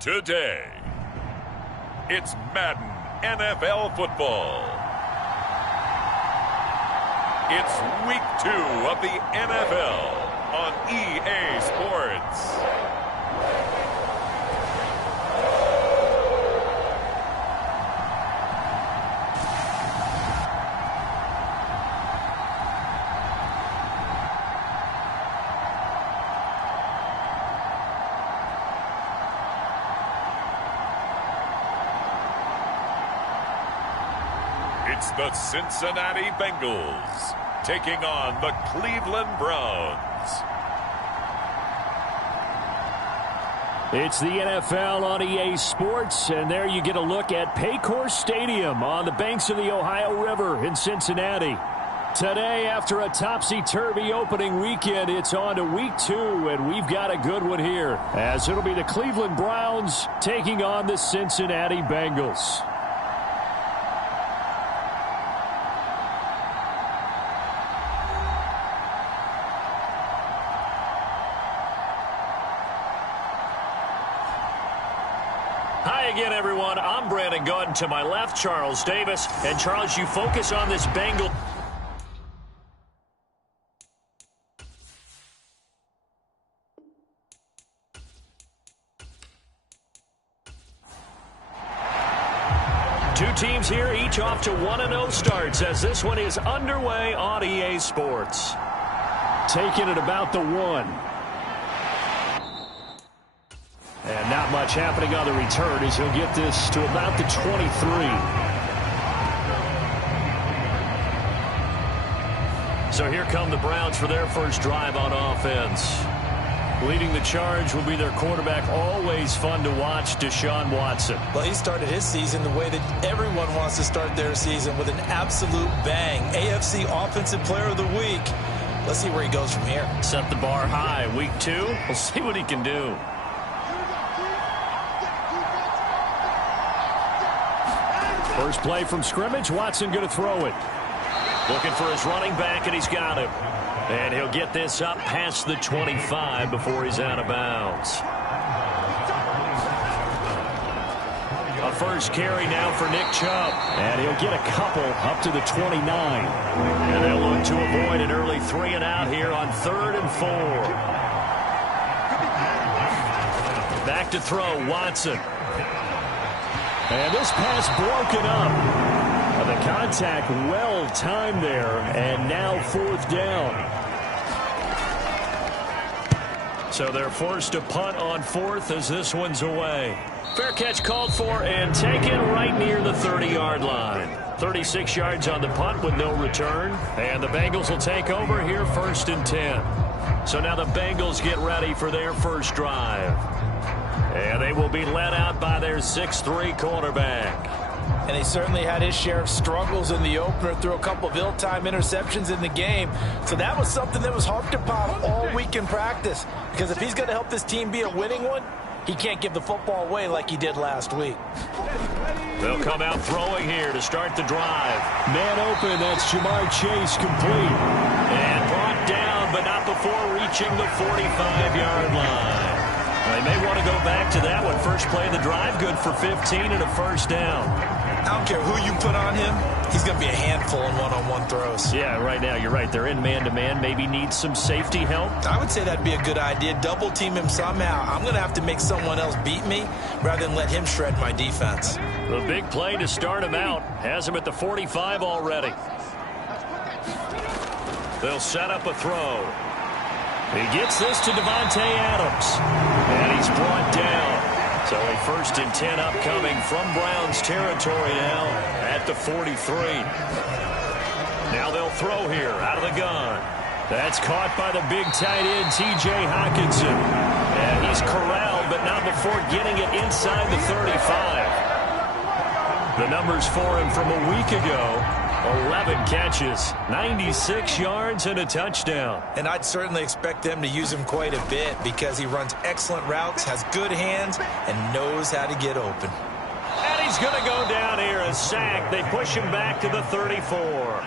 Today, it's Madden NFL football. It's week 2 of the NFL on EA Sports. It's the Cincinnati Bengals taking on the Cleveland Browns. It's the NFL on EA Sports, and there you get a look at Paycor Stadium on the banks of the Ohio River in Cincinnati. Today, after a topsy-turvy opening weekend, it's on to week 2, and we've got a good one here, as it'll be the Cleveland Browns taking on the Cincinnati Bengals. Hi again, everyone. I'm Brandon Gordon. To my left, Charles Davis. And, Charles, you focus on this Bengal. Two teams here, each off to 1-0 starts as this one is underway on EA Sports. Taking it about the 1. And not much happening on the return as he'll get this to about the 23. So here come the Browns for their first drive on offense. Leading the charge will be their quarterback, always fun to watch, Deshaun Watson. Well, he started his season the way that everyone wants to start their season, with an absolute bang. AFC Offensive Player of the Week. Let's see where he goes from here. Set the bar high. Week 2, we'll see what he can do. First play from scrimmage, Watson going to throw it. Looking for his running back, and he's got him. And he'll get this up past the 25 before he's out of bounds. A first carry now for Nick Chubb. And he'll get a couple up to the 29. And they'll look to avoid an early 3 and out here on 3rd and 4. Back to throw, Watson. And this pass broken up. The contact well timed there, and now 4th down. So they're forced to punt on 4th as this one's away. Fair catch called for and taken right near the 30-yard line. 36 yards on the punt with no return. And the Bengals will take over here 1st and 10. So now the Bengals get ready for their first drive. And they will be led out by their 6'3" quarterback. And he certainly had his share of struggles in the opener, threw a couple of ill-timed interceptions in the game. So that was something that was harped upon all week in practice. Because if he's going to help this team be a winning one, he can't give the football away like he did last week. They'll come out throwing here to start the drive. Man open, that's Jamar Chase, complete. And brought down, but not before reaching the 45-yard line. They may want to go back to that one. First play of the drive, good for 15 and a 1st down. I don't care who you put on him, he's going to be a handful in one-on-one throws. Yeah, right now, you're right. They're in man-to-man. Maybe needs some safety help. I would say that'd be a good idea. Double team him somehow. I'm going to have to make someone else beat me rather than let him shred my defense. The big play to start him out has him at the 45 already. They'll set up a throw. He gets this to Devontae Adams. And he's brought down. So a 1st and 10 upcoming from Browns territory now at the 43. Now they'll throw here out of the gun. That's caught by the big tight end, T.J. Hockenson. And he's corralled, but not before getting it inside the 35. The numbers for him from a week ago: 11 catches, 96 yards, and a touchdown. And I'd certainly expect them to use him quite a bit because he runs excellent routes, has good hands, and knows how to get open. And he's going to go down here, a sack. They push him back to the 34.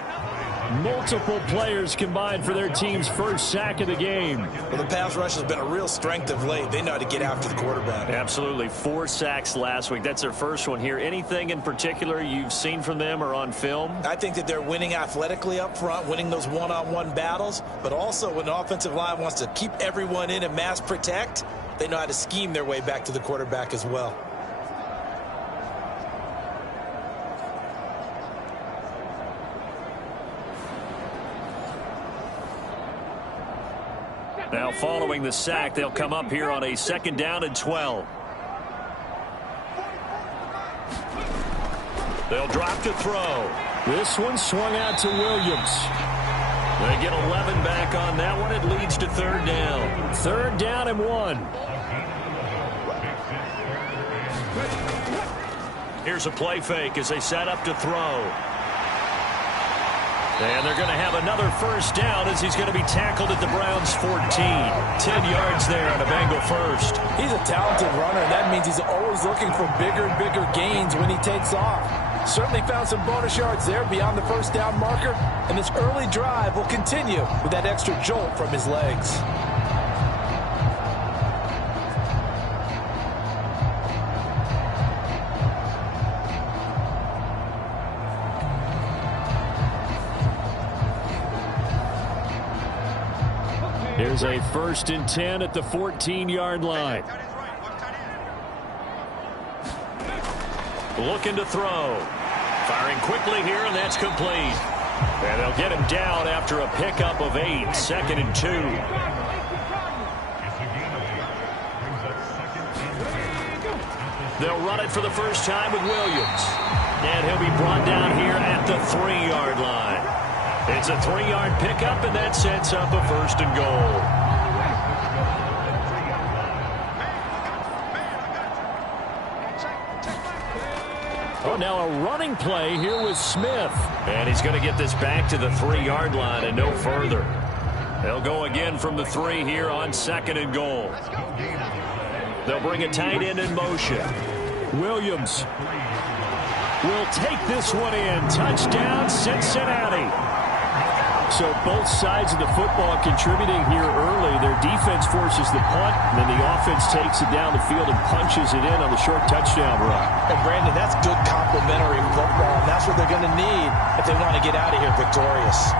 Multiple players combined for their team's first sack of the game. Well, the pass rush has been a real strength of late. They know how to get after the quarterback. Absolutely. 4 sacks last week. That's their first one here. Anything in particular you've seen from them or on film? I think that they're winning athletically up front, winning those one-on-one battles, but also when the offensive line wants to keep everyone in and mass protect, they know how to scheme their way back to the quarterback as well. Now following the sack, they'll come up here on a 2nd down and 12. They'll drop to throw. This one swung out to Williams. They get 11 back on that one. It leads to 3rd down. 3rd down and 1. Here's a play fake as they set up to throw. And they're going to have another 1st down as he's going to be tackled at the Browns' 14. 10 yards there on a Bengal first. He's a talented runner, and that means he's always looking for bigger and bigger gains when he takes off. Certainly found some bonus yards there beyond the 1st down marker, and this early drive will continue with that extra jolt from his legs. Here's a 1st and 10 at the 14-yard line. Looking to throw. Firing quickly here, and that's complete. And they'll get him down after a pickup of 8. 2nd and 2. They'll run it for the first time with Williams. And he'll be brought down here at the 3-yard line. It's a 3-yard pickup, and that sets up a 1st and goal. Oh, now a running play here with Smith. And he's going to get this back to the 3-yard line and no further. They'll go again from the 3 here on 2nd and goal. They'll bring a tight end in motion. Williams will take this one in. Touchdown, Cincinnati. So both sides of the football contributing here early. Their defense forces the punt, and then the offense takes it down the field and punches it in on the short touchdown run. And Brandon, that's good complementary football, and that's what they're going to need if they want to get out of here victorious.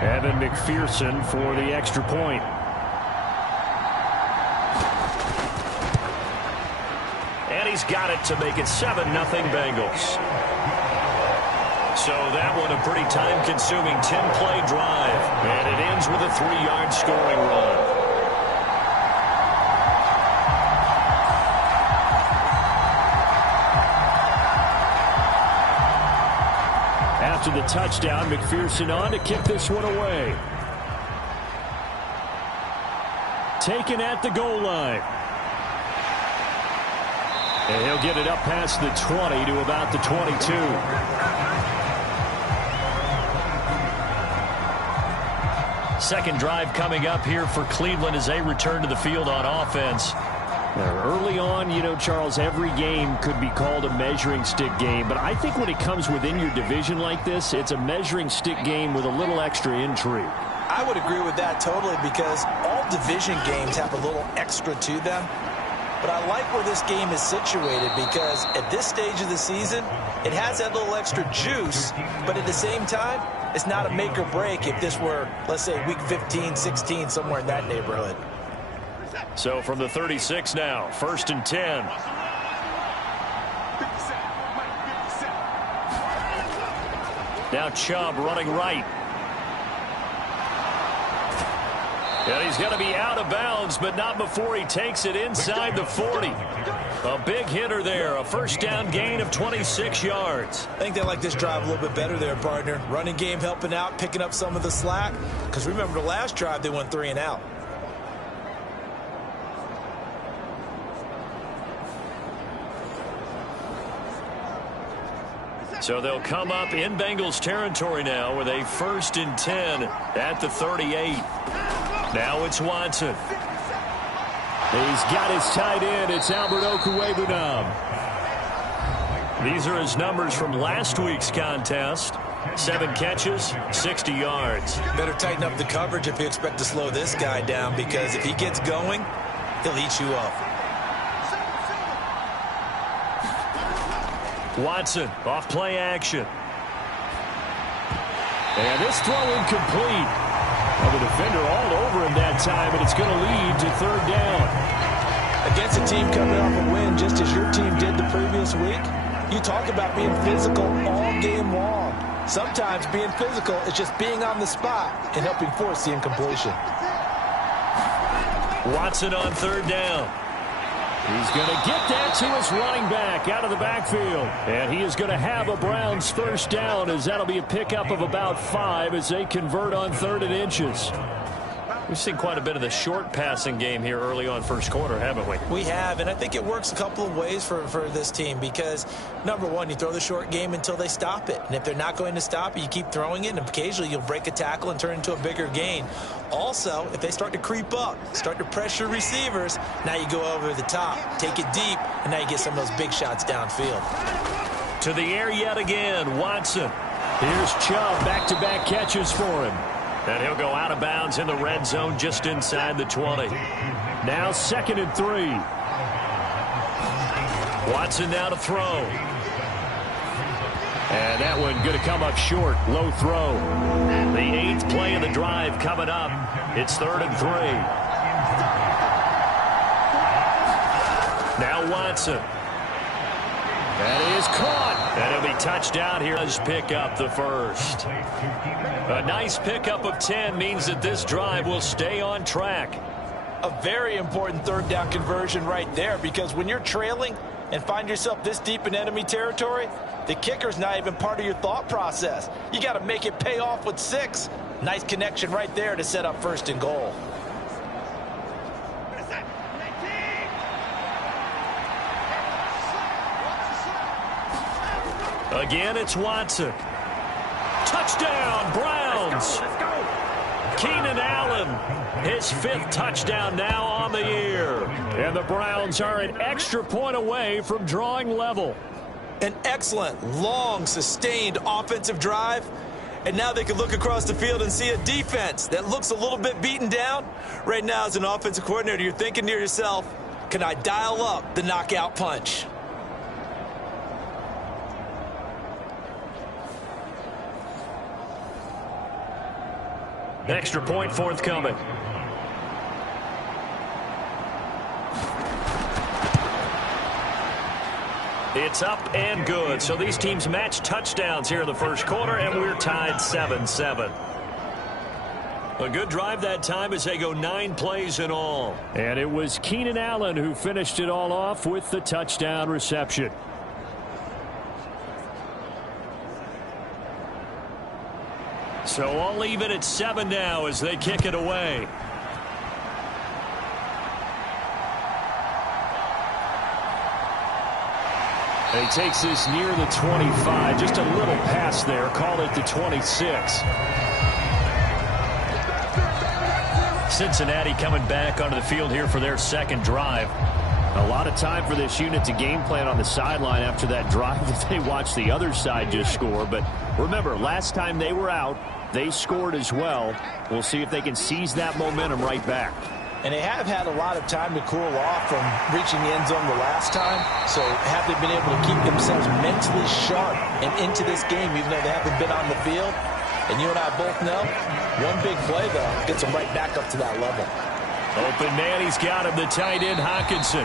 Evan McPherson for the extra point. And he's got it to make it 7-0 Bengals. So that one a pretty time-consuming 10-play drive. And it ends with a 3-yard scoring run. After the touchdown, McPherson on to kick this one away. Taken at the goal line. And he'll get it up past the 20 to about the 22. Second drive coming up here for Cleveland as they return to the field on offense. Now, early on, you know, Charles, every game could be called a measuring stick game. But I think when it comes within your division like this, it's a measuring stick game with a little extra intrigue. I would agree with that totally because all division games have a little extra to them. But I like where this game is situated because at this stage of the season, it has that little extra juice. But at the same time, it's not a make or break if this were, let's say, week 15, 16, somewhere in that neighborhood. So from the 36 now, 1st and 10. Now Chubb running right. And he's going to be out of bounds, but not before he takes it inside the 40. A big hitter there, a 1st down gain of 26 yards. I think they like this drive a little bit better there, partner. Running game helping out, picking up some of the slack. Because remember the last drive, they went 3 and out. So they'll come up in Bengals territory now with a 1st and 10 at the 38. Now it's Watson. He's got his tight end. It's Albert Okwuegbunam. These are his numbers from last week's contest. 7 catches, 60 yards. Better tighten up the coverage if you expect to slow this guy down, because if he gets going, he'll eat you up. Watson, off play action. And this throw incomplete. Well, the defender all over him that time, and it's going to lead to 3rd down. Against a team coming off a win, just as your team did the previous week, you talk about being physical all game long. Sometimes being physical is just being on the spot and helping force the incompletion. Watson on 3rd down. He's going to get that to his running back out of the backfield. And he is going to have a Browns 1st down, as that'll be a pickup of about 5 as they convert on 3rd and inches. We've seen quite a bit of the short passing game here early on 1st quarter, haven't we? We have, and I think it works a couple of ways for this team, because, number one, you throw the short game until they stop it. And if they're not going to stop it, you keep throwing it, and occasionally you'll break a tackle and turn into a bigger gain. Also, if they start to creep up, start to pressure receivers, now you go over the top, take it deep, and now you get some of those big shots downfield. To the air yet again, Watson. Here's Chubb, back-to-back catches for him. And he'll go out of bounds in the red zone just inside the 20. Now 2nd and 3. Watson now to throw. And that one going to come up short. Low throw. The 8th play of the drive coming up. It's 3rd and 3. Now Watson. That is caught. And he'll be touched down here. Let's pick up the 1st. A nice pickup of 10 means that this drive will stay on track. A very important 3rd down conversion right there, because when you're trailing and find yourself this deep in enemy territory, the kicker's not even part of your thought process. You got to make it pay off with 6. Nice connection right there to set up 1st and goal. Again, it's Watson. Touchdown, Browns. Keenan Allen, his 5th touchdown now on the year. And the Browns are an extra point away from drawing level. An excellent, long, sustained offensive drive. And now they can look across the field and see a defense that looks a little bit beaten down. Right now, as an offensive coordinator, you're thinking to yourself, can I dial up the knockout punch? Extra point forthcoming. It's up and good. So these teams match touchdowns here in the 1st quarter, and we're tied 7-7. A good drive that time as they go 9 plays in all. And it was Keenan Allen who finished it all off with the touchdown reception. So all even at 7 now as they kick it away. And he takes this near the 25. Just a little pass there. Call it the 26. Cincinnati coming back onto the field here for their 2nd drive. A lot of time for this unit to game plan on the sideline after that drive that they watched the other side just score. But remember, last time they were out, they scored as well. We'll see if they can seize that momentum right back. And they have had a lot of time to cool off from reaching the end zone the last time. So have they been able to keep themselves mentally sharp and into this game, even though they haven't been on the field? And you and I both know, one big play, though, gets them right back up to that level. Open man, he's got him, the tight end, Hockenson.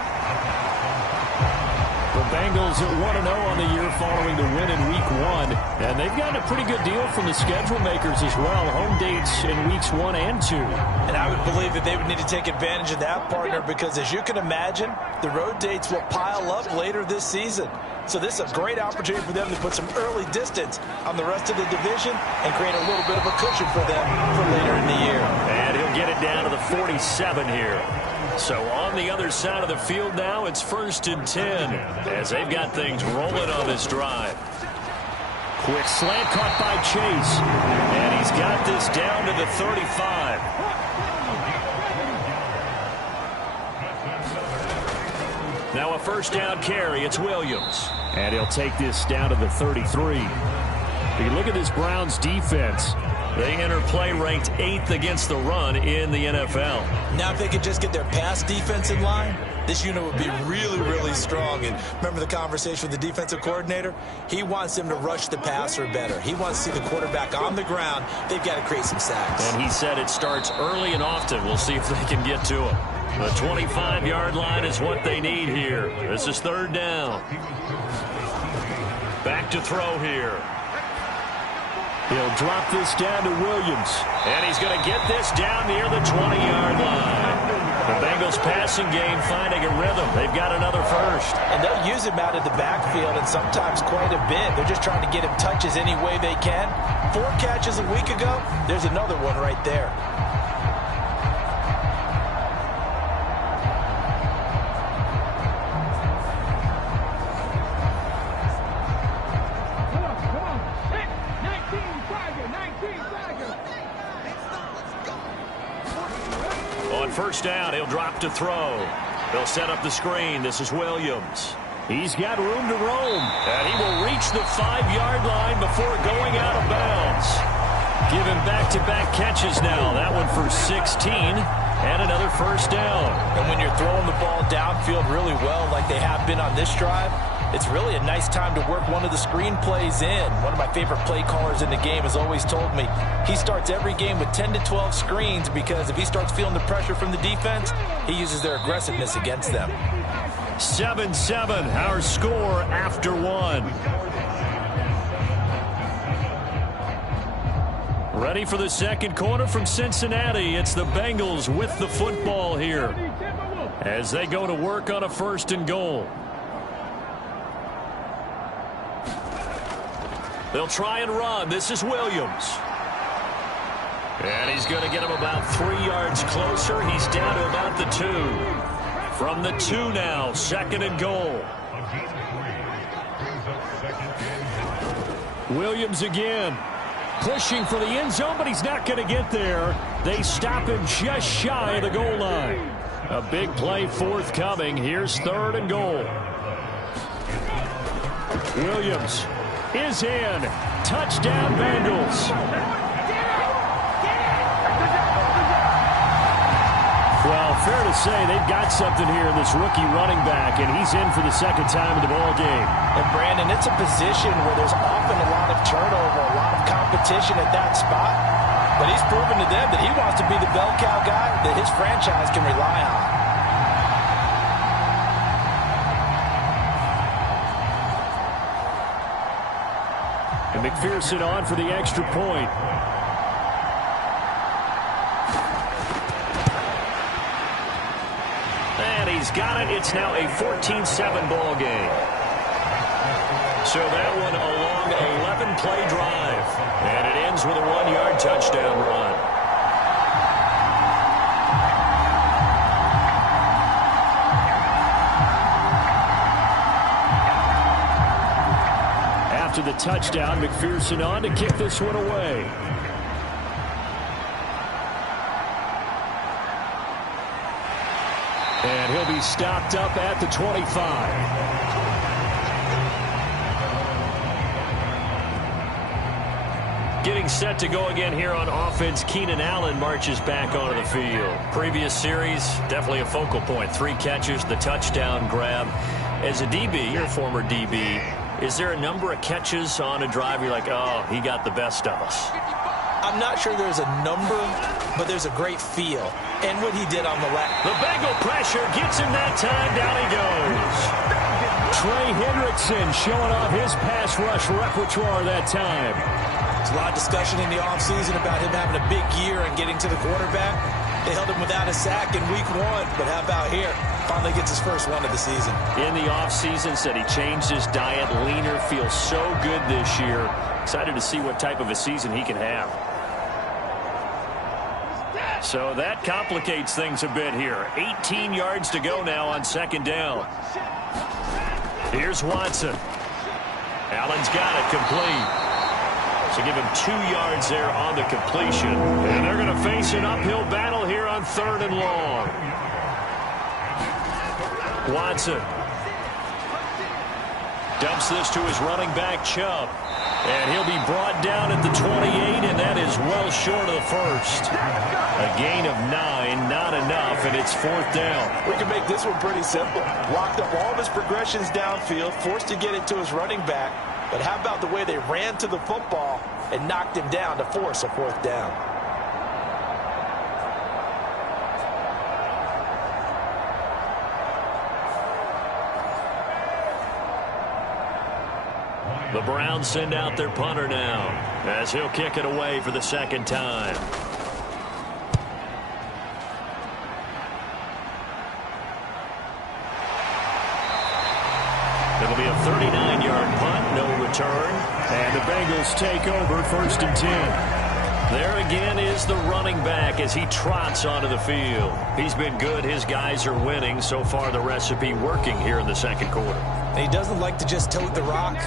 The Bengals are 1-0 on the year following the win in Week 1. And they've gotten a pretty good deal from the schedule makers as well. Home dates in Weeks 1 and 2. And I would believe that they would need to take advantage of that, partner, because as you can imagine, the road dates will pile up later this season. So this is a great opportunity for them to put some early distance on the rest of the division and create a little bit of a cushion for them for later in the year. And he'll get it down to the 47 here. So on the other side of the field now, it's 1st and 10 as they've got things rolling on this drive. Quick slant caught by Chase. And he's got this down to the 35. Now a first down carry. It's Williams. And he'll take this down to the 33. You look at this Browns defense. They enter play ranked 8th against the run in the NFL. Now if they could just get their pass defense in line, this unit would be really, really strong. And remember the conversation with the defensive coordinator? He wants them to rush the passer better. He wants to see the quarterback on the ground. They've got to create some sacks. And he said it starts early and often. We'll see if they can get to him. The 25-yard line is what they need here. This is third down. Back to throw here. He'll drop this down to Williams. And he's going to get this down near the 20-yard line. The Bengals passing game finding a rhythm. They've got another first. And they'll use him out of the backfield and sometimes quite a bit. They're just trying to get him touches any way they can. 4 catches a week ago. There's another one right there. First down, he'll drop to throw. They'll set up the screen. This is Williams. He's got room to roam. And he will reach the 5-yard line before going out of bounds. Give him back-to-back catches now. That one for 16 and another first down. And when you're throwing the ball downfield really well like they have been on this drive, it's really a nice time to work one of the screen plays in. One of my favorite play callers in the game has always told me he starts every game with 10 to 12 screens because if he starts feeling the pressure from the defense, he uses their aggressiveness against them. 7-7, our score after 1. Ready for the second quarter from Cincinnati. It's the Bengals with the football here as they go to work on a 1st and goal. They'll try and run. This is Williams. And he's going to get him about 3 yards closer. He's down to about the 2. From the 2 now, 2nd and goal. Williams again. Pushing for the end zone, but he's not going to get there. They stop him just shy of the goal line. A big play forthcoming. Here's 3rd and goal. Williams is in. Touchdown, Bengals. Well, fair to say they've got something here in this rookie running back, and he's in for the 2nd time in the ball game. And Brandon, it's a position where there's often a lot of turnover, a lot of competition at that spot. But he's proven to them that he wants to be the bell cow guy that his franchise can rely on. And McPherson on for the extra point. And he's got it. It's now a 14-7 ball game. So that one a long 11-play drive. And it ends with a 1-yard touchdown run. After the touchdown, McPherson on to kick this one away. And he'll be stopped up at the 25. Getting set to go again here on offense, Keenan Allen marches back onto the field. Previous series, definitely a focal point. 3 catches, the touchdown grab. As a DB, you're a former DB, is there a number of catches on a drive you're like, oh, he got the best of us? I'm not sure there's a number, but there's a great feel. And what he did on the left. The Bengal pressure gets him that time. Down he goes. Trey Hendrickson showing off his pass rush repertoire that time. There's a lot of discussion in the offseason about him having a big year and getting to the quarterback. They held him without a sack in week 1, but how about here? Finally gets his first one of the season. In the offseason, said he changed his diet, leaner, feels so good this year. Excited to see what type of a season he can have. So that complicates things a bit here. 18 yards to go now on 2nd down. Here's Watson. Allen's got it complete. So give him 2 yards there on the completion. And they're going to face an uphill battle here on 3rd and long. Watson dumps this to his running back, Chubb. And he'll be brought down at the 28, and that is well short of the first. A gain of 9, not enough, and it's 4th down. We can make this one pretty simple. Blocked up all of his progressions downfield, forced to get it to his running back. But how about the way they ran to the football and knocked him down to force a 4th down? The Browns send out their punter now as he'll kick it away for the 2nd time. It'll be a 39-yard punt, no return. And the Bengals take over 1st and 10. There again is the running back as he trots onto the field. He's been good. His guys are winning. So far, the recipe working here in the 2nd quarter. And he doesn't like to just tote the rock.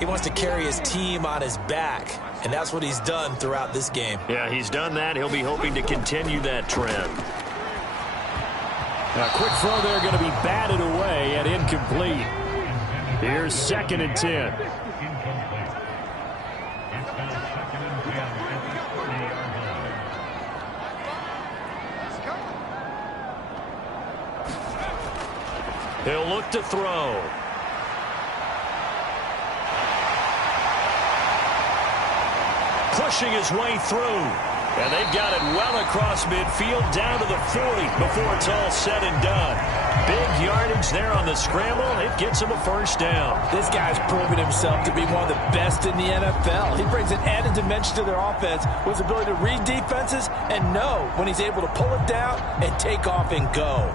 He wants to carry his team on his back, and that's what he's done throughout this game. Yeah, he's done that. He'll be hoping to continue that trend. A quick throw there going to be batted away and incomplete. Here's 2nd and 10. He'll look to throw. Pushing his way through. And they've got it well across midfield down to the 40 before it's all said and done. Big yardage there on the scramble. It gets him a 1st down. This guy's proven himself to be one of the best in the NFL. He brings an added dimension to their offense with his ability to read defenses and know when he's able to pull it down and take off and go.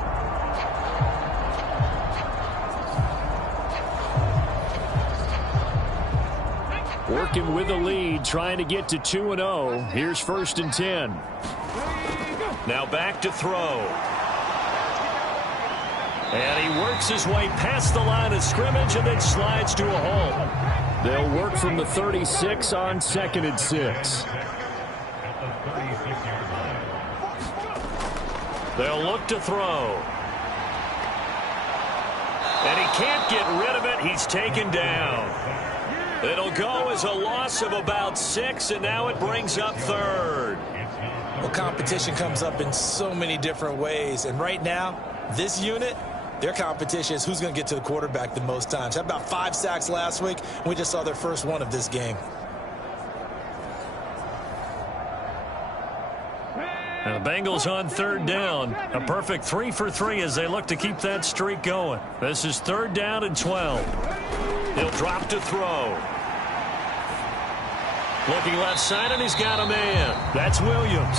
Working with the lead, trying to get to 2-0. Here's 1st and 10. Now back to throw. And he works his way past the line of scrimmage and then slides to a hole. They'll work from the 36 on 2nd and 6. They'll look to throw. And he can't get rid of it. He's taken down. It'll go as a loss of about 6, and now it brings up 3rd. Well, competition comes up in so many different ways, and right now, this unit, their competition is who's going to get to the quarterback the most times. Had about 5 sacks last week, and we just saw their first one of this game. And the Bengals on 3rd down. A perfect 3 for 3 as they look to keep that streak going. This is 3rd down and 12. He'll drop to throw. Looking left side, and he's got a man. That's Williams.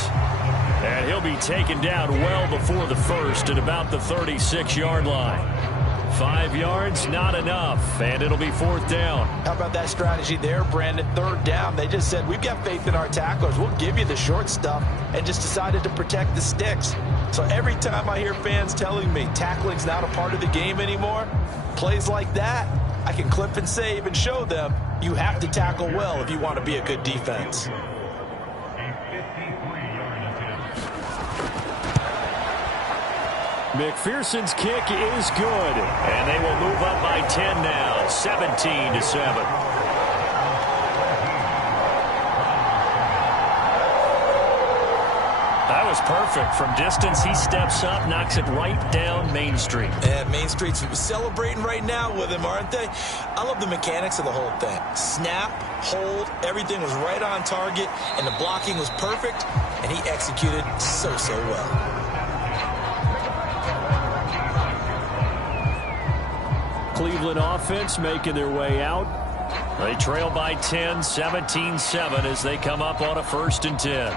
And he'll be taken down well before the 1st at about the 36-yard line. 5 yards, not enough, and it'll be 4th down. How about that strategy there, Brandon? 3rd down, they just said, we've got faith in our tacklers. We'll give you the short stuff, and just decided to protect the sticks. So every time I hear fans telling me tackling's not a part of the game anymore, plays like that, I can clip and save and show them you have to tackle well if you want to be a good defense. McPherson's kick is good. And they will move up by 10 now, 17-7. That was perfect. From distance, he steps up, knocks it right down Main Street. And Main Street's celebrating right now with him, aren't they? I love the mechanics of the whole thing. Snap, hold, everything was right on target, and the blocking was perfect, and he executed so well. Cleveland offense making their way out. They trail by 10, 17-7 as they come up on a 1st and 10.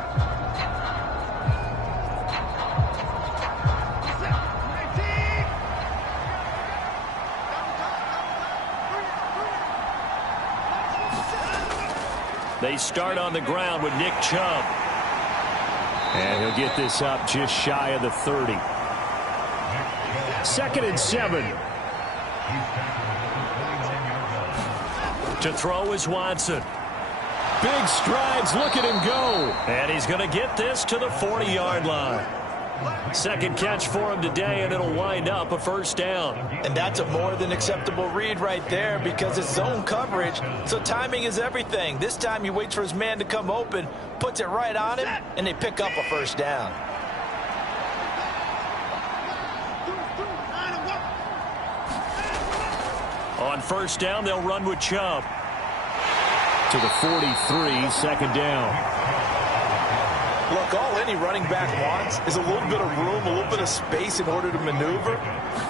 They start on the ground with Nick Chubb. And he'll get this up just shy of the 30. 2nd and 7. To throw is Watson. big strides. Look at him go. And he's going to get this to the 40-yard line. Second catch for him today, and it'll wind up a first down. And that's a more than acceptable read right there because it's zone coverage, so timing is everything. This time he waits for his man to come open, puts it right on him, and they pick up a first down. On first down, they'll run with Chubb. To the 43, second down. Look, all any running back wants is a little bit of room, a little bit of space in order to maneuver.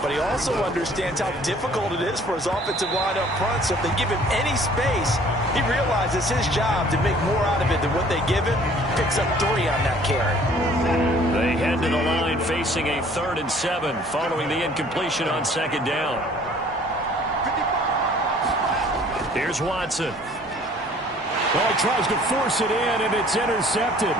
But he also understands how difficult it is for his offensive line up front. So if they give him any space, he realizes his job to make more out of it than what they give him. Picks up 3 on that carry. They head to the line facing a 3rd and 7 following the incompletion on second down. Here's Watson. Well, he tries to force it in, and it's intercepted.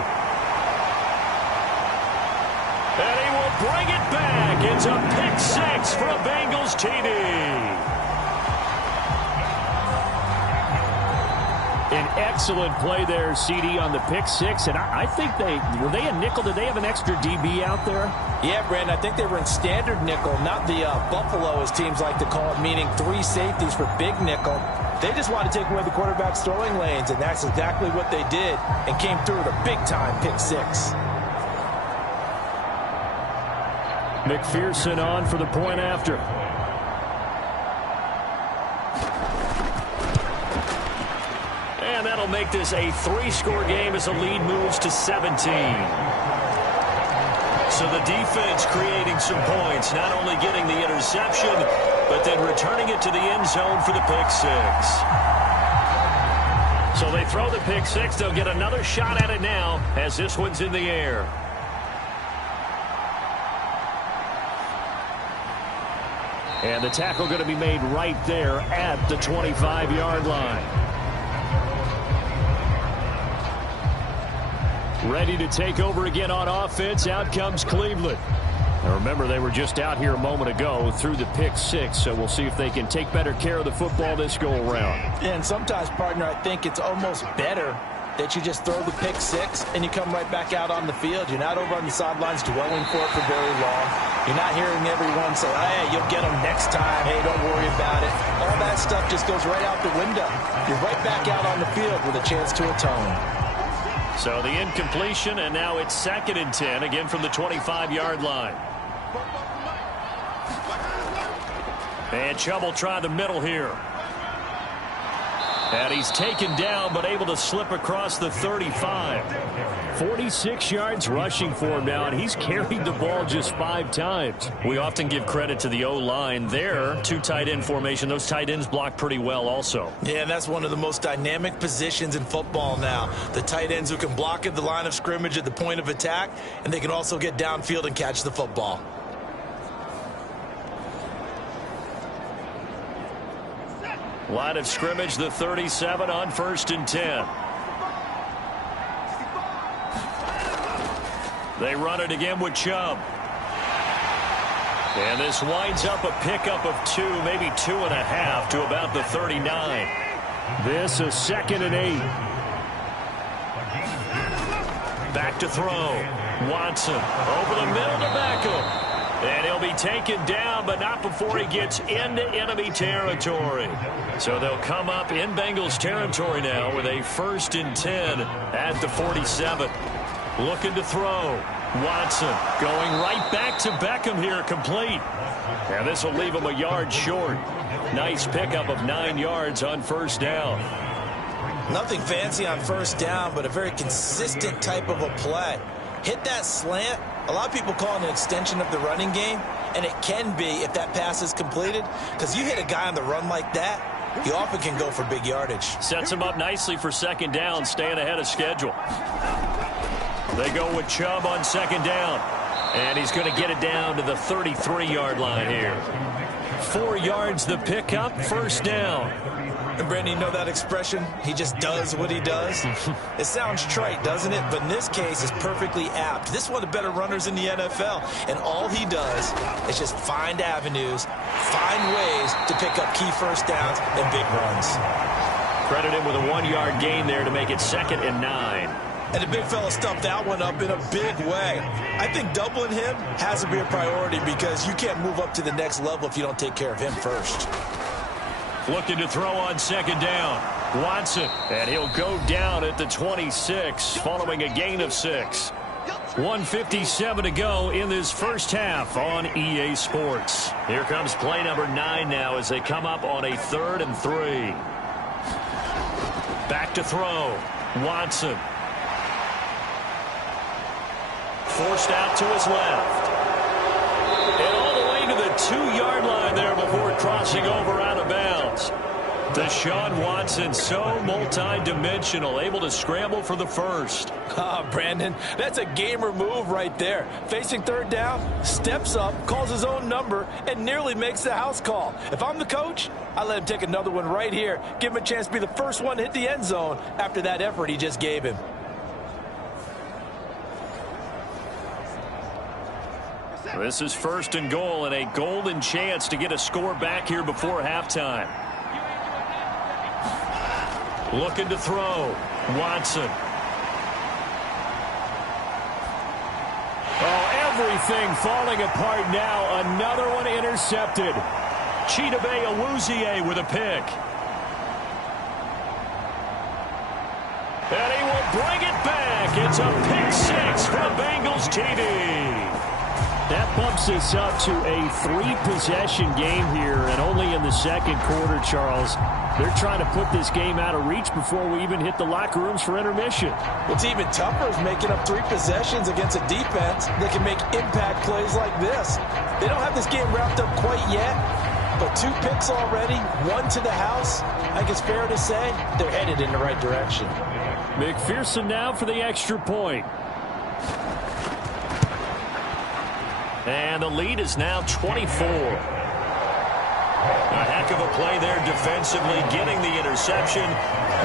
And he will bring it back. It's a pick 6 for a Bengals TD. An excellent play there, CD, on the pick 6. And I think were they a nickel? Did they have an extra DB out there? Yeah, Brandon, I think they were in standard nickel, not the Buffalo, as teams like to call it, meaning 3 safeties for big nickel. They just wanted to take away the quarterback's throwing lanes, and that's exactly what they did and came through with a big-time pick 6. McPherson on for the point after. And that'll make this a 3-score game as the lead moves to 17. So the defense creating some points, not only getting the interception, but then returning it to the end zone for the pick 6. So they throw the pick 6. They'll get another shot at it now as this one's in the air. And the tackle going to be made right there at the 25-yard line. Ready to take over again on offense. Out comes Cleveland. Now remember, they were just out here a moment ago through the pick 6, so we'll see if they can take better care of the football this go-around. And sometimes, partner, I think it's almost better that you just throw the pick 6 and you come right back out on the field. You're not over on the sidelines dwelling for it for very long. You're not hearing everyone say, hey, you'll get them next time. Hey, don't worry about it. All that stuff just goes right out the window. You're right back out on the field with a chance to atone. So the incompletion, and now it's 2nd and 10, again from the 25-yard line. And Chubb will try the middle here. And he's taken down, but able to slip across the 35. 46 yards rushing for him now, and he's carried the ball just 5 times. We often give credit to the O-line there. 2 tight end formation. Those tight ends block pretty well also. Yeah, and that's one of the most dynamic positions in football now. The tight ends who can block at the line of scrimmage at the point of attack, and they can also get downfield and catch the football. Line of scrimmage, the 37 on 1st and 10. They run it again with Chubb. And this winds up a pickup of 2, maybe 2.5 to about the 39. This is 2nd and 8. Back to throw. Watson over the middle to Beckham. And he'll be taken down, but not before he gets into enemy territory. So they'll come up in Bengals territory now with a 1st and 10 at the 47. Looking to throw. Watson going right back to Beckham here, complete. And this will leave him a yard short. Nice pickup of 9 yards on 1st down. Nothing fancy on 1st down, but a very consistent type of a play. Hit that slant. A lot of people call it an extension of the running game, and it can be if that pass is completed, because you hit a guy on the run like that, he often can go for big yardage. Sets him up nicely for 2nd down, staying ahead of schedule. They go with Chubb on 2nd down, and he's going to get it down to the 33-yard line here. 4 yards the pickup, 1st down. And Brandon, you know that expression? He just does what he does. It sounds trite, doesn't it? But in this case, it's perfectly apt. This is one of the better runners in the NFL. And all he does is just find avenues, find ways to pick up key 1st downs and big runs. Credit him with a 1-yard gain there to make it 2nd and 9. And the big fella stuffed that one up in a big way. I think doubling him has to be a priority because you can't move up to the next level if you don't take care of him first. Looking to throw on 2nd down. Watson, and he'll go down at the 26 following a gain of 6. 1:57 to go in this first half on EA Sports. Here comes play number 9 now as they come up on a 3rd and 3. Back to throw. Watson. Forced out to his left. And all the way to the 2-yard line there before crossing over out of bounds. Deshaun Watson, so multi-dimensional, able to scramble for the first. Brandon, that's a gamer move right there. Facing 3rd down, steps up, calls his own number, and nearly makes the house call. If I'm the coach, I let him take another one right here. Give him a chance to be the first one to hit the end zone after that effort he just gave him. This is 1st and goal and a golden chance to get a score back here before halftime. Looking to throw. Watson. Oh, everything falling apart now. Another one intercepted. Chidobe Awuzie with a pick. And he will bring it back. It's a pick 6 from Bengals TV. That bumps us up to a 3-possession game here, and only in the 2nd quarter, Charles. They're trying to put this game out of reach before we even hit the locker rooms for intermission. What's even tougher is making up 3 possessions against a defense that can make impact plays like this. They don't have this game wrapped up quite yet, but 2 picks already, 1 to the house. I think it's fair to say they're headed in the right direction. McPherson now for the extra point. And the lead is now 24. A heck of a play there defensively, getting the interception,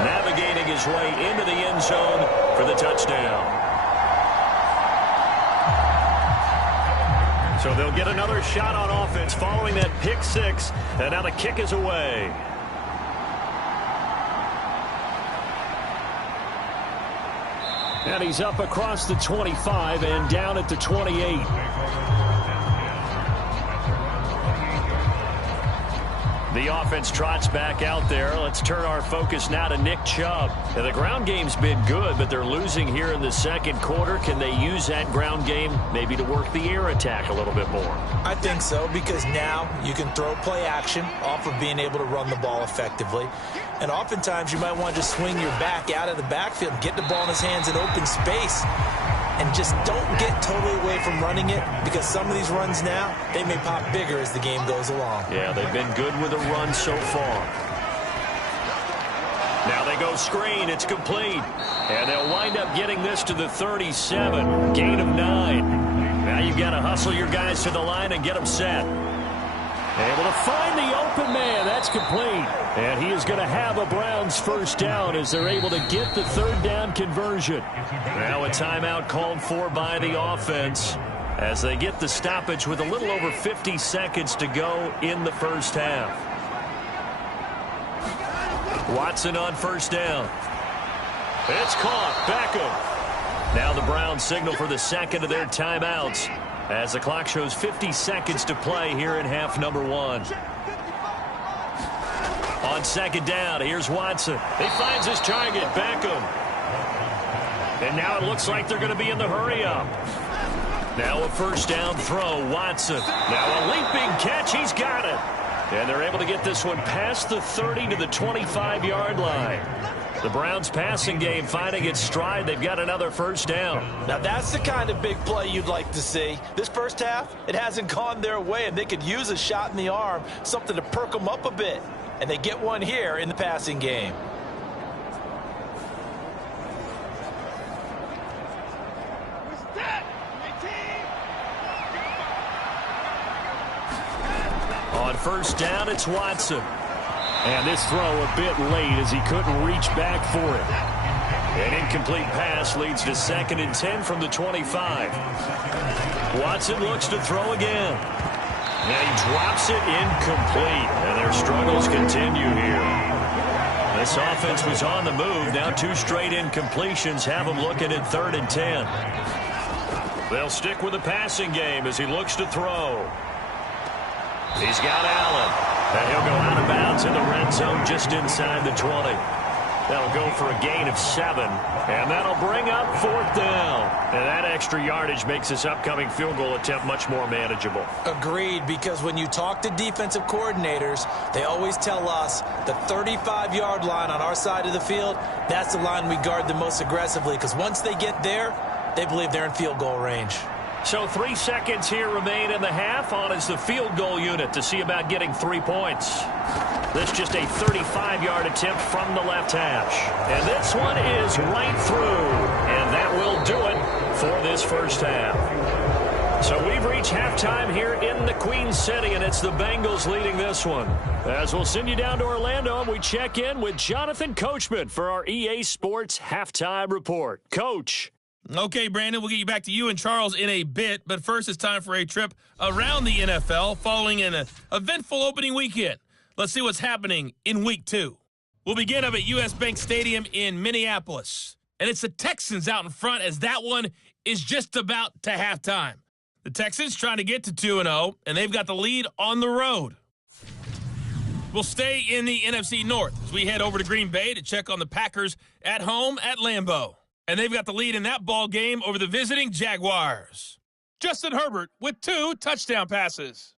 navigating his way into the end zone for the touchdown. So they'll get another shot on offense following that pick 6, and now the kick is away. And he's up across the 25 and down at the 28. The offense trots back out there. Let's turn our focus now to Nick Chubb. Now, the ground game's been good, but they're losing here in the 2nd quarter. Can they use that ground game maybe to work the air attack a little bit more? I think so, because now you can throw play action off of being able to run the ball effectively. And oftentimes you might want to just swing your back out of the backfield, get the ball in his hands in open space, and just don't get totally away from running it, because some of these runs now, they may pop bigger as the game goes along. Yeah, they've been good with a run so far. Now they go screen. It's complete. And they'll wind up getting this to the 37. Gain of 9. Now you've got to hustle your guys to the line and get them set. Able to find the open man. That's complete. And he is going to have a Browns first down as they're able to get the 3rd down conversion. Now a timeout called for by the offense as they get the stoppage with a little over 50 seconds to go in the first half. Watson on first down. It's caught. Beckham. Now the Browns signal for the 2nd of their timeouts as the clock shows 50 seconds to play here in half number 1. On 2nd down, here's Watson. He finds his target, Beckham. And now it looks like they're going to be in the hurry-up. Now a first down throw, Watson. Now a leaping catch, he's got it. And they're able to get this one past the 30 to the 25-yard line. The Browns passing game finding its stride. They've got another first down. Now that's the kind of big play you'd like to see. This first half, it hasn't gone their way, and they could use a shot in the arm, something to perk them up a bit. And they get one here in the passing game. On first down, it's Watson. And this throw a bit late as he couldn't reach back for it. An incomplete pass leads to 2nd and 10 from the 25. Watson looks to throw again. Now he drops it incomplete. And their struggles continue here. The This offense was on the move. Now 2 straight incompletions have them looking at 3rd and 10. They'll stick with the passing game as he looks to throw. He's got Allen. And he'll go out of bounds in the red zone just inside the 20. That'll go for a gain of 7. And that'll bring up 4th down. And that extra yardage makes this upcoming field goal attempt much more manageable. Agreed, because when you talk to defensive coordinators, they always tell us the 35-yard line on our side of the field, that's the line we guard the most aggressively, because once they get there, they believe they're in field goal range. So 3 seconds here remain in the half. On is the field goal unit to see about getting 3 points. This just a 35-yard attempt from the left hash. And this one is right through. And that will do it for this first half. So we've reached halftime here in the Queen City, and it's the Bengals leading this one. As we'll send you down to Orlando, and we check in with Jonathan Coachman for our EA Sports Halftime Report. Coach. Okay, Brandon, we'll get you back to you and Charles in a bit, but first it's time for a trip around the NFL following an eventful opening weekend. Let's see what's happening in Week 2. We'll begin up at U.S. Bank Stadium in Minneapolis, and it's the Texans out in front as that one is just about to halftime. The Texans trying to get to 2-0, and they've got the lead on the road. We'll stay in the NFC North as we head over to Green Bay to check on the Packers at home at Lambeau. And they've got the lead in that ball game over the visiting Jaguars. Justin Herbert with 2 touchdown passes.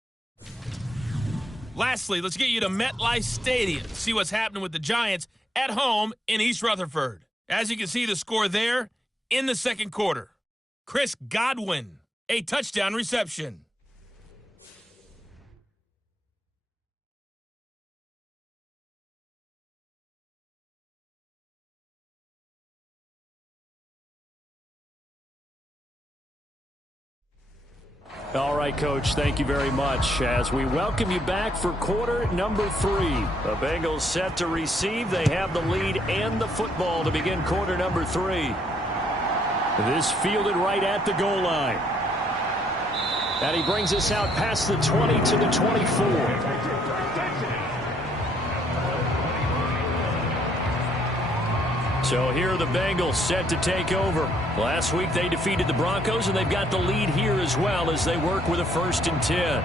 Lastly, let's get you to MetLife Stadium to see what's happening with the Giants at home in East Rutherford. As you can see the score there in the second quarter. Chris Godwin, a touchdown reception. All right, Coach, thank you very much. As we welcome you back for quarter number 3. The Bengals set to receive. They have the lead and the football to begin quarter number 3. This fielded right at the goal line. And he brings us out past the 20 to the 24. So here are the Bengals set to take over. Last week they defeated the Broncos, and they've got the lead here as well as they work with a 1st and 10.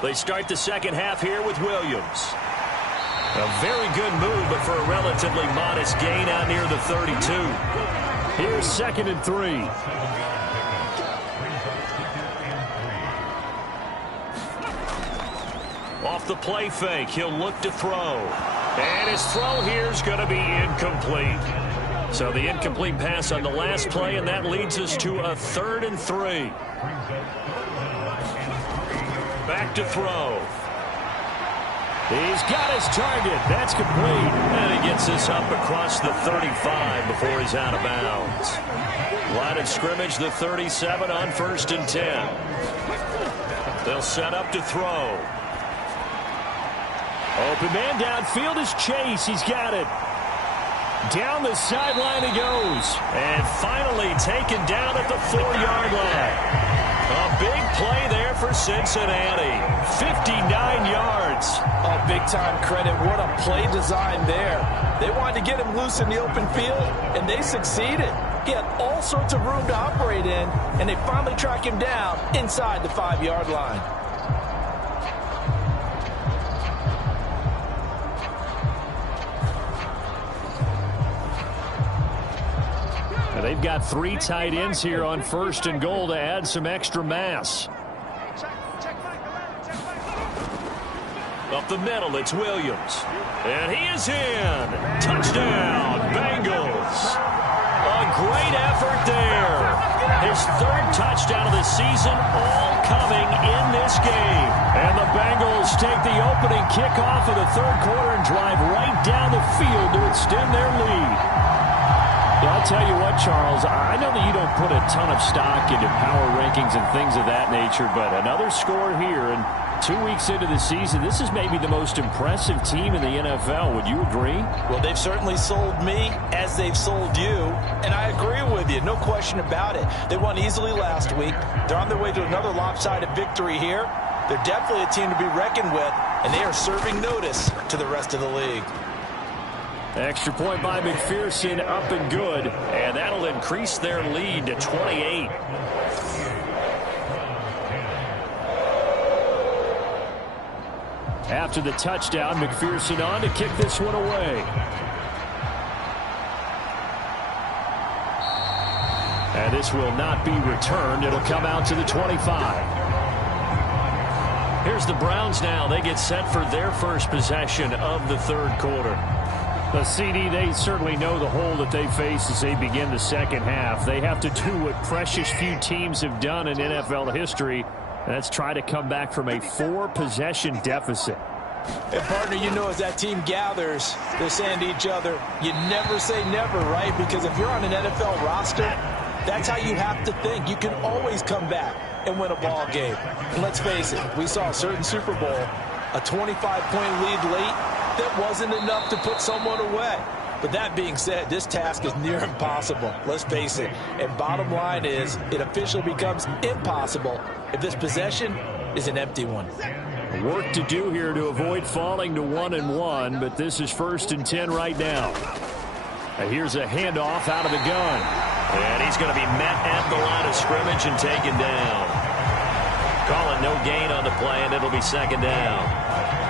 They start the second half here with Williams. A very good move, but for a relatively modest gain out near the 32. Here's 2nd and 3. Off the play fake, he'll look to throw. And his throw here is going to be incomplete. So the incomplete pass on the last play, and that leads us to a 3rd and 3. Back to throw. He's got his target. That's complete. And he gets this up across the 35 before he's out of bounds. Line of scrimmage, the 37 on 1st and 10. They'll set up to throw. Open man downfield is Chase. He's got it. Down the sideline he goes. And finally taken down at the 4-yard line. A big play there for Cincinnati. 59 yards. Oh, big-time credit. What a play design there. They wanted to get him loose in the open field, and they succeeded. He had all sorts of room to operate in, and they finally track him down inside the 5-yard line. They've got 3 tight ends here on 1st and goal to add some extra mass. Up the middle, it's Williams. And he is in. Touchdown, Bengals. A great effort there. His 3rd touchdown of the season, all coming in this game. And the Bengals take the opening kickoff of the 3rd quarter and drive right down the field to extend their lead. I'll tell you what, Charles, I know that you don't put a ton of stock into power rankings and things of that nature, but another score here, and 2 weeks into the season, this is maybe the most impressive team in the NFL. Would you agree? Well, they've certainly sold me as they've sold you, and I agree with you. No question about it. They won easily last week. They're on their way to another lopsided victory here. They're definitely a team to be reckoned with, and they are serving notice to the rest of the league. Extra point by McPherson, up and good, and that'll increase their lead to 28. After the touchdown, McPherson on to kick this one away. And this will not be returned. It'll come out to the 25. Here's the Browns now. They get set for their first possession of the third quarter. The CD, they certainly know the hole that they face as they begin the second half. They have to do what precious few teams have done in NFL history. That's try to come back from a 4-possession deficit. And, partner, you know, as that team gathers, they're saying to each other, you never say never, right? Because if you're on an NFL roster, that's how you have to think. You can always come back and win a ball game. And let's face it, we saw a certain Super Bowl, a 25-point lead late that wasn't enough to put someone away. But that being said, this task is near impossible. Let's face it. And bottom line is, it officially becomes impossible if this possession is an empty one. Work to do here to avoid falling to 1-1, but this is 1st and 10 right now. And here's a handoff out of the gun. And he's going to be met at the line of scrimmage and taken down. Calling no gain on the play, and it'll be 2nd down.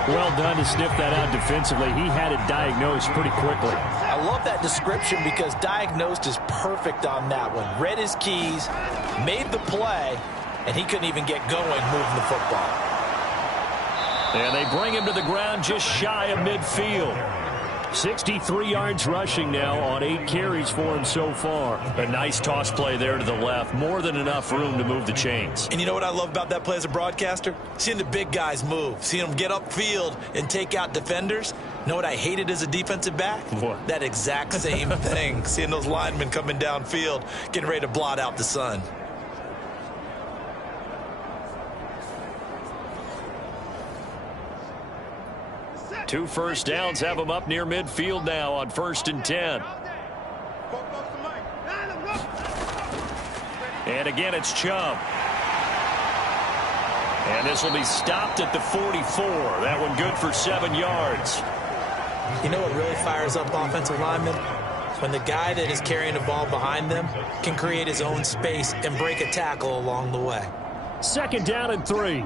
Well done to sniff that out defensively. He had it diagnosed pretty quickly. I love that description because diagnosed is perfect on that one. Read his keys, made the play, and he couldn't even get going moving the football. And they bring him to the ground just shy of midfield. 63 yards rushing now on 8 carries for him so far. A nice toss play there to the left. More than enough room to move the chains. And you know what I love about that play as a broadcaster? Seeing the big guys move. Seeing them get upfield and take out defenders. You know what I hated as a defensive back? What? That exact same thing. Seeing those linemen coming downfield, getting ready to blot out the sun. Two first downs have them up near midfield now on 1st and 10. And again, it's Chubb. And this will be stopped at the 44. That one good for 7 yards. You know what really fires up offensive linemen? When the guy that is carrying the ball behind them can create his own space and break a tackle along the way. 2nd down and 3.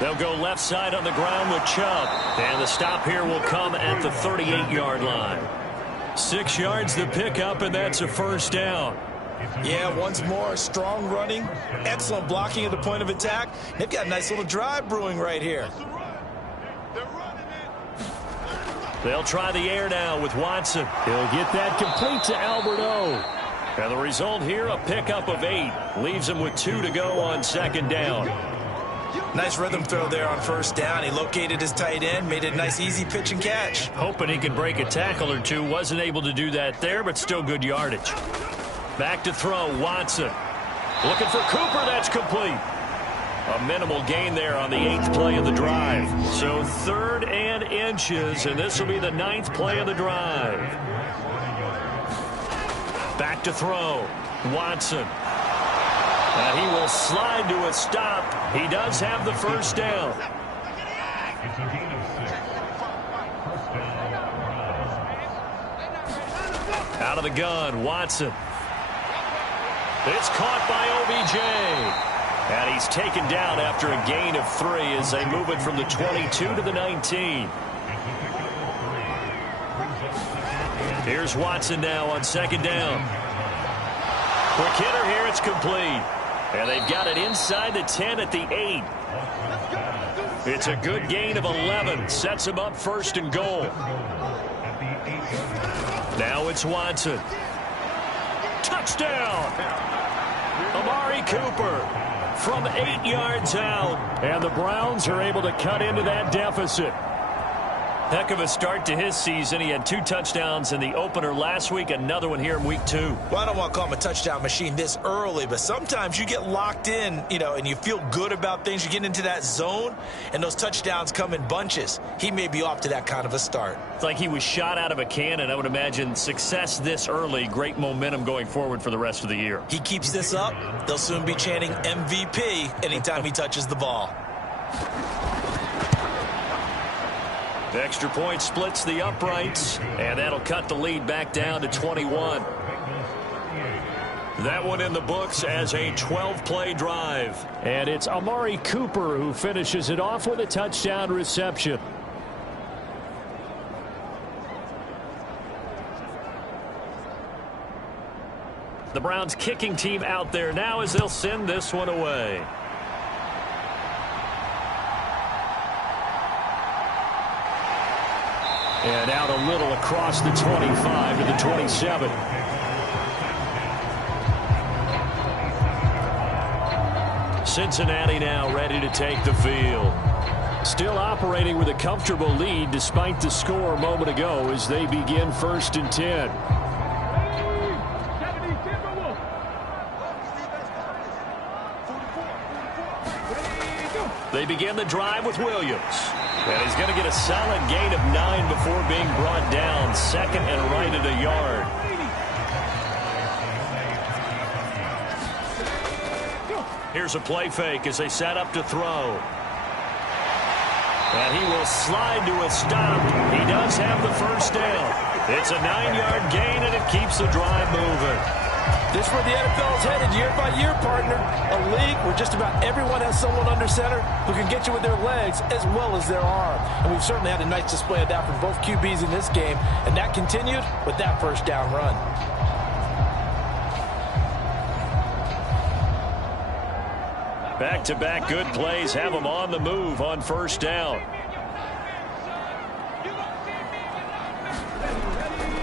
They'll go left side on the ground with Chubb. And the stop here will come at the 38-yard line. 6 yards the pickup, and that's a 1st down. Yeah, once more, strong running, excellent blocking at the point of attack. They've got a nice little drive brewing right here. They'll try the air now with Watson. He'll get that complete to Alberto. And the result here, a pickup of 8. Leaves him with 2 to go on 2nd down. Nice rhythm throw there on 1st down. He located his tight end, made it a nice easy pitch and catch. Hoping he could break a tackle or two. Wasn't able to do that there, but still good yardage. Back to throw, Watson. Looking for Cooper, that's complete. A minimal gain there on the 8th play of the drive. So 3rd and inches, and this will be the 9th play of the drive. Back to throw, Watson. And he will slide to a stop. He does have the 1st down. Out of the gun, Watson. It's caught by OBJ. And he's taken down after a gain of 3 as they move it from the 22 to the 19. Here's Watson now on 2nd down. Quick hitter here, it's complete. And they've got it inside the 10 at the 8. It's a good gain of 11. Sets him up 1st and goal. Now it's Watson. Touchdown! Amari Cooper from 8 yards out. And the Browns are able to cut into that deficit. Heck of a start to his season. He had 2 touchdowns in the opener last week, another one here in week 2. Well, I don't want to call him a touchdown machine this early, but sometimes you get locked in, and you feel good about things. You get into that zone, and those touchdowns come in bunches. He may be off to that kind of a start. It's like he was shot out of a cannon. I would imagine success this early, great momentum going forward for the rest of the year. He keeps this up, they'll soon be chanting MVP anytime he touches the ball. The extra point splits the uprights, and that'll cut the lead back down to 21. That one in the books as a 12-play drive. And it's Amari Cooper who finishes it off with a touchdown reception. The Browns kicking team out there now as they'll send this one away. And out a little across the 25 to the 27. Cincinnati now ready to take the field. Still operating with a comfortable lead despite the score a moment ago as they begin 1st and 10. They begin the drive with Williams. And he's going to get a solid gain of 9 before being brought down. 2nd and right at a yard. Here's a play fake as they set up to throw. And he will slide to a stop. He does have the first down. It's a 9-yard gain, and it keeps the drive moving. This is where the NFL is headed year by year, partner. A league where just about everyone has someone under center who can get you with their legs as well as their arm. And we've certainly had a nice display of that from both QBs in this game. And that continued with that first down run. Back-to-back good plays have them on the move on first down.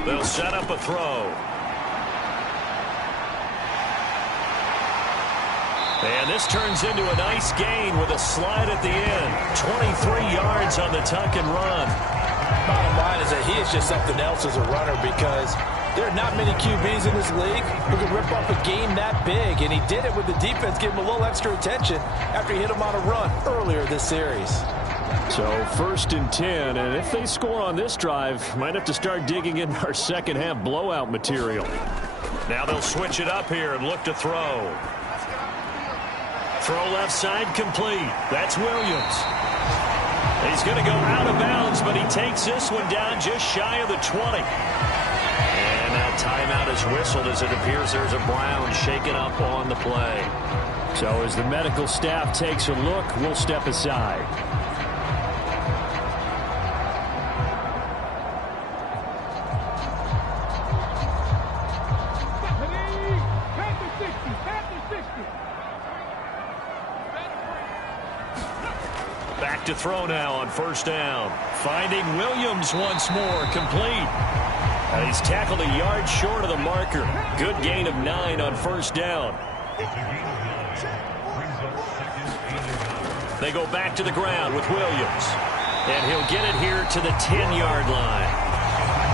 They'll set up a throw. And this turns into a nice gain with a slide at the end. 23 yards on the tuck and run. Bottom line is that he is just something else as a runner because there are not many QBs in this league who can rip up a game that big. And he did it with the defense giving him a little extra attention after he hit him on a run earlier this series. So 1st and 10, and if they score on this drive, might have to start digging in our second half blowout material. Now they'll switch it up here and look to throw. Throw left side complete. That's Williams. He's going to go out of bounds, but he takes this one down just shy of the 20. And now timeout is whistled as it appears there's a Brown shaken up on the play. So as the medical staff takes a look, we'll step aside. Back to throw now on first down. Finding Williams once more, complete. And he's tackled a yard short of the marker. Good gain of 9 on first down. They go back to the ground with Williams. And he'll get it here to the 10-yard line.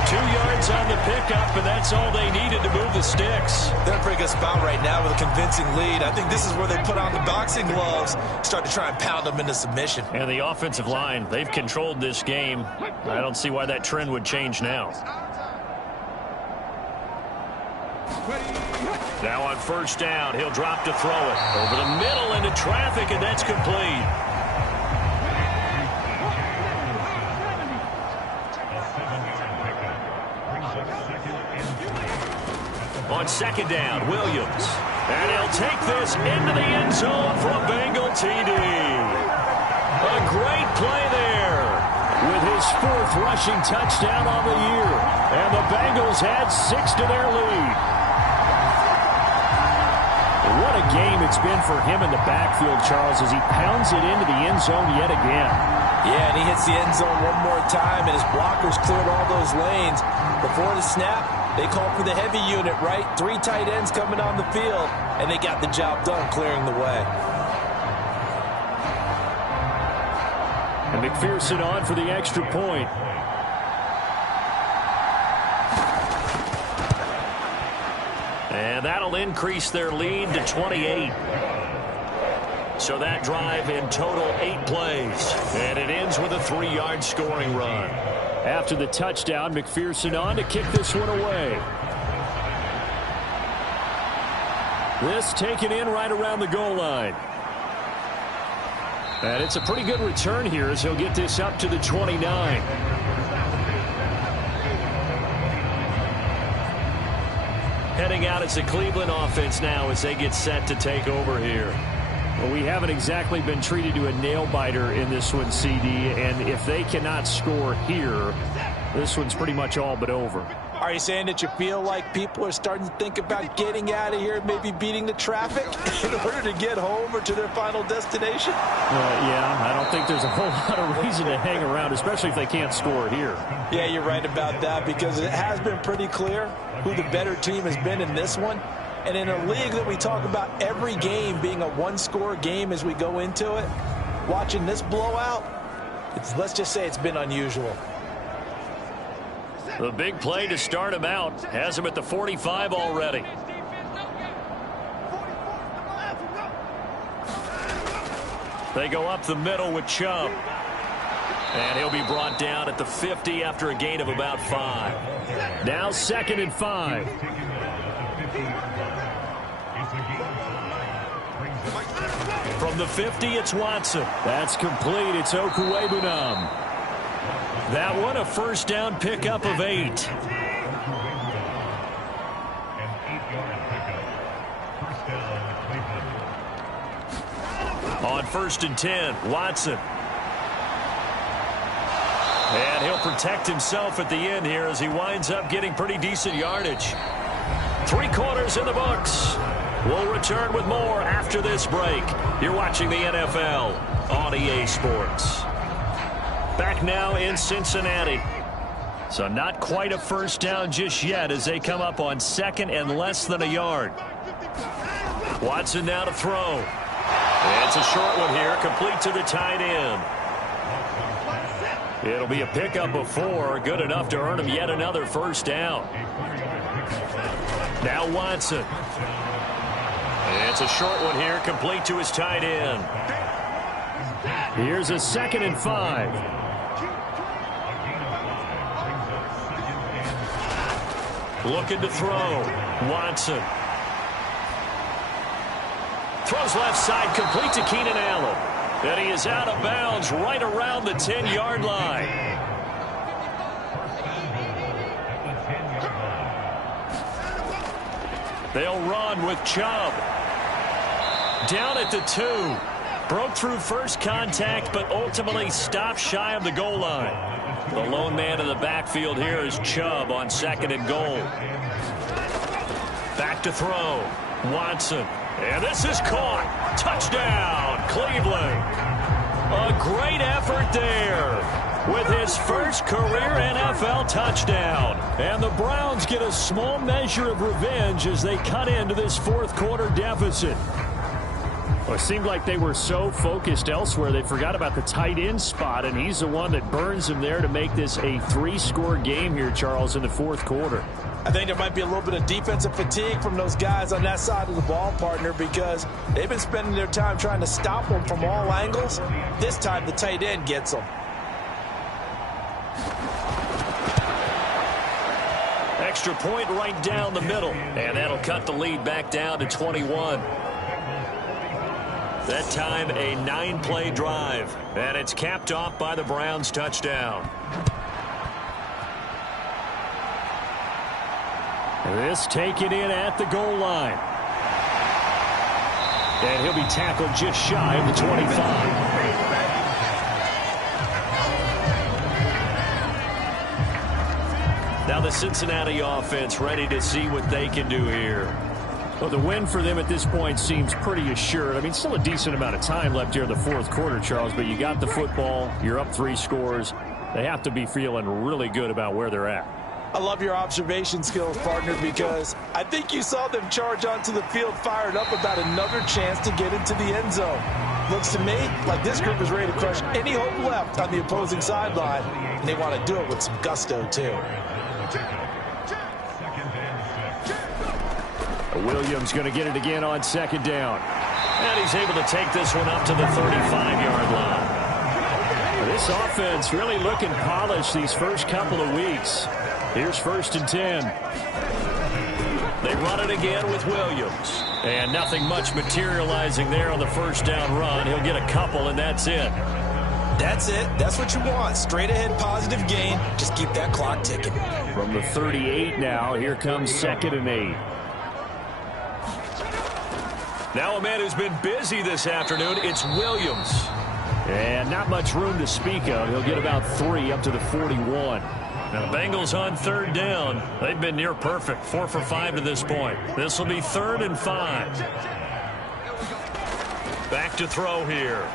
2 yards on the pickup, and that's all they needed to move the sticks. They're in a pretty good spot right now with a convincing lead. I think this is where they put on the boxing gloves, start to try and pound them into submission. And the offensive line, they've controlled this game. I don't see why that trend would change now. Now on first down, he'll drop to throw it. Over the middle into traffic, and that's complete. On second down, Williams. And he'll take this into the end zone for a Bengal TD. A great play there. With his 4th rushing touchdown on the year. And the Bengals add 6 to their lead. What a game it's been for him in the backfield, Charles, as he pounds it into the end zone yet again. Yeah, and he hits the end zone one more time, and his blockers cleared all those lanes. Before the snap, they called for the heavy unit, right? 3 tight ends coming on the field, and they got the job done clearing the way. And McPherson on for the extra point. And that'll increase their lead to 28. So that drive in total 8 plays. And it ends with a 3-yard scoring run. After the touchdown, McPherson on to kick this one away. This taken in right around the goal line. And it's a pretty good return here as he'll get this up to the 29. Heading out as the Cleveland offense now as they get set to take over here. Well, we haven't exactly been treated to a nail-biter in this one, CD, and if they cannot score here, this one's pretty much all but over. Are you saying that you feel like people are starting to think about getting out of here, maybe beating the traffic in order to get home or to their final destination? Yeah, I don't think there's a whole lot of reason to hang around, especially if they can't score here. Yeah, you're right about that because it has been pretty clear who the better team has been in this one. And in a league that we talk about every game being a one-score game as we go into it, watching this blowout, let's just say it's been unusual. The big play to start him out has him at the 45 already. They go up the middle with Chubb. And he'll be brought down at the 50 after a gain of about 5. Now 2nd and 5. From the 50, it's Watson. That's complete. It's Okuwebunam. That one a first down pickup of 8. On 1st and 10, Watson. And he'll protect himself at the end here as he winds up getting pretty decent yardage. 3 quarters in the books. We'll return with more after this break. You're watching the NFL on EA Sports. Back now in Cincinnati. So not quite a first down just yet as they come up on 2nd and less than a yard. Watson now to throw. It's a short one here, complete to the tight end. It'll be a pickup of 4, good enough to earn him yet another first down. Now Watson. It's a short one here, complete to his tight end. Here's a 2nd and 5. Looking to throw. Watson. Throws left side, complete to Keenan Allen. And he is out of bounds right around the 10-yard line. They'll run with Chubb. Down at the 2. Broke through first contact, but ultimately stopped shy of the goal line. The lone man in the backfield here is Chubb on 2nd and goal. Back to throw. Watson. And this is caught. Touchdown, Cleveland. A great effort there with his first career NFL touchdown. And the Browns get a small measure of revenge as they cut into this 4th quarter deficit. Well, it seemed like they were so focused elsewhere they forgot about the tight end spot, and he's the one that burns him there to make this a 3-score game here, Charles, in the 4th quarter. I think there might be a little bit of defensive fatigue from those guys on that side of the ball, partner, because they've been spending their time trying to stop them from all angles. This time the tight end gets them. Extra point right down the middle, and that'll cut the lead back down to 21. That time a 9-play drive, and it's capped off by the Browns touchdown. This taken in at the goal line. And he'll be tackled just shy of the 25. Now the Cincinnati offense ready to see what they can do here. Well, the win for them at this point seems pretty assured. I mean, still a decent amount of time left here in the 4th quarter, Charles, but you got the football. You're up 3 scores. They have to be feeling really good about where they're at. I love your observation skills, partner, because I think you saw them charge onto the field fired up about another chance to get into the end zone. Looks to me like this group is ready to crush any hope left on the opposing sideline, and they want to do it with some gusto, too. Williams going to get it again on second down. And he's able to take this one up to the 35-yard line. This offense really looking polished these first couple of weeks. Here's 1st and 10. They run it again with Williams. And nothing much materializing there on the first down run. He'll get a couple, and that's it. That's it. That's what you want. Straight ahead positive gain. Just keep that clock ticking. From the 38 now, here comes 2nd and 8. Now a man who's been busy this afternoon, it's Williams. And not much room to speak of. He'll get about 3 up to the 41. Now the Bengals on 3rd down. They've been near perfect. 4 for 5 to this point. This will be 3rd and 5. Back to throw here.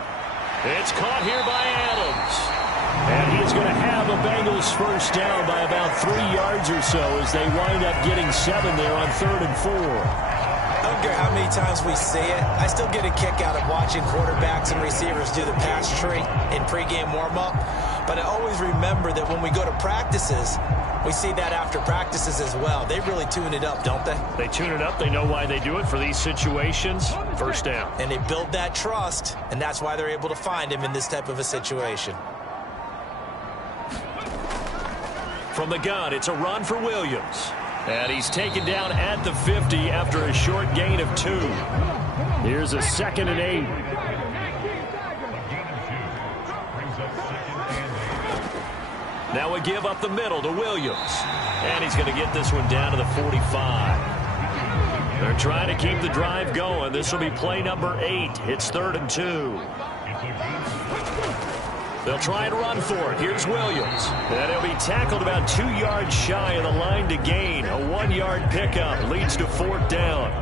It's caught here by Adams. And he's going to have a Bengals first down by about 3 yards or so as they wind up getting 7 there on 3rd and 4. I don't care how many times we say it, I still get a kick out of watching quarterbacks and receivers do the pass tree in pregame warm-up. But I always remember that when we go to practices, we see that after practices as well. They really tune it up, don't they? They tune it up. They know why they do it for these situations. First down. And they build that trust, and that's why they're able to find him in this type of a situation. From the gun, it's a run for Williams. And he's taken down at the 50 after a short gain of 2. Here's a 2nd and 8. Now a give up the middle to Williams. And he's going to get this one down to the 45. They're trying to keep the drive going. This will be play number 8. It's 3rd and 2. They'll try and run for it. Here's Williams. And he'll be tackled about 2 yards shy of the line to gain. A 1-yard pickup leads to 4th down.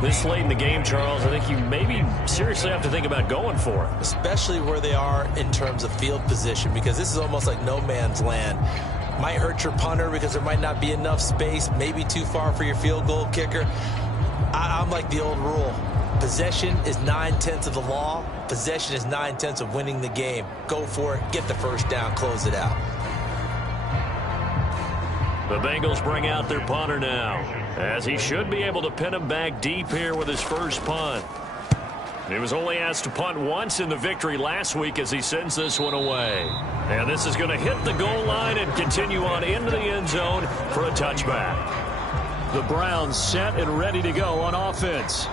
This late in the game, Charles, I think you maybe seriously have to think about going for it. Especially where they are in terms of field position, because this is almost like no man's land. Might hurt your punter because there might not be enough space, maybe too far for your field goal kicker. I'm like the old rule. Possession is 9/10 of the law. Possession is 9/10 of winning the game. Go for it. Get the first down. Close it out. The Bengals bring out their punter now, as he should be able to pin him back deep here with his first punt. He was only asked to punt once in the victory last week as he sends this one away. And this is going to hit the goal line and continue on into the end zone for a touchback. The Browns set and ready to go on offense.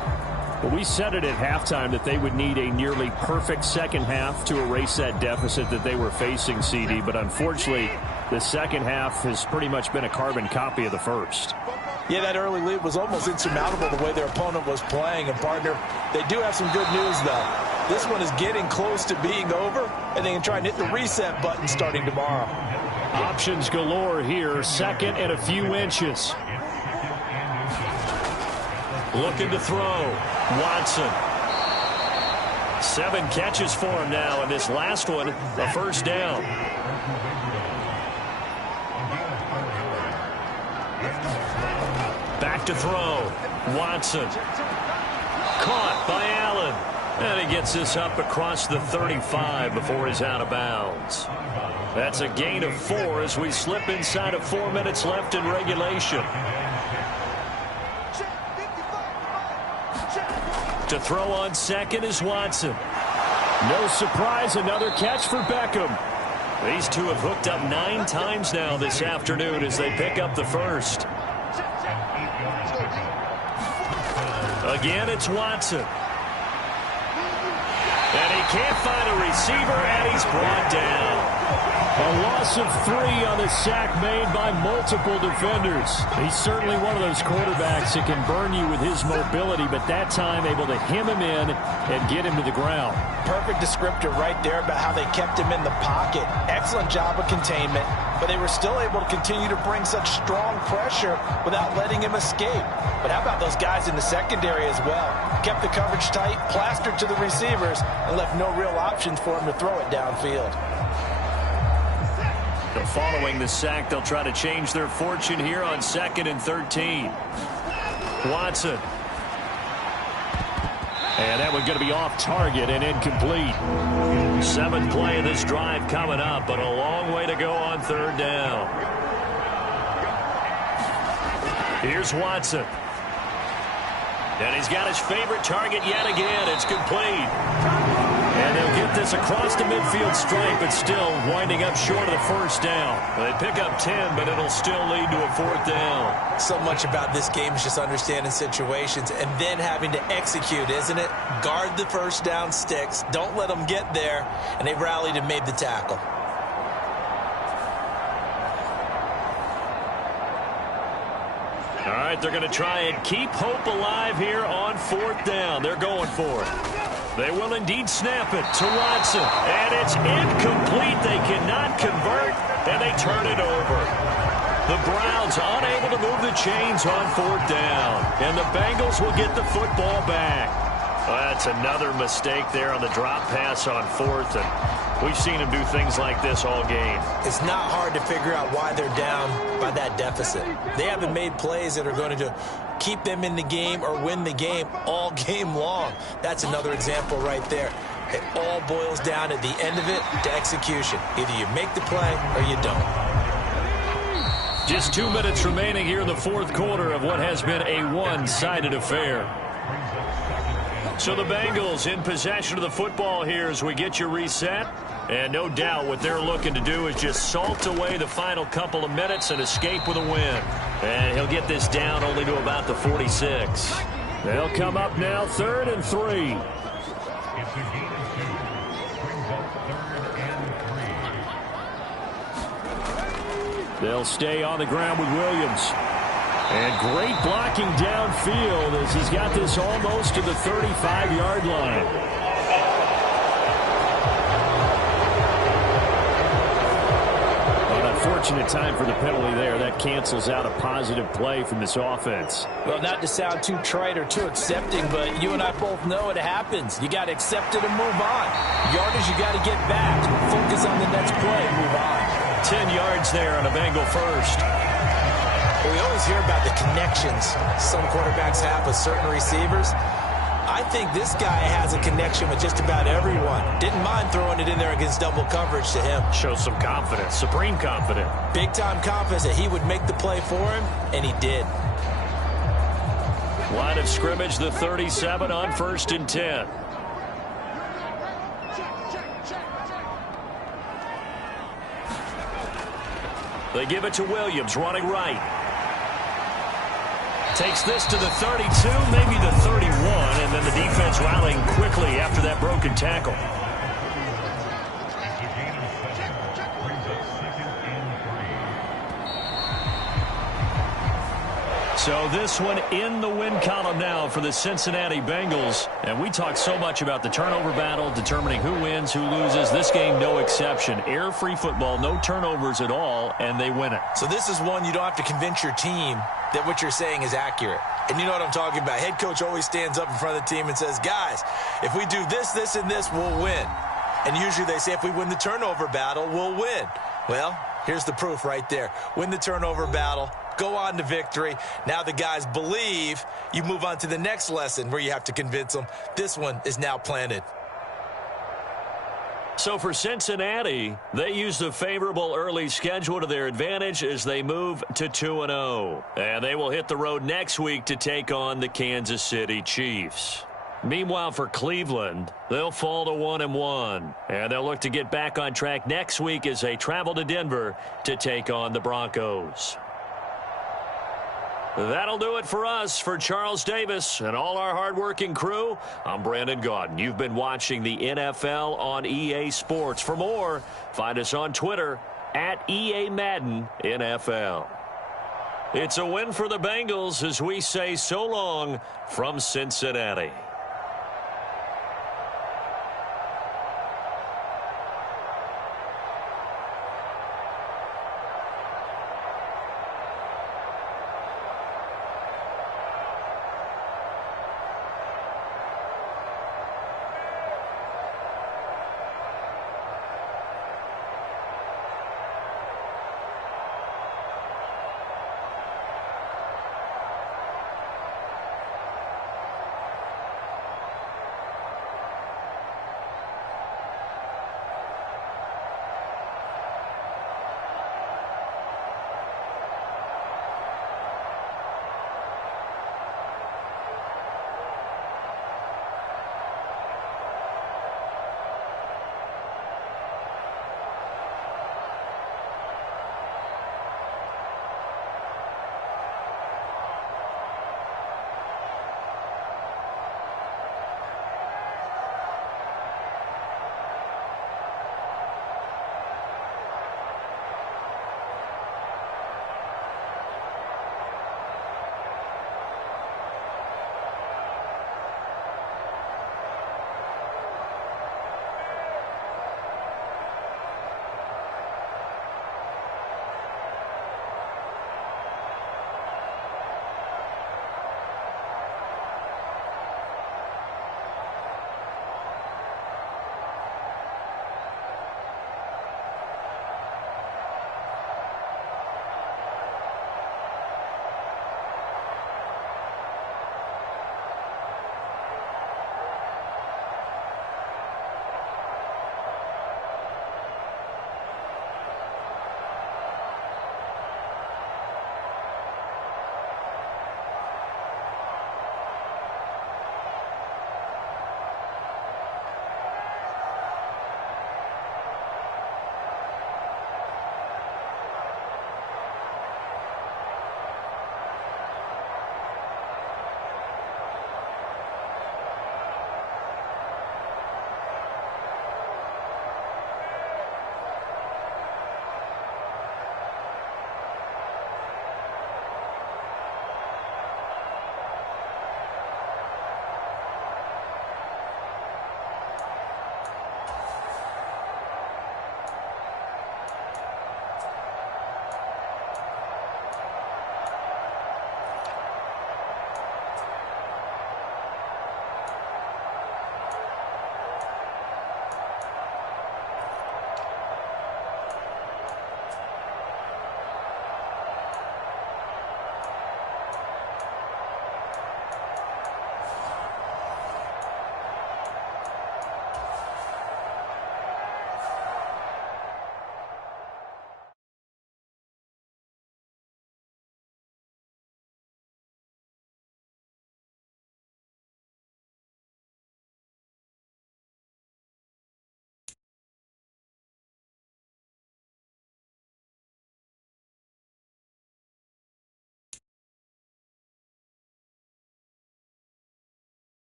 Well, we said it at halftime that they would need a nearly perfect second half to erase that deficit that they were facing, CD. But unfortunately, the second half has pretty much been a carbon copy of the first. Yeah, that early lead was almost insurmountable the way their opponent was playing. And, partner, they do have some good news, though. This one is getting close to being over, and they can try and hit the reset button starting tomorrow. Options galore here, 2nd and a few inches. Looking to throw. Watson. 7 catches for him now, and this last one, a first down. Back to throw. Watson. Caught by Allen. And he gets this up across the 35 before he's out of bounds. That's a gain of 4 as we slip inside of 4 minutes left in regulation. To throw on second is Watson. No surprise, another catch for Beckham. These two have hooked up 9 times now this afternoon as they pick up the first. Again, it's Watson. And he can't find a receiver, and he's brought down. A loss of 3 on the sack made by multiple defenders. He's certainly one of those quarterbacks that can burn you with his mobility, but that time able to hem him in and get him to the ground. Perfect descriptor right there about how they kept him in the pocket. Excellent job of containment, but they were still able to continue to bring such strong pressure without letting him escape. But how about those guys in the secondary as well? Kept the coverage tight, plastered to the receivers, and left no real options for him to throw it downfield. Following the sack, they'll try to change their fortune here on 2nd and 13. Watson. And that one's going to be off target and incomplete. 7th play of this drive coming up, but a long way to go on 3rd down. Here's Watson. And he's got his favorite target yet again. It's complete. And they'll get this across the midfield stripe, but still winding up short of the first down. They pick up 10, but it'll still lead to a fourth down. So much about this game is just understanding situations and then having to execute, isn't it? Guard the first down sticks. Don't let them get there. And they rallied and made the tackle. All right, they're going to try and keep hope alive here on fourth down. They're going for it. They will indeed snap it to Watson. And it's incomplete. They cannot convert, and they turn it over. The Browns unable to move the chains on fourth down. And the Bengals will get the football back. Well, that's another mistake there on the drop pass on fourth. And we've seen them do things like this all game. It's not hard to figure out why they're down by that deficit. They haven't made plays that are going to keep them in the game or win the game all game long. That's another example right there. It all boils down at the end of it to execution. Either you make the play or you don't. Just 2 minutes remaining here in the fourth quarter of what has been a one-sided affair. So the Bengals in possession of the football here as we get you reset. And no doubt what they're looking to do is just salt away the final couple of minutes and escape with a win. And he'll get this down only to about the 46. They'll come up now 3rd and 3. They'll stay on the ground with Williams. And great blocking downfield as he's got this almost to the 35-yard line. Unfortunate time for the penalty there. That cancels out a positive play from this offense. Well, not to sound too trite or too accepting, but you and I both know it happens. You got to accept it and move on. Yardage, you got to get back. Focus on the next play. Move on. 10 yards there on a Bengal first. Well, we always hear about the connections some quarterbacks have with certain receivers. I think this guy has a connection with just about everyone. Didn't mind throwing it in there against double coverage to him. Shows some confidence, supreme confidence. Big-time confidence that he would make the play for him, and he did. Line of scrimmage, the 37 on 1st and 10. They give it to Williams, running right. Takes this to the 32, maybe the 31, and then the defense rallying quickly after that broken tackle. So this one in the win column now for the Cincinnati Bengals. And we talk so much about the turnover battle, determining who wins, who loses. This game, no exception. Error-free football, no turnovers at all, and they win it. So this is one you don't have to convince your team that what you're saying is accurate. And you know what I'm talking about. Head coach always stands up in front of the team and says, guys, if we do this, this, and this, we'll win. And usually they say if we win the turnover battle, we'll win. Well, here's the proof right there. Win the turnover battle. Go on to victory. Now the guys believe. You move on to the next lesson where you have to convince them. This one is now planted. So for Cincinnati, they use the favorable early schedule to their advantage as they move to 2-0. And they will hit the road next week to take on the Kansas City Chiefs. Meanwhile, for Cleveland, they'll fall to 1-1. And they'll look to get back on track next week as they travel to Denver to take on the Broncos. That'll do it for us. For Charles Davis and all our hardworking crew, I'm Brandon Gaudin. You've been watching the NFL on EA Sports. For more, find us on Twitter at EA Madden NFL. It's a win for the Bengals as we say so long from Cincinnati.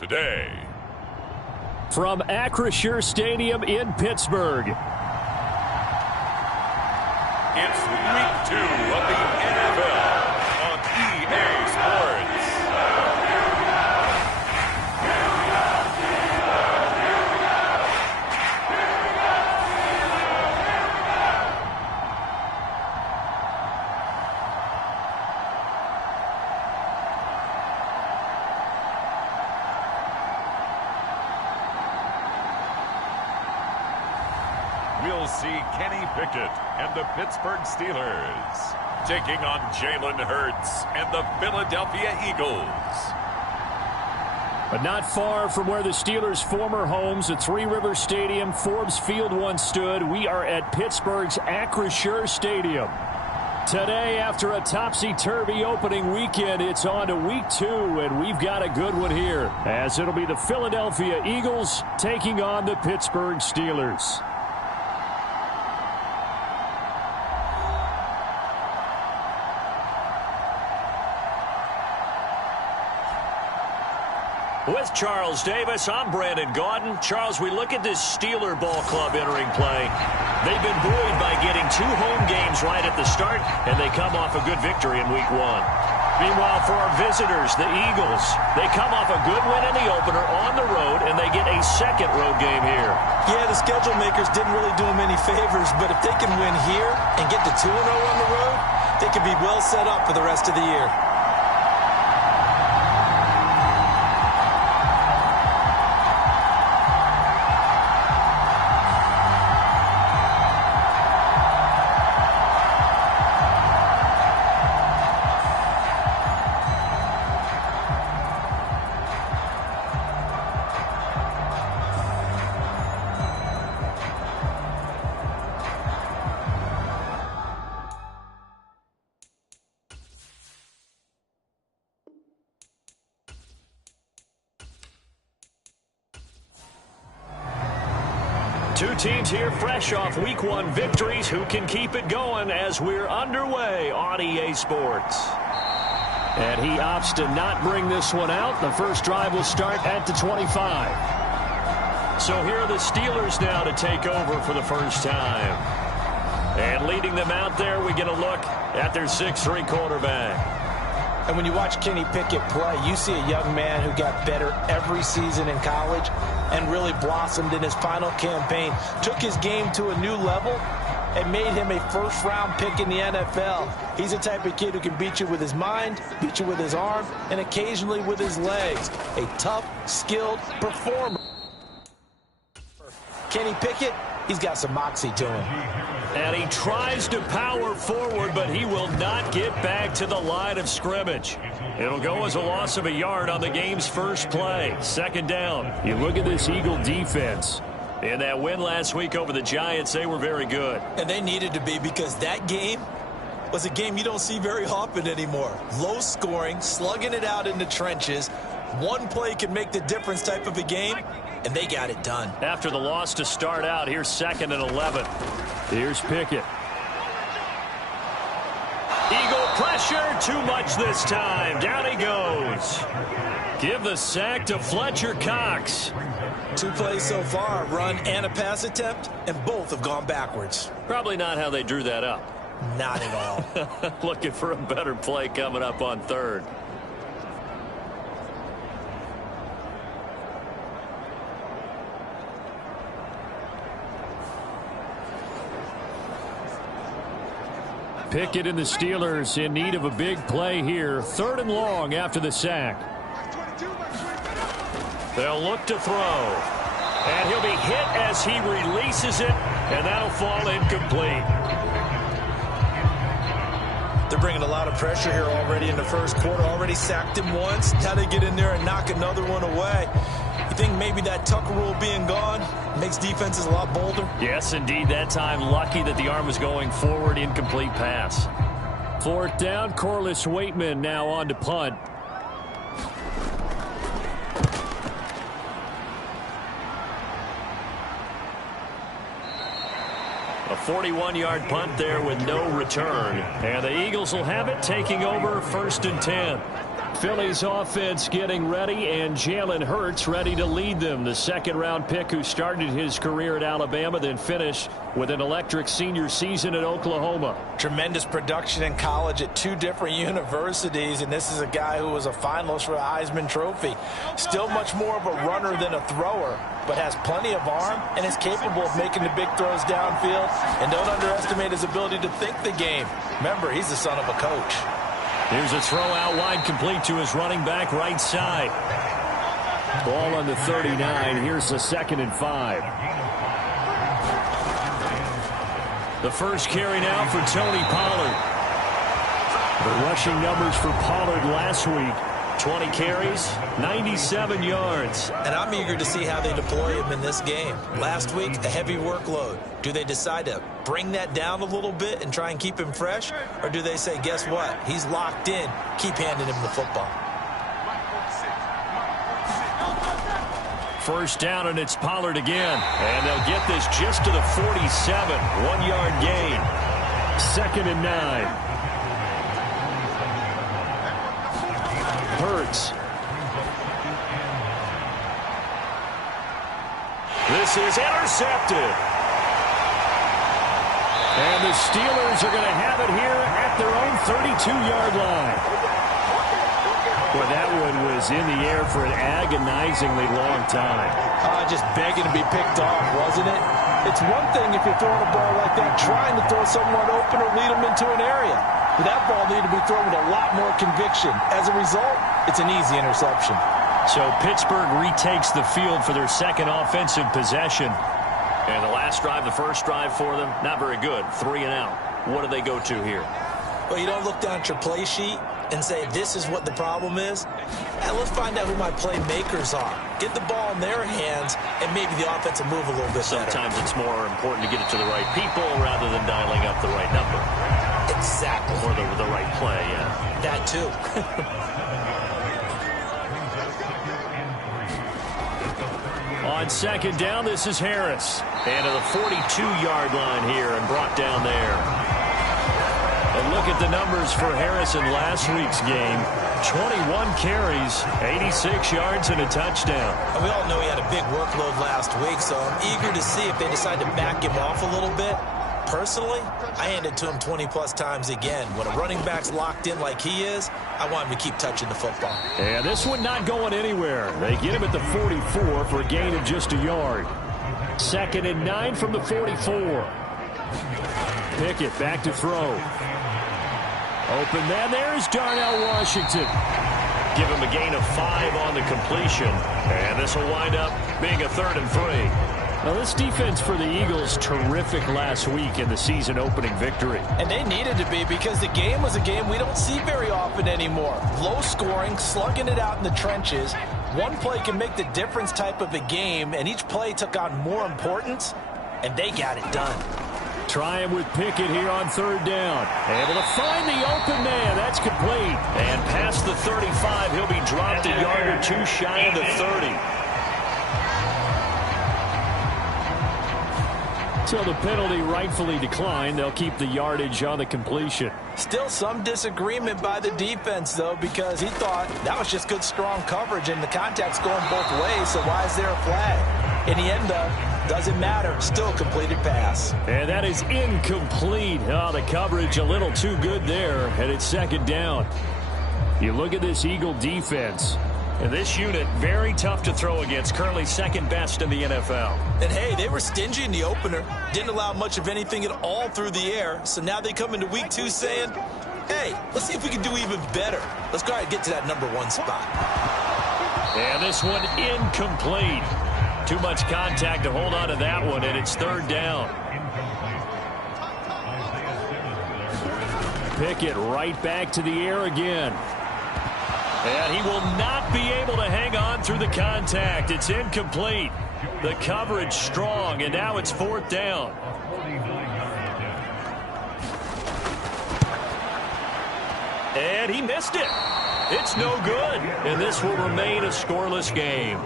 today. From Acrisure Stadium in Pittsburgh. It's week 2 of the NFL on EA Sports. We'll see Kenny Pickett and the Pittsburgh Steelers taking on Jalen Hurts and the Philadelphia Eagles. But not far from where the Steelers' former homes at Three Rivers Stadium, Forbes Field once stood, we are at Pittsburgh's Acrisure Stadium. Today, after a topsy-turvy opening weekend, it's on to week 2, and we've got a good one here, as it'll be the Philadelphia Eagles taking on the Pittsburgh Steelers. With Charles Davis, I'm Brandon Gaudin. Charles, we look at this Steeler ball club entering play. They've been buoyed by getting 2 home games right at the start, and they come off a good victory in week 1. Meanwhile, for our visitors, the Eagles, they come off a good win in the opener on the road, and they get a second road game here. Yeah, the schedule makers didn't really do them any favors, but if they can win here and get to 2-0 on the road, they could be well set up for the rest of the year. Two teams here fresh off week 1 victories. Who can keep it going as we're underway on EA Sports? And he opts to not bring this one out. The first drive will start at the 25. So here are the Steelers now to take over for the first time. And leading them out there, we get a look at their 6'3" quarterback. And when you watch Kenny Pickett play, you see a young man who got better every season in college and really blossomed in his final campaign, took his game to a new level, and made him a first-round pick in the NFL. He's the type of kid who can beat you with his mind, beat you with his arm, and occasionally with his legs. A tough, skilled performer. Kenny Pickett, he's got some moxie to him. And he tries to power forward, but he will not get back to the line of scrimmage. It'll go as a loss of a yard on the game's first play. Second down. You look at this Eagle defense. In that win last week over the Giants, they were very good. And they needed to be, because that game was a game you don't see very often anymore. Low scoring, slugging it out in the trenches. One play can make the difference type of a game, and they got it done. After the loss to start out, here's 2nd and 11. Here's Pickett. Eagle pressure, too much this time. Down he goes. Give the sack to Fletcher Cox. 2 plays so far, a run and a pass attempt, and both have gone backwards. Probably not how they drew that up. Not at all. Looking for a better play coming up on 3rd. Pickett and the Steelers in need of a big play here. 3rd and long after the sack. They'll look to throw. And he'll be hit as he releases it, and that'll fall incomplete. They're bringing a lot of pressure here already in the first quarter. Already sacked him once. Now they get in there and knock another one away. You think maybe that Tucker rule being gone makes defenses a lot bolder? Yes, indeed. That time, lucky that the arm was going forward. Incomplete pass. 4th down. Corliss Waitman now on to punt. A 41-yard punt there with no return. And the Eagles will have it, taking over 1st and 10. Phillies offense getting ready, and Jalen Hurts ready to lead them. The second-round pick who started his career at Alabama, then finished with an electric senior season at Oklahoma. Tremendous production in college at 2 different universities, and this is a guy who was a finalist for the Heisman Trophy. Still much more of a runner than a thrower, but has plenty of arm and is capable of making the big throws downfield. And don't underestimate his ability to think the game. Remember, he's the son of a coach. Here's a throw out wide, complete to his running back right side. Ball on the 39. Here's the 2nd and 5. The first carry now for Tony Pollard. The rushing numbers for Pollard last week. 20 carries, 97 yards. And I'm eager to see how they deploy him in this game. Last week, a heavy workload. Do they decide to bring that down a little bit and try and keep him fresh? Or do they say, guess what? He's locked in. Keep handing him the football. First down, and it's Pollard again. And they'll get this just to the 47. 1-yard gain. 2nd and 9. Hurts. This is intercepted. And the Steelers are going to have it here at their own 32-yard line. Well, that one was in the air for an agonizingly long time. Just begging to be picked off, wasn't it? It's one thing if you're throwing a ball like that, trying to throw someone open or lead them into an area. But that ball needed to be thrown with a lot more conviction. As a result, it's an easy interception. So Pittsburgh retakes the field for their second offensive possession. And the last drive, the first drive for them, not very good. 3 and out. What do they go to here? Well, you don't look down at your play sheet and say, this is what the problem is. And let's find out who my playmakers are. Get the ball in their hands, and maybe the offense will move a little bit better. Sometimes it's more important to get it to the right people rather than dialing up the right number. Exactly. Or the right play, yeah. That too. On second down, this is Harris. And to the 42-yard line here and brought down there. And look at the numbers for Harris in last week's game. 21 carries, 86 yards, and a touchdown. And we all know he had a big workload last week, so I'm eager to see if they decide to back him off a little bit. Personally, I hand it to him 20-plus times again. When a running back's locked in like he is, I want him to keep touching the football. And this one not going anywhere. They get him at the 44 for a gain of just a yard. 2nd and 9 from the 44. Pickett back to throw. Open man, there's Darnell Washington. Give him a gain of 5 on the completion. And this will wind up being a 3rd and 3. Now, this defense for the Eagles, terrific last week in the season-opening victory. And they needed to be, because the game was a game we don't see very often anymore. Low scoring, slugging it out in the trenches. One play can make the difference type of a game, and each play took on more importance, and they got it done. Trying with Pickett here on 3rd down. Able to find the open man. That's complete. And past the 35, he'll be dropped a yard or 2 shy of the 30. So the penalty rightfully declined. They'll keep the yardage on the completion. Still some disagreement by the defense, though, because he thought that was just good, strong coverage, and the contact's going both ways, so why is there a flag? In the end, though, doesn't matter. Still a completed pass. And that is incomplete. Oh, the coverage a little too good there, and it's 2nd down. You look at this Eagle defense. And this unit, very tough to throw against, currently 2nd best in the NFL. And, hey, they were stingy in the opener, didn't allow much of anything at all through the air, so now they come into week 2 saying, hey, let's see if we can do even better. Let's go ahead and get to that #1 spot. And this one incomplete. Too much contact to hold on to that one, and it's 3rd down. Pickett right back to the air again. And he will not be able to hang on through the contact. It's incomplete. The coverage strong, and now it's 4th down. And he missed it. It's no good. And this will remain a scoreless game.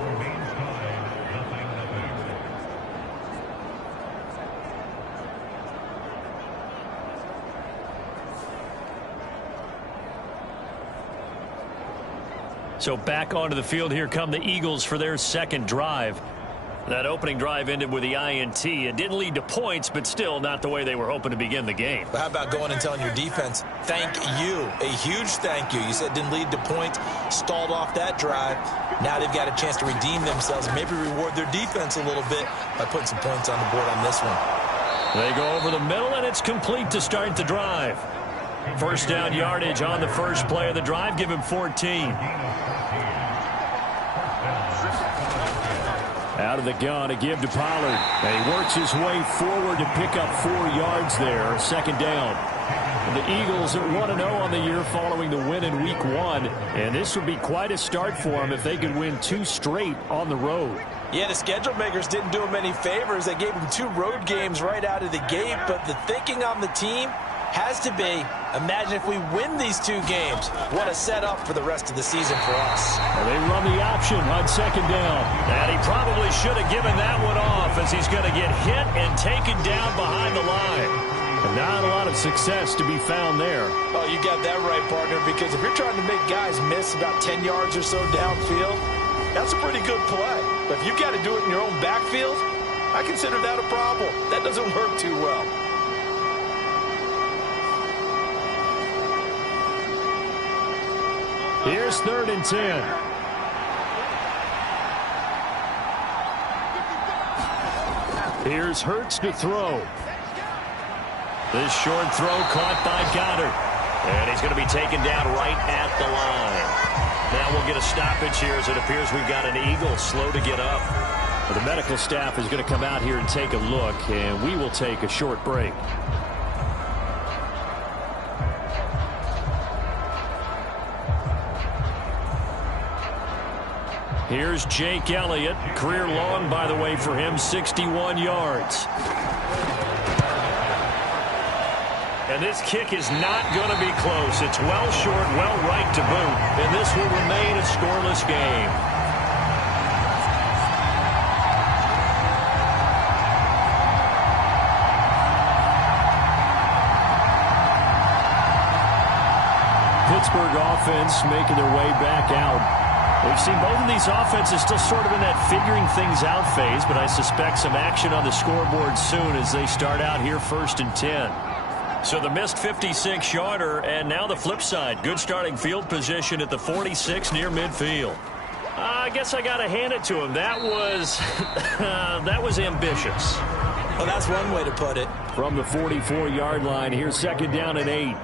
So back onto the field here come the Eagles for their second drive. That opening drive ended with the INT. It didn't lead to points, but still not the way they were hoping to begin the game. But how about going and telling your defense, thank you, a huge thank you. You said it didn't lead to points, stalled off that drive. Now they've got a chance to redeem themselves, maybe reward their defense a little bit by putting some points on the board on this one. They go over the middle, and it's complete to start the drive. First down yardage on the first play of the drive. Give him 14. Out of the gun, a give to Pollard. And he works his way forward to pick up 4 yards there. Second down. And the Eagles are 1-0 on the year following the win in Week 1. And this would be quite a start for them if they could win 2 straight on the road. Yeah, the schedule makers didn't do him any favors. They gave him 2 road games right out of the gate. But the thinking on the team has to be, imagine if we win these 2 games. What a setup for the rest of the season for us. Well, they run the option on second down. And he probably should have given that one off as he's going to get hit and taken down behind the line. And not a lot of success to be found there. Oh, you got that right, partner, because if you're trying to make guys miss about 10 yards or so downfield, that's a pretty good play. But if you've got to do it in your own backfield, I consider that a problem. That doesn't work too well. Here's 3rd and 10. Here's Hurts to throw. This short throw caught by Goddard. And he's going to be taken down right at the line. Now we'll get a stoppage here as it appears we've got an Eagle slow to get up. Well, the medical staff is going to come out here and take a look, and we will take a short break. Here's Jake Elliott. Career long, by the way, for him, 61 yards. And this kick is not going to be close. It's well short, well right to boot. And this will remain a scoreless game. Pittsburgh offense making their way back out. We've seen both of these offenses still sort of in that figuring things out phase, but I suspect some action on the scoreboard soon as they start out here 1st and 10. So the missed 56-yarder, and now the flip side. Good starting field position at the 46 near midfield. I guess I got to hand it to him. That was that was ambitious. Well, that's one way to put it. From the 44-yard line, here's 2nd down and 8.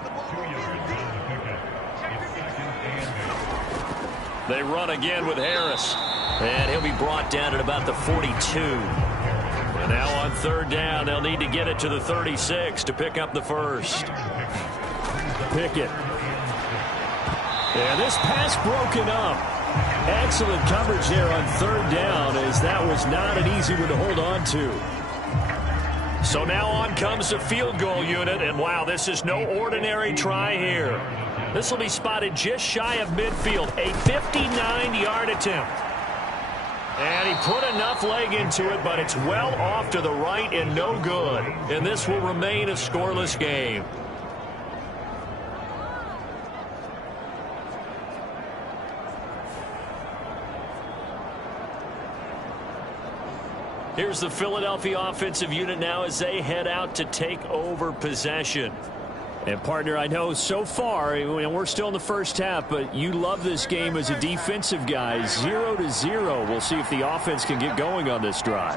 They run again with Harris. And he'll be brought down at about the 42. And now on 3rd down, they'll need to get it to the 36 to pick up the first. Pickett. And this pass broken up. Excellent coverage there on 3rd down, as that was not an easy one to hold on to. So now on comes the field goal unit, and wow, this is no ordinary try here. This will be spotted just shy of midfield, a 59-yard attempt. And he put enough leg into it, but it's well off to the right and no good. And this will remain a scoreless game. Here's the Philadelphia offensive unit now as they head out to take over possession. And, partner, I know so far, and we're still in the first half, but you love this game as a defensive guy. 0-0. We'll see if the offense can get going on this drive.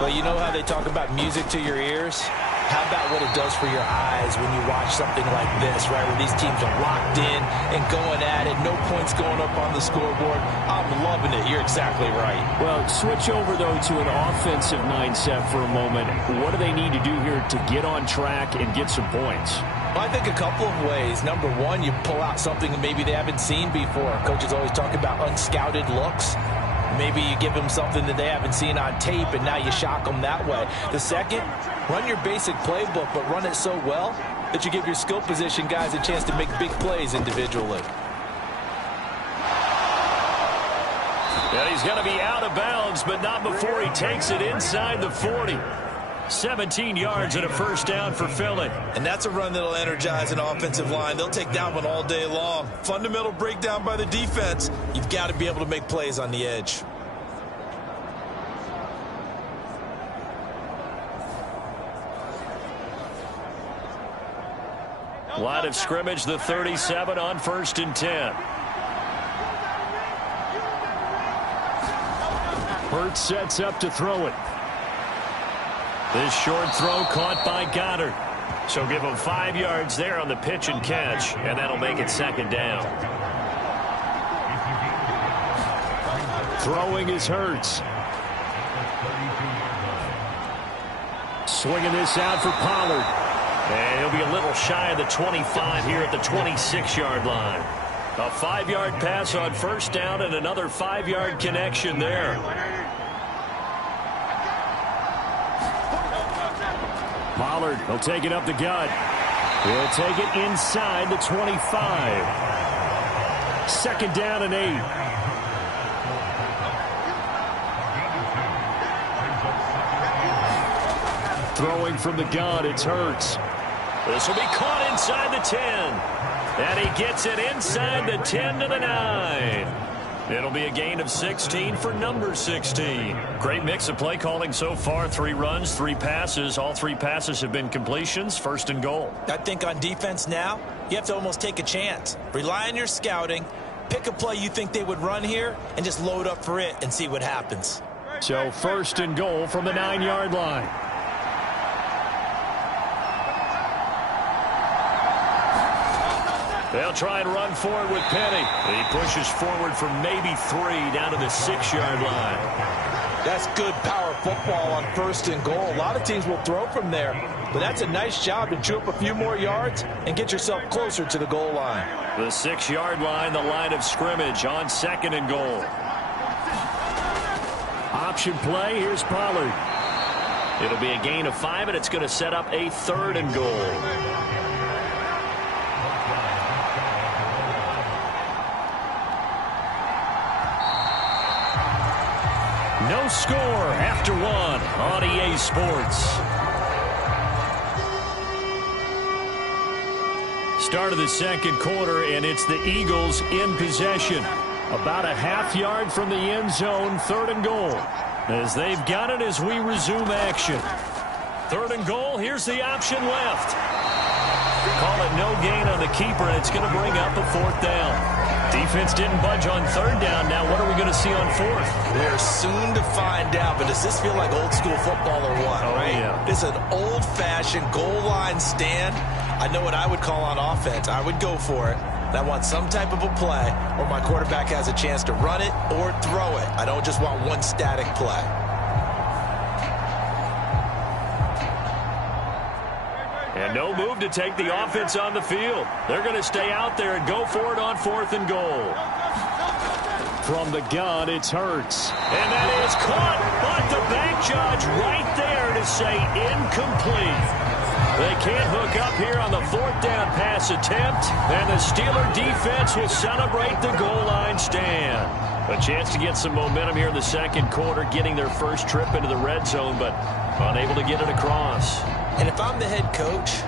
Well, you know how they talk about music to your ears? How about what it does for your eyes when you watch something like this, right, where these teams are locked in and going at it, no points going up on the scoreboard? I'm loving it. You're exactly right. Well, switch over, though, to an offensive mindset for a moment. What do they need to do here to get on track and get some points? Well, I think a couple of ways. Number one, you pull out something that maybe they haven't seen before. Coaches always talk about unscouted looks. Maybe you give them something that they haven't seen on tape, and now you shock them that way. The second, run your basic playbook, but run it so well that you give your skill position guys a chance to make big plays individually. Yeah, he's going to be out of bounds, but not before he takes it inside the 40. 17 yards and a first down for Philly. And that's a run that'll energize an offensive line. They'll take that one all day long. Fundamental breakdown by the defense. You've got to be able to make plays on the edge. Line of scrimmage, the 37 on 1st and 10. Hurts sets up to throw it. This short throw caught by Goddard. So give him 5 yards there on the pitch and catch, and that'll make it 2nd down. Throwing is Hurts. Swinging this out for Pollard. And he'll be a little shy of the 25 here at the 26-yard line. A 5-yard pass on 1st down and another 5-yard connection there. Pollard will take it up the gut. He'll take it inside the 25. 2nd down and 8. Throwing from the gun, it's Hurts. This will be caught inside the 10. And he gets it inside the 10 to the 9. It'll be a gain of 16 for number 16. Great mix of play calling so far. 3 runs, 3 passes. All 3 passes have been completions. 1st and goal. I think on defense now, you have to almost take a chance. Rely on your scouting. Pick a play you think they would run here and just load up for it and see what happens. So 1st and goal from the 9-yard line. They'll try and run forward with Penny. He pushes forward for maybe 3 down to the 6-yard line. That's good power football on 1st and goal. A lot of teams will throw from there, but that's a nice job to chew up a few more yards and get yourself closer to the goal line. The 6-yard line, the line of scrimmage on 2nd and goal. Option play, here's Pollard. It'll be a gain of 5, and it's going to set up a 3rd and goal. No score after 1 on EA Sports. Start of the 2nd quarter, and it's the Eagles in possession. About a half-yard from the end zone, 3rd and goal. As they've got it as we resume action. 3rd and goal, here's the option left. Call it no gain on the keeper, and it's going to bring up a 4th down. Defense didn't budge on 3rd down. Now what are we going to see on 4th? We're soon to find out, but does this feel like old school football or what? Oh, right? Yeah. This is an old-fashioned goal line stand. I know what I would call on offense. I would go for it. And I want some type of a play where my quarterback has a chance to run it or throw it. I don't just want one static play. And no move to take the offense on the field. They're going to stay out there and go for it on 4th and goal. From the gun, it's Hurts. And that is caught, but the back judge right there to say incomplete. They can't hook up here on the 4th down pass attempt, and the Steeler defense will celebrate the goal line stand. A chance to get some momentum here in the 2nd quarter, getting their first trip into the red zone, but unable to get it across. And if I'm the head coach,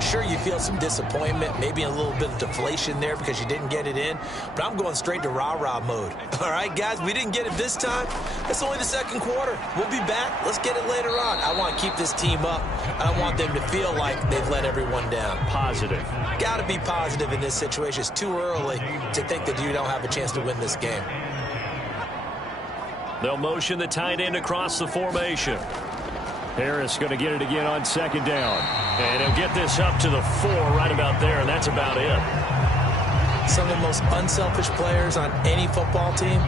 sure, you feel some disappointment, maybe a little bit of deflation there because you didn't get it in, but I'm going straight to rah-rah mode. All right, guys, we didn't get it this time. That's only the 2nd quarter. We'll be back. Let's get it later on. I want to keep this team up. I don't want them to feel like they've let everyone down. Positive. Got to be positive in this situation. It's too early to think that you don't have a chance to win this game. They'll motion the tight end across the formation. Harris going to get it again on 2nd down. And he'll get this up to the 4 right about there, and that's about it. Some of the most unselfish players on any football team,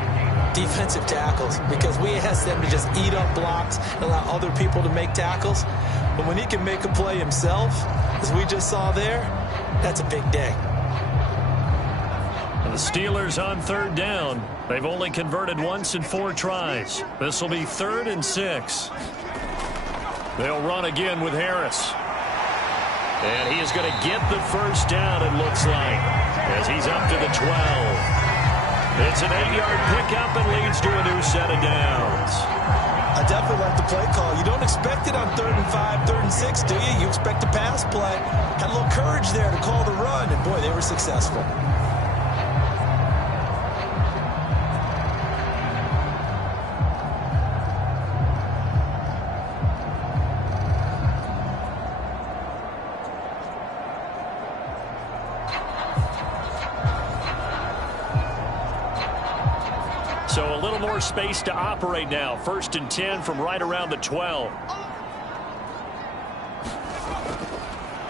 defensive tackles, because we ask them to just eat up blocks and allow other people to make tackles. But when he can make a play himself, as we just saw there, that's a big day. The Steelers on 3rd down. They've only converted once in 4 tries. This will be 3rd and 6. They'll run again with Harris. And he is going to get the first down, it looks like, as he's up to the 12. It's an 8-yard pickup and leads to a new set of downs. I definitely like the play call. You don't expect it on 3rd and 5, 3rd and 6, do you? You expect a pass play. Had a little courage there to call the run, and boy, they were successful. So a little more space to operate now. 1st and 10 from right around the 12.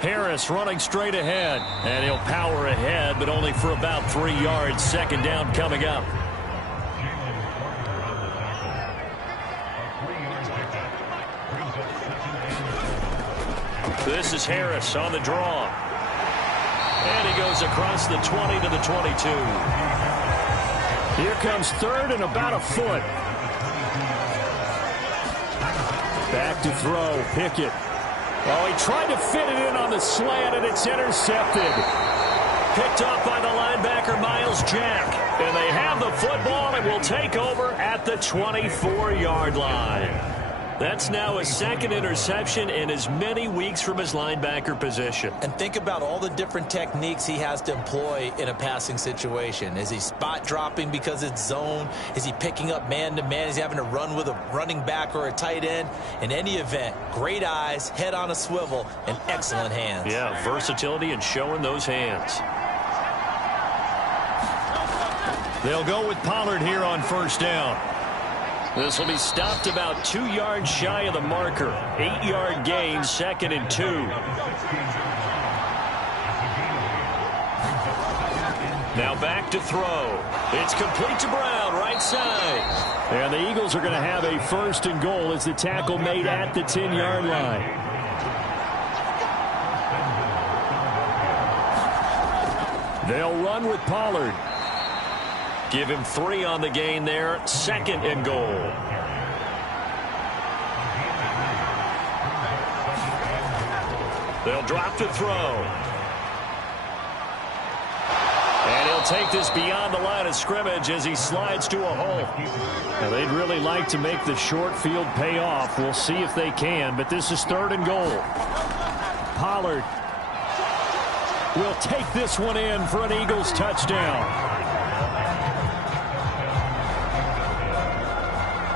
Harris running straight ahead, and he'll power ahead, but only for about 3 yards. 2nd down coming up. This is Harris on the draw. And he goes across the 20 to the 22. Here comes 3rd and about a foot. Back to throw, Pickett. Oh, he tried to fit it in on the slant, and it's intercepted. Picked up by the linebacker, Miles Jack. And they have the football and will take over at the 24-yard line. That's now his 2nd interception in as many weeks from his linebacker position. And think about all the different techniques he has to employ in a passing situation. Is he spot dropping because it's zone? Is he picking up man-to-man? Is he having to run with a running back or a tight end? In any event, great eyes, head on a swivel, and excellent hands. Yeah, versatility and showing those hands. They'll go with Pollard here on 1st down. This will be stopped about 2 yards shy of the marker. 8-yard gain, 2nd and 2. Now back to throw. It's complete to Brown, right side. And the Eagles are going to have a 1st and goal as the tackle made at the 10-yard line. They'll run with Pollard. Give him 3 on the gain there. 2nd and goal. They'll drop to throw. And he'll take this beyond the line of scrimmage as he slides to a hole. Now, they'd really like to make the short field pay off. We'll see if they can, but this is 3rd and goal. Pollard will take this one in for an Eagles touchdown.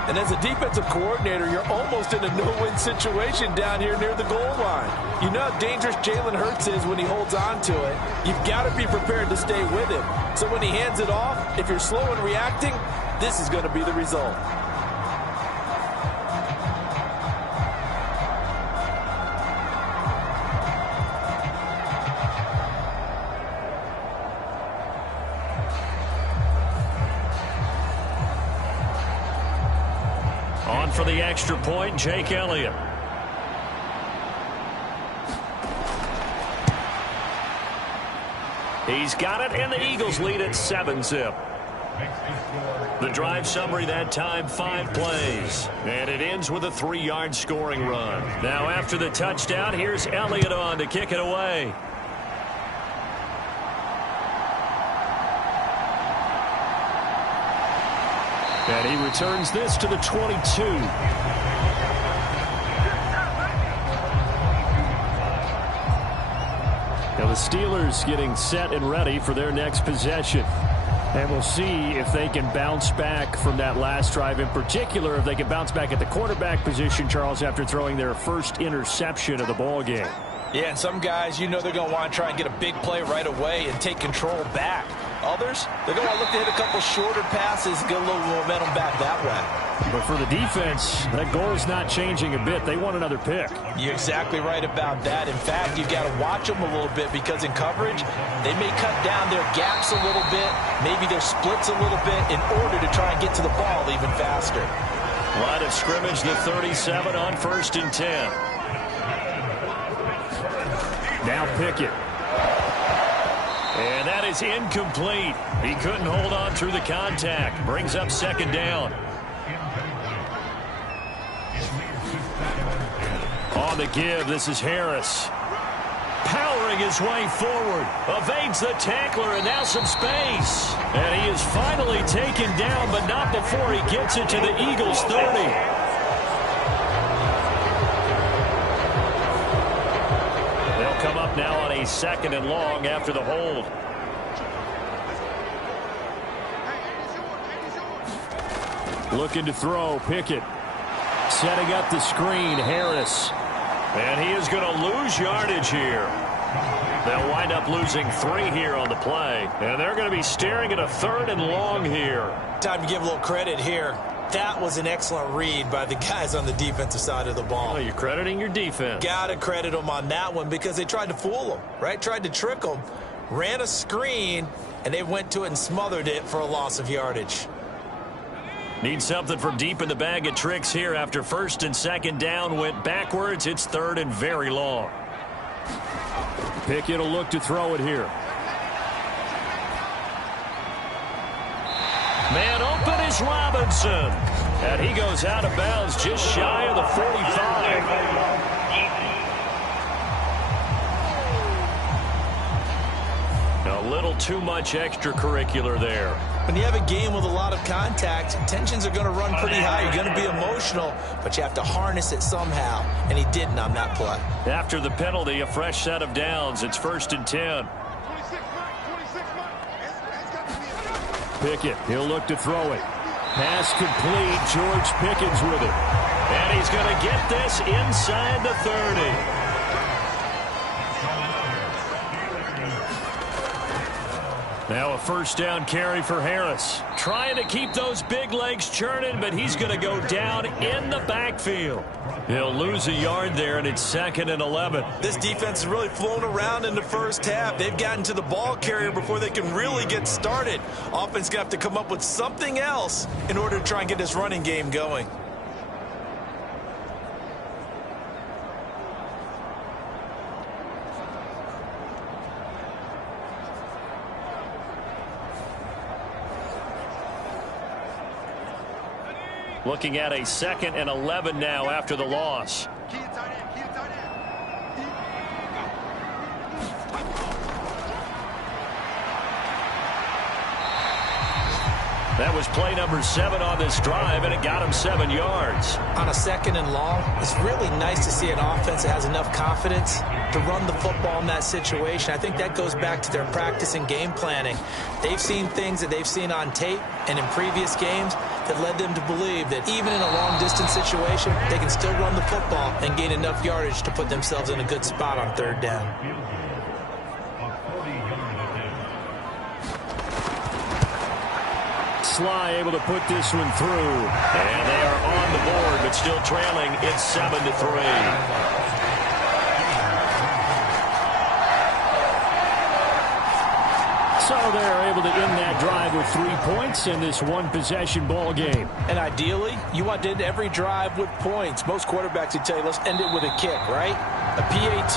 And as a defensive coordinator, you're almost in a no-win situation down here near the goal line. You know how dangerous Jalen Hurts is when he holds on to it. You've got to be prepared to stay with him. So when he hands it off, if you're slow in reacting, this is going to be the result. On for the extra point, Jake Elliott. He's got it, and the Eagles lead at 7-zip. The drive summary that time, 5 plays. And it ends with a 3-yard scoring run. Now after the touchdown, here's Elliott on to kick it away. And he returns this to the 22. Now the Steelers getting set and ready for their next possession. And we'll see if they can bounce back from that last drive. In particular, if they can bounce back at the quarterback position, Charles, after throwing their first interception of the ball game. Yeah, and some guys, you know they're going to want to try and get a big play right away and take control back. Others, they're going to look to hit a couple shorter passes, get a little momentum back that way. But for the defense, that goal is not changing a bit. They want another pick. You're exactly right about that. In fact, you've got to watch them a little bit because in coverage, they may cut down their gaps a little bit, maybe their splits a little bit in order to try and get to the ball even faster. Line of scrimmage, the 37 on 1st and 10. Now Pickett. And that is incomplete. He couldn't hold on through the contact. Brings up 2nd down. On the give, this is Harris. Powering his way forward. Evades the tackler, and now some space. And he is finally taken down, but not before he gets it to the Eagles' 30. now on a 2nd and long after the hold. Looking to throw, Pickett. Setting up the screen, Harris. And he is going to lose yardage here. They'll wind up losing 3 here on the play. And they're going to be staring at a 3rd and long here. Time to give a little credit here. That was an excellent read by the guys on the defensive side of the ball. Well, you're crediting your defense. Got to credit them on that one because they tried to fool them, right? Tried to trick them, ran a screen, and they went to it and smothered it for a loss of yardage. Need something from deep in the bag of tricks here after 1st and 2nd down went backwards. It's 3rd and very long. Pickett will look to throw it here. Man open is Robinson. And he goes out of bounds just shy of the 45. A little too much extracurricular there. When you have a game with a lot of contact, tensions are going to run pretty high. You're going to be emotional, but you have to harness it somehow, and he didn't on that play. After the penalty, a fresh set of downs. It's 1st and 10. Pickett, he'll look to throw it. Pass complete. George Pickens with it. And he's going to get this inside the 30. Now a 1st down carry for Harris. Trying to keep those big legs churning, but he's going to go down in the backfield. He'll lose a yard there, and it's 2nd and 11. This defense has really flown around in the first half. They've gotten to the ball carrier before they can really get started. Offense going to have to come up with something else in order to try and get this running game going. Looking at a 2nd and 11 now after the loss. That was play number 7 on this drive, and it got him 7 yards. On a 2nd and long, it's really nice to see an offense that has enough confidence to run the football in that situation. I think that goes back to their practice and game planning. They've seen things that they've seen on tape and in previous games that led them to believe that even in a long-distance situation, they can still run the football and gain enough yardage to put themselves in a good spot on 3rd down. Sly able to put this one through. And they are on the board, but still trailing. It's 7-3. So they're able to end that drive with 3 points in this one-possession ball game. And ideally, you want to end every drive with points. Most quarterbacks would tell you, let's end it with a kick, right? A PAT,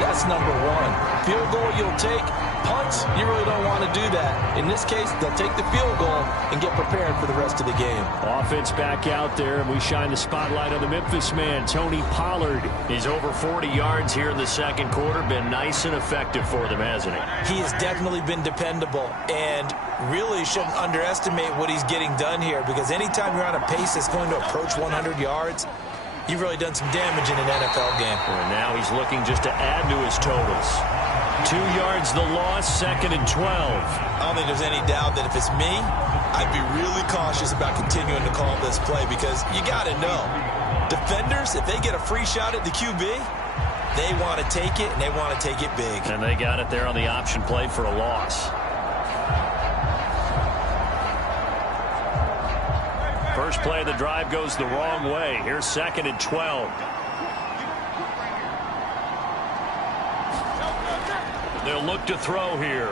that's number 1. Field goal you'll take. Punts, you really don't want to do that. In this case, they'll take the field goal and get prepared for the rest of the game. Offense back out there, and we shine the spotlight on the Memphis man, Tony Pollard. He's over 40 yards here in the 2nd quarter. Been nice and effective for them, hasn't he? He has definitely been dependable, and really shouldn't underestimate what he's getting done here, because anytime you're on a pace that's going to approach 100 yards, you've really done some damage in an NFL game. And now he's looking just to add to his totals. 2 yards the loss, 2nd and 12. I don't think there's any doubt that if it's me, I'd be really cautious about continuing to call this play, because you got to know, defenders, if they get a free shot at the QB, they want to take it, and they want to take it big. And they got it there on the option play for a loss. First play of the drive goes the wrong way. Here's 2nd and 12. They'll look to throw here.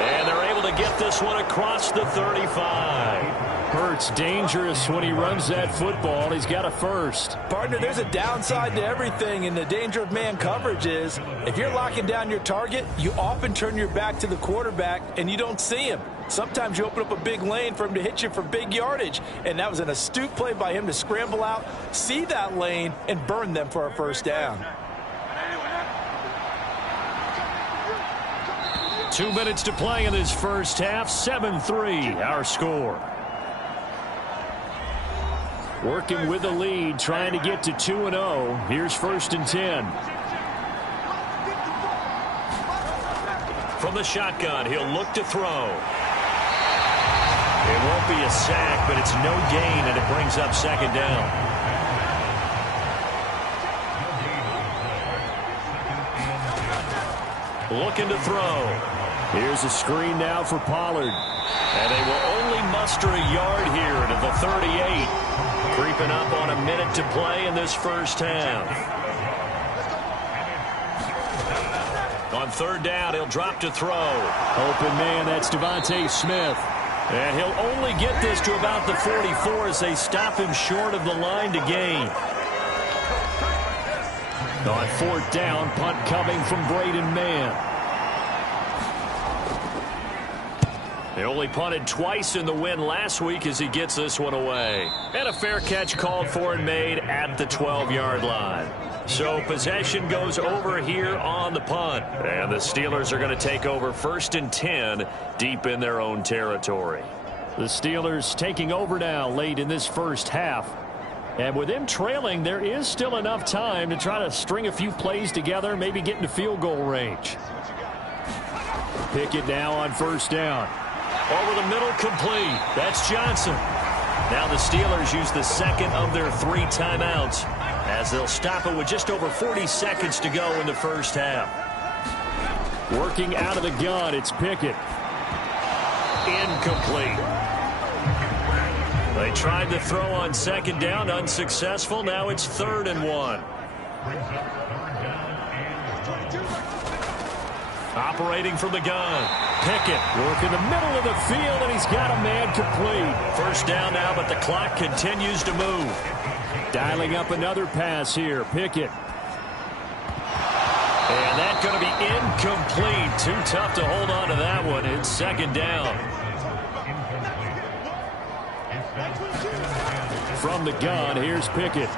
And they're able to get this one across the 35. Hurts dangerous when he runs that football. He's got a first. Partner, there's a downside to everything, and the danger of man coverage is if you're locking down your target, you often turn your back to the quarterback and you don't see him. Sometimes you open up a big lane for him to hit you for big yardage, and that was an astute play by him to scramble out, see that lane, and burn them for a first down. 2 minutes to play in this first half. 7-3 our score. Working with the lead, trying to get to 2-0. Here's 1st and 10. From the shotgun, he'll look to throw. It won't be a sack, but it's no gain, and it brings up 2nd down. Looking to throw. Here's a screen now for Pollard. And they will only muster a yard here to the 38. Creeping up on a minute to play in this first half. On 3rd down, he'll drop to throw. Open man, that's Devontae Smith. And he'll only get this to about the 44 as they stop him short of the line to gain. On 4th down, punt coming from Braden Mann. They only punted twice in the win last week as he gets this one away. And a fair catch called for and made at the 12-yard line. So possession goes over here on the punt. And the Steelers are going to take over 1st and 10 deep in their own territory. The Steelers taking over now late in this first half. And with them trailing, there is still enough time to try to string a few plays together, maybe get into field goal range. Pickett now on 1st down. Over the middle, complete. That's Johnson. Now the Steelers use the 2nd of their 3 timeouts as they'll stop it with just over 40 seconds to go in the first half. Working out of the gun, it's Pickett. Incomplete. They tried to throw on 2nd down, unsuccessful. Now it's 3rd and 1. Operating from the gun. Pickett working the middle of the field, and he's got a man complete. 1st down now, but the clock continues to move. Dialing up another pass here. Pickett. And that's going to be incomplete. Too tough to hold on to that one. It's 2nd down. From the gun, here's Pickett.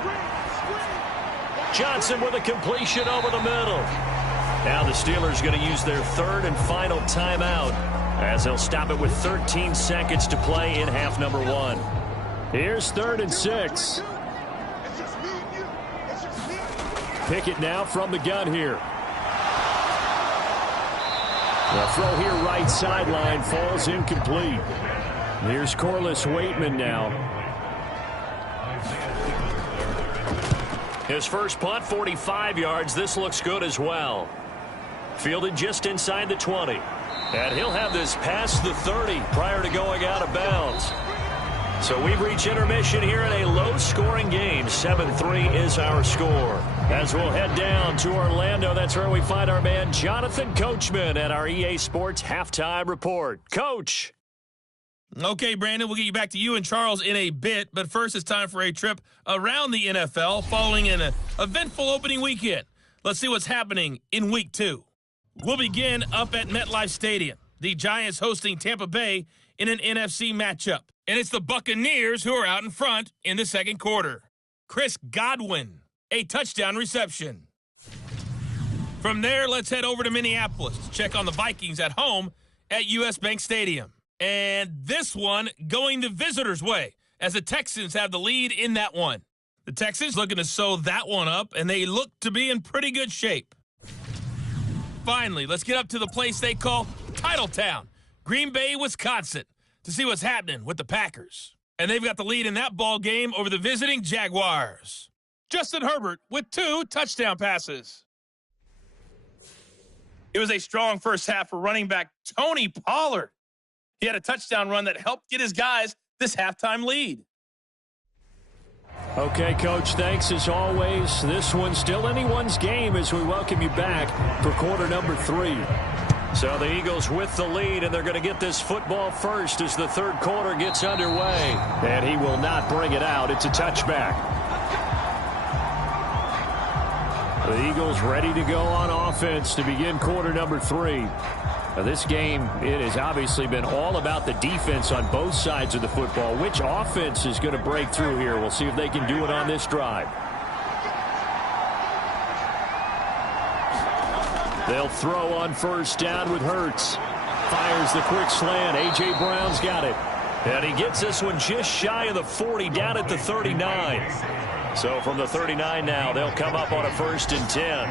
Johnson with a completion over the middle. Now the Steelers going to use their 3rd and final timeout as they'll stop it with 13 seconds to play in half number 1. Here's 3rd and 6. Pickett now from the gun here. The throw here right sideline falls incomplete. Here's Corliss Waitman now. His first punt, 45 yards. This looks good as well. Fielded just inside the 20. And he'll have this past the 30 prior to going out of bounds. So we've reached intermission here in a low-scoring game. 7-3 is our score. As we'll head down to Orlando, that's where we find our man Jonathan Coachman at our EA Sports Halftime Report. Coach. Okay, Brandon, we'll get you back to you and Charles in a bit, but first it's time for a trip around the NFL following an eventful opening weekend. Let's see what's happening in Week 2. We'll begin up at MetLife Stadium. The Giants hosting Tampa Bay in an NFC matchup. And it's the Buccaneers who are out in front in the second quarter. Chris Godwin, a touchdown reception. From there, let's head over to Minneapolis to check on the Vikings at home at US Bank Stadium. And this one going the visitors' way as the Texans have the lead in that one. The Texans looking to sew that one up, and they look to be in pretty good shape. Finally, let's get up to the place they call Titletown, Green Bay, Wisconsin, to see what's happening with the Packers. And they've got the lead in that ball game over the visiting Jaguars. Justin Herbert with 2 touchdown passes. It was a strong first half for running back Tony Pollard. He had a touchdown run that helped get his guys this halftime lead. Okay, Coach, thanks as always. This one's still anyone's game as we welcome you back for quarter number 3. So the Eagles with the lead, and they're going to get this football first as the third quarter gets underway. And he will not bring it out. It's a touchback. The Eagles ready to go on offense to begin quarter number 3. Now this game, it has obviously been all about the defense on both sides of the football. Which offense is going to break through here? We'll see if they can do it on this drive. They'll throw on first down with Hurts. Fires the quick slant. A.J. Brown's got it. And he gets this one just shy of the 40, down at the 39. So from the 39 now, they'll come up on a 1st and 10.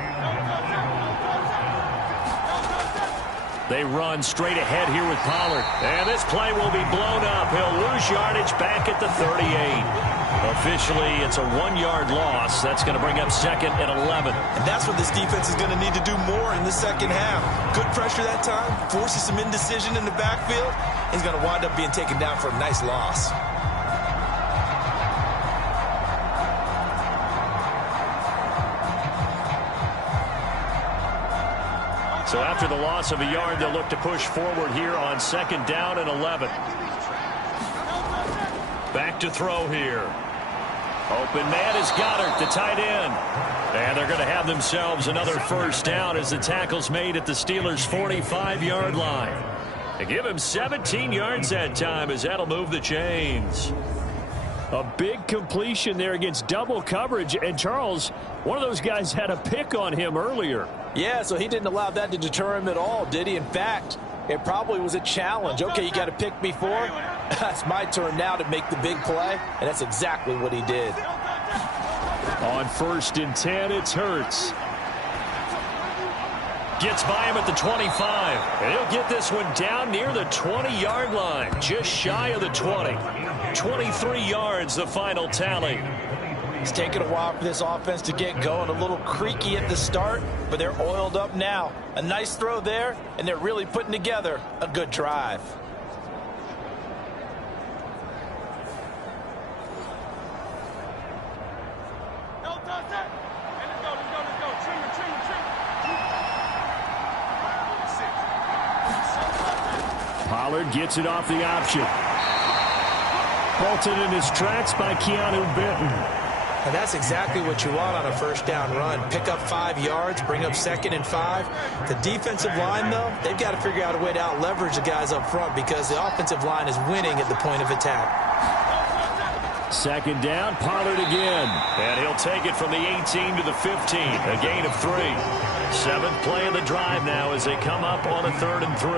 They run straight ahead here with Pollard. And this play will be blown up. He'll lose yardage back at the 38. Officially, it's a 1-yard loss. That's going to bring up 2nd and 11. And that's what this defense is going to need to do more in the second half. Good pressure that time, forces some indecision in the backfield. He's going to wind up being taken down for a nice loss. So after the loss of a yard, they'll look to push forward here on 2nd down and 11. Back to throw here. Open man is Goddard, the tight end. And they're going to have themselves another 1st down as the tackle's made at the Steelers' 45-yard line. They give him 17 yards that time as that'll move the chains. A big completion there against double coverage. And Charles, one of those guys had a pick on him earlier. Yeah, so he didn't allow that to deter him at all, did he? In fact, it probably was a challenge. Okay, you got to pick me for. It's my turn now to make the big play, and that's exactly what he did. On 1st and 10, it's Hurts. Gets by him at the 25. And he'll get this one down near the 20-yard line, just shy of the 20. 23 yards, the final tally. It's taken a while for this offense to get going. A little creaky at the start, but they're oiled up now. A nice throw there, and they're really putting together a good drive. Pollard gets it off the option. Halted in his tracks by Keanu Benton. And that's exactly what you want on a 1st down run. Pick up 5 yards, bring up 2nd and 5. The defensive line, though, they've got to figure out a way to out-leverage the guys up front because the offensive line is winning at the point of attack. 2nd down, Pollard again. And he'll take it from the 18 to the 15, a gain of 3. 7th play of the drive now as they come up on a 3rd and 3.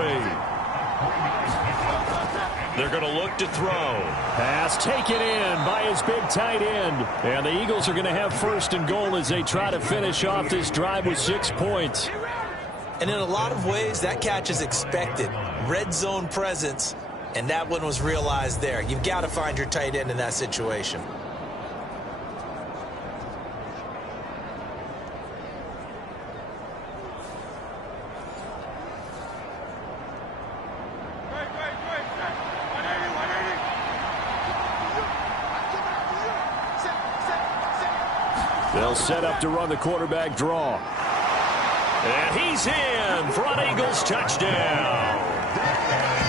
They're going to look to throw. Pass taken in by his big tight end. And the Eagles are going to have 1st and goal as they try to finish off this drive with 6 points. And in a lot of ways, that catch is expected. Red zone presence, and that one was realized there. You've got to find your tight end in that situation. They'll set up to run the quarterback draw. And he's in. Front Eagles touchdown.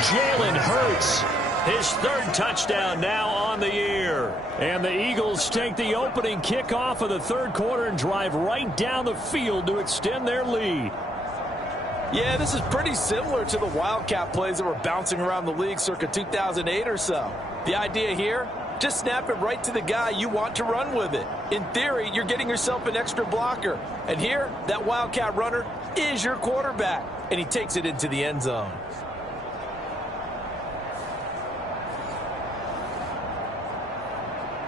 Jalen Hurts, his 3rd touchdown now on the year. And the Eagles take the opening kickoff of the 3rd quarter and drive right down the field to extend their lead. Yeah, this is pretty similar to the Wildcat plays that were bouncing around the league circa 2008 or so. The idea here, just snap it right to the guy you want to run with it. In theory, you're getting yourself an extra blocker. And here, that Wildcat runner is your quarterback. And he takes it into the end zone.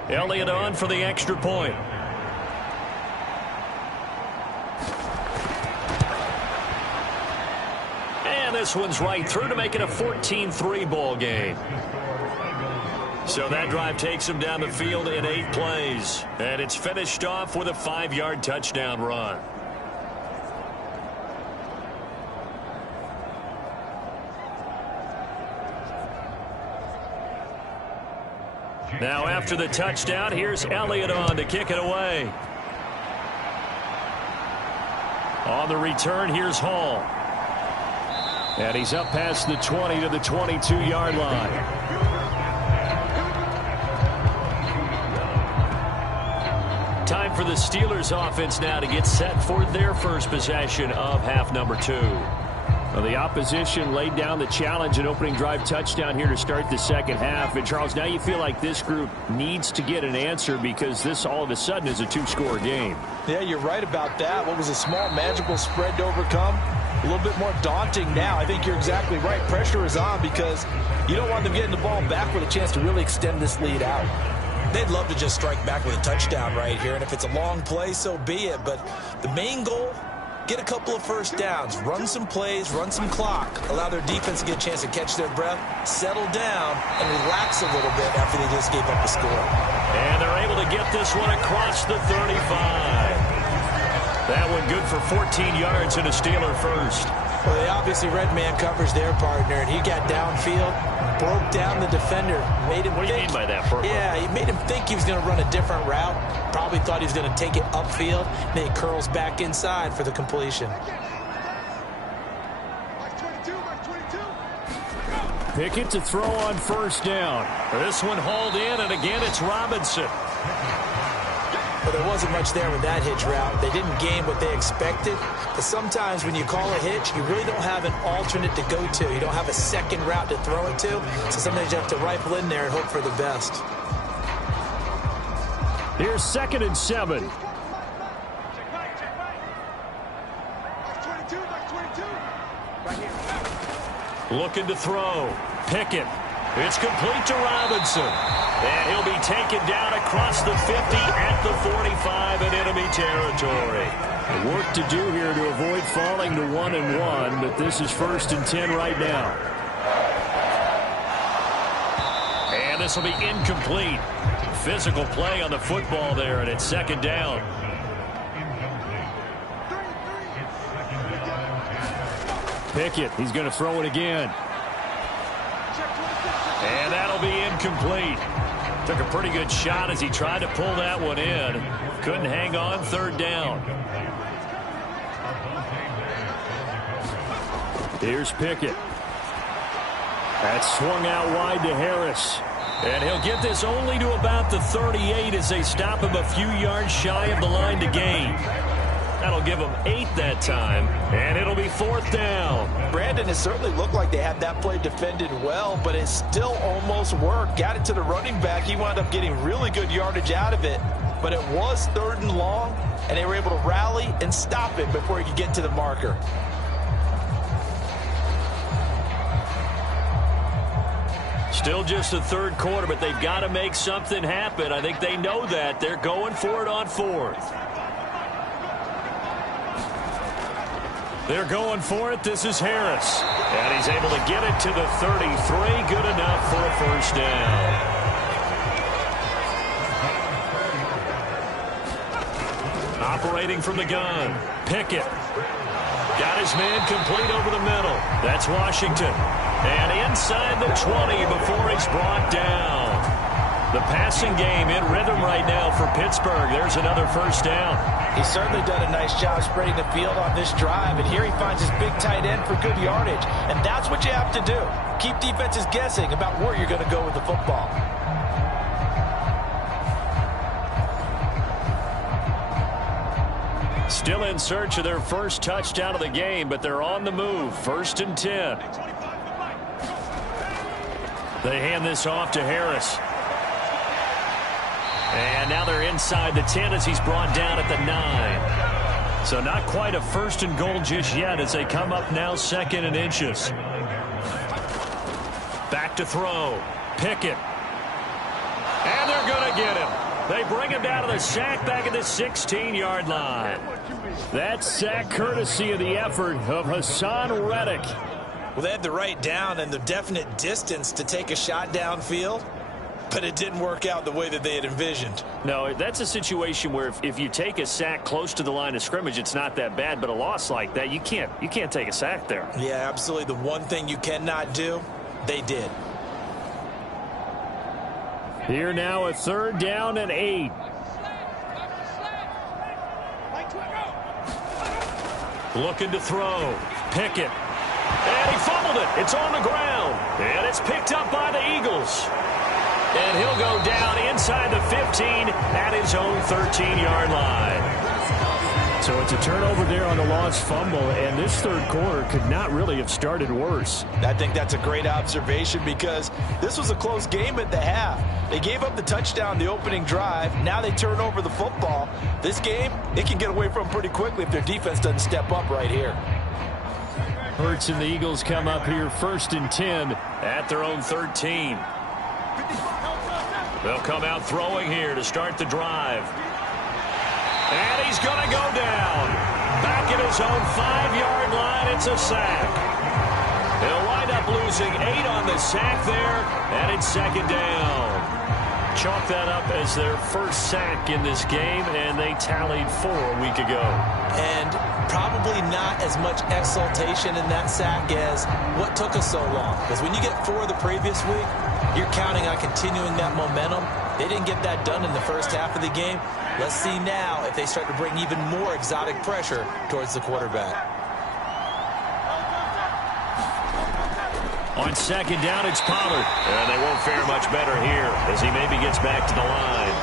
Elliott on for the extra point. And this one's right through to make it a 14-3 ball game. So that drive takes him down the field in 8 plays. And it's finished off with a 5-yard touchdown run. Now after the touchdown, here's Elliott on to kick it away. On the return, here's Hall. And he's up past the 20 to the 22-yard line. Time for the Steelers offense now to get set for their first possession of half number 2. Well, the opposition laid down the challenge and opening drive touchdown here to start the second half. And, Charles, now you feel like this group needs to get an answer because this all of a sudden is a two-score game. Yeah, you're right about that. What was a small, manageable spread to overcome? A little bit more daunting now. I think you're exactly right. Pressure is on because you don't want them getting the ball back with a chance to really extend this lead out. They'd love to just strike back with a touchdown right here, and if it's a long play, so be it. But the main goal, get a couple of first downs, run some plays, run some clock, allow their defense to get a chance to catch their breath, settle down, and relax a little bit after they just gave up a score. And they're able to get this one across the 35. That one good for 14 yards and a Steeler first. Well, they obviously red man covers their partner, and he got downfield, broke down the defender, made him What do you mean by that, Burke? Yeah, he made him think he was going to run a different route. Probably thought he was going to take it upfield. Then he curls back inside for the completion. Pickett to throw on first down. This one hauled in, and again it's Robinson. But there wasn't much there with that hitch route. They didn't gain what they expected. But sometimes when you call a hitch, you really don't have an alternate to go to. You don't have a second route to throw it to. So sometimes you have to rifle in there and hope for the best. Here's 2nd and 7. Looking to throw. Pickett. It's complete to Robinson. And he'll be taken down across the 50 at the 45 in enemy territory. Work to do here to avoid falling to 1-1, but this is 1st and 10 right now. And this will be incomplete. Physical play on the football there, and it's 2nd down. Pickett, he's going to throw it again. And that'll be incomplete. Took a pretty good shot as he tried to pull that one in. Couldn't hang on, 3rd down. Here's Pickett. That's swung out wide to Harris. And he'll get this only to about the 38 as they stop him a few yards shy of the line to gain. That'll give them 8 that time, and it'll be 4th down. Brandon, it certainly looked like they had that play defended well, but it still almost worked. Got it to the running back. He wound up getting really good yardage out of it, but it was 3rd and long, and they were able to rally and stop it before he could get to the marker. Still just the 3rd quarter, but they've got to make something happen. I think they know that. They're going for it on 4th. They're going for it. This is Harris. And he's able to get it to the 33. Good enough for a 1st down. Operating from the gun. Pickett. Got his man complete over the middle. That's Washington. And inside the 20 before he's brought down. The passing game in rhythm right now for Pittsburgh. There's another 1st down. He's certainly done a nice job spreading the field on this drive, and here he finds his big tight end for good yardage. And that's what you have to do. Keep defenses guessing about where you're going to go with the football. Still in search of their first touchdown of the game, but they're on the move. 1st and 10. They hand this off to Harris. And now they're inside the 10 as he's brought down at the 9. So not quite a 1st and goal just yet as they come up now 2nd and inches. Back to throw. Pickett. And they're going to get him. They bring him down to the sack back at the 16-yard line. That sack courtesy of the effort of Hassan Reddick. Well, they had the right down and the definite distance to take a shot downfield, but it didn't work out the way that they had envisioned. No, that's a situation where if you take a sack close to the line of scrimmage, it's not that bad, but a loss like that, you can't take a sack there. Yeah, absolutely. The one thing you cannot do, they did. Here now a 3rd down and 8. Looking to throw. Pickett. And he fumbled it. It's on the ground. And it's picked up by the Eagles. And he'll go down inside the 15 at his own 13-yard line. So it's a turnover there on the lost fumble, and this third quarter could not really have started worse. I think that's a great observation because this was a close game at the half. They gave up the touchdown the opening drive. Now they turn over the football. This game, it can get away from pretty quickly if their defense doesn't step up right here. Hurts and the Eagles come up here 1st and 10 at their own 13. They'll come out throwing here to start the drive. And he's going to go down. Back at his own 5-yard line, it's a sack. They'll wind up losing 8 on the sack there, and it's 2nd down. Chalk that up as their first sack in this game, and they tallied 4 a week ago. And probably not as much exultation in that sack as what took us so long. Because when you get 4 the previous week, you're counting on continuing that momentum. They didn't get that done in the first half of the game. Let's see now if they start to bring even more exotic pressure towards the quarterback. On 2nd down, it's Pollard. And they won't fare much better here as he maybe gets back to the line.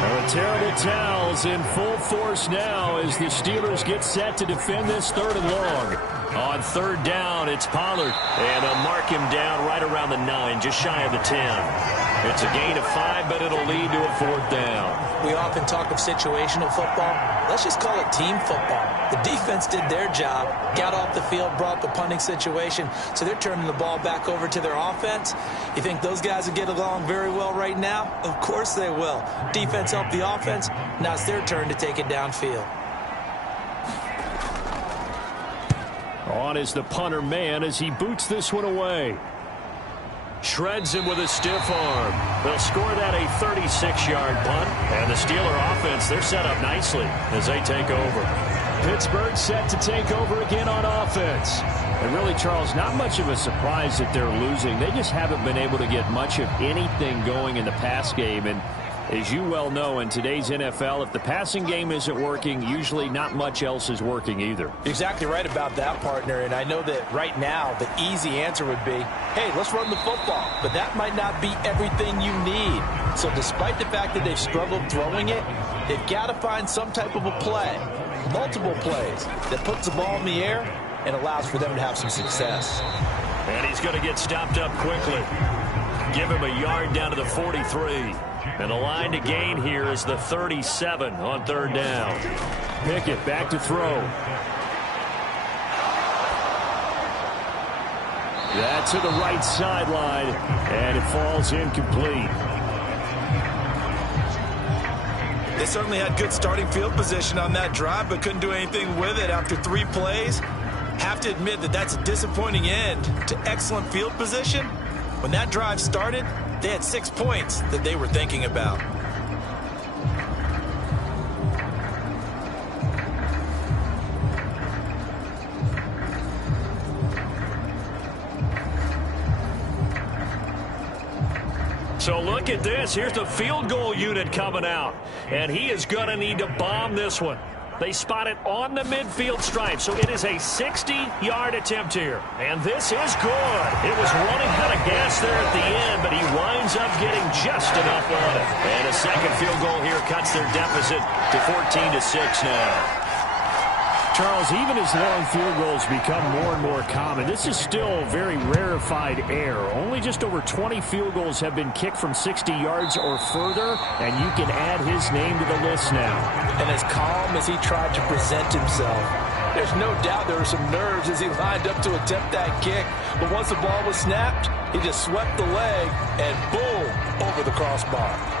The terrible towels in full force now as the Steelers get set to defend this 3rd and long. On 3rd down, it's Pollard. And they'll mark him down right around the 9, just shy of the 10. It's a gain of 5, but it'll lead to a 4th down. We often talk of situational football. Let's just call it team football. The defense did their job, got off the field, brought up the punting situation, so they're turning the ball back over to their offense. You think those guys will get along very well right now? Of course they will. Defense helped the offense. Now it's their turn to take it downfield. On is the punter man as he boots this one away. Shreds him with a stiff arm. They'll score that a 36-yard punt. And the Steeler offense, they're set up nicely as they take over. Pittsburgh set to take over again on offense. And really, Charles, not much of a surprise that they're losing. They just haven't been able to get much of anything going in the pass game. And as you well know, in today's NFL, if the passing game isn't working, usually not much else is working either. Exactly right about that, partner. And I know that right now the easy answer would be, hey, let's run the football. But that might not be everything you need. So despite the fact that they've struggled throwing it, they've got to find some type of a play, multiple plays, that puts the ball in the air and allows for them to have some success. And he's going to get stopped up quickly. Give him a yard down to the 43. And the line to gain here is the 37 on 3rd down. Pickett back to throw. That's to the right sideline, and it falls incomplete. They certainly had good starting field position on that drive, but couldn't do anything with it after 3 plays. Have to admit that that's a disappointing end to excellent field position. When that drive started, they had 6 points that they were thinking about. So look at this. Here's the field goal unit coming out. And he is going to need to bomb this one. They spot it on the midfield stripe, so it is a 60-yard attempt here. And this is good. It was running out of gas there at the end, but he winds up getting just enough on it. And a second field goal here cuts their deficit to 14-6 now. Charles, even as long field goals become more and more common, this is still very rarefied air. Only just over 20 field goals have been kicked from 60 yards or further, and you can add his name to the list now. And as calm as he tried to present himself, there's no doubt there were some nerves as he lined up to attempt that kick. But once the ball was snapped, he just swept the leg and boom, over the crossbar.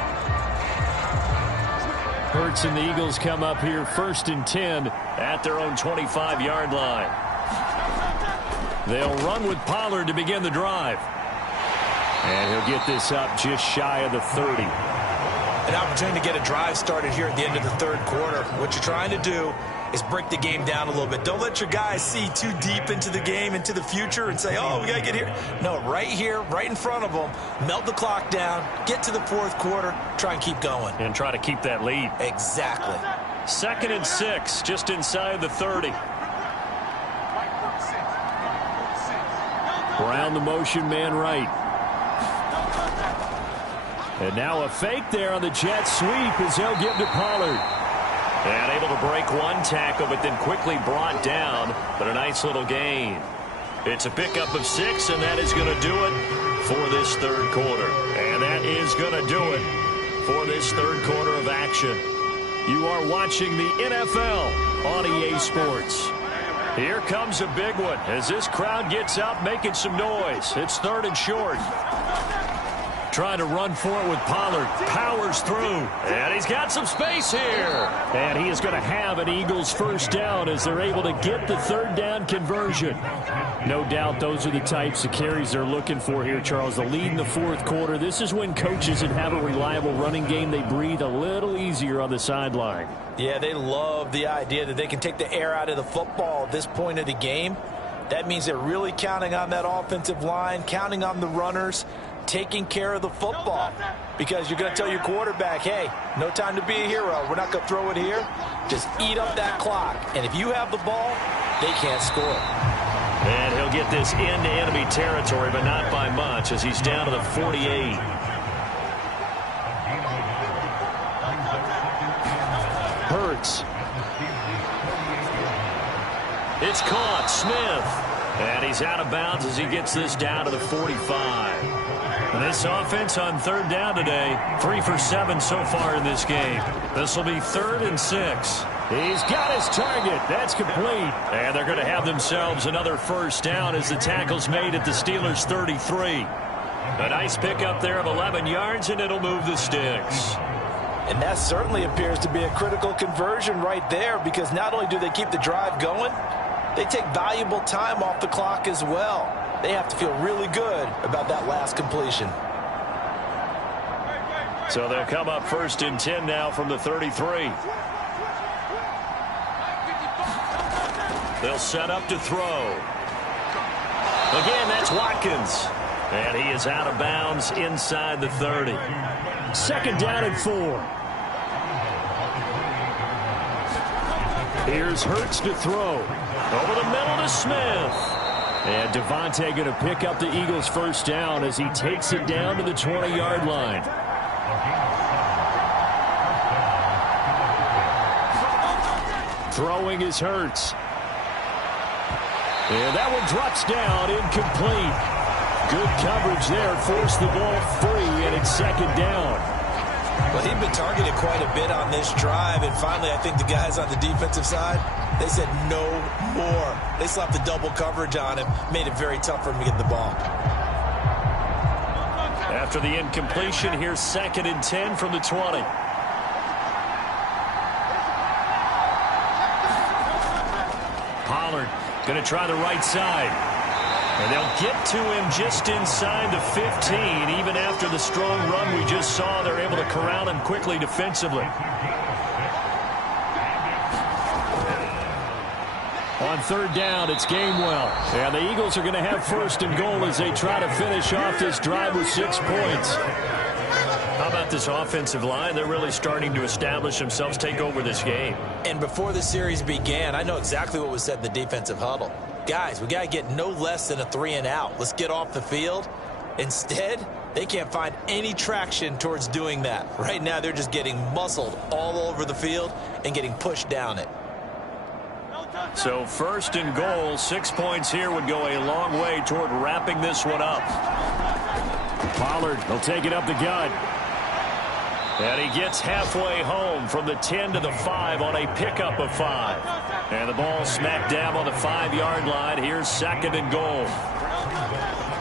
Hurts and the Eagles come up here 1st and 10 at their own 25-yard line. They'll run with Pollard to begin the drive. And he'll get this up just shy of the 30. An opportunity to get a drive started here at the end of the 3rd quarter. What you're trying to do is break the game down a little bit. Don't let your guys see too deep into the game, into the future, and say, oh, we got to get here. No, right here, right in front of them, melt the clock down, get to the 4th quarter, try and keep going. And try to keep that lead. Exactly. 2nd and 6, just inside the 30. Brown the motion man right. And now a fake there on the jet sweep as they'll give to Pollard. And able to break one tackle, but then quickly brought down. But a nice little gain. It's a pickup of 6, and that is going to do it for this third quarter. And that is going to do it for this third quarter of action. You are watching the NFL on EA Sports. Here comes a big one as this crowd gets out making some noise. It's 3rd and short. Trying to run for it with Pollard. Powers through. And he's got some space here. And he is going to have an Eagles first down as they're able to get the 3rd down conversion. No doubt those are the types of carries they're looking for here, Charles. The lead in the 4th quarter. This is when coaches that have a reliable running game, they breathe a little easier on the sideline. Yeah, they love the idea that they can take the air out of the football at this point of the game. That means they're really counting on that offensive line, counting on the runners, taking care of the football, because you're going to tell your quarterback, hey, no time to be a hero. We're not going to throw it here. Just eat up that clock. And if you have the ball, they can't score. And he'll get this into enemy territory, but not by much as he's down to the 48. Hurts. It's caught. Smith. And he's out of bounds as he gets this down to the 45. This offense on 3rd down today, 3 for 7 so far in this game. This will be 3rd and 6. He's got his target. That's complete. And they're going to have themselves another first down as the tackle's made at the Steelers' 33. A nice pickup there of 11 yards, and it'll move the sticks. And that certainly appears to be a critical conversion right there, because not only do they keep the drive going, they take valuable time off the clock as well. They have to feel really good about that last completion. So they'll come up 1st and 10 now from the 33. They'll set up to throw. Again, that's Watkins. And he is out of bounds inside the 30. 2nd down and 4. Here's Hurts to throw. Over the middle to Smith. And Devontae going to pick up the Eagles first down as he takes it down to the 20-yard line. Throwing is Hurts. And that one drops down, incomplete. Good coverage there, forced the ball free, and it's 2nd down. Well, he'd been targeted quite a bit on this drive, and finally I think the guys on the defensive side, they said no more. They slapped the double coverage on him, made it very tough for him to get the ball. After the incompletion, here's 2nd and 10 from the 20. Pollard going to try the right side. And they'll get to him just inside the 15. Even after the strong run we just saw, they're able to corral him quickly defensively. On 3rd down, it's Gainwell. And the Eagles are going to have 1st and goal as they try to finish off this drive with 6 points. How about this offensive line? They're really starting to establish themselves, take over this game. And before the series began, I know exactly what was said in the defensive huddle. Guys, we got to get no less than a 3 and out. Let's get off the field. Instead, they can't find any traction towards doing that. Right now, they're just getting muscled all over the field and getting pushed down it. So 1st and goal, 6 points here would go a long way toward wrapping this one up. Pollard will take it up the gut. And he gets halfway home from the 10 to the 5 on a pickup of 5. And the ball smack dab on the 5-yard line. Here's 2nd and goal.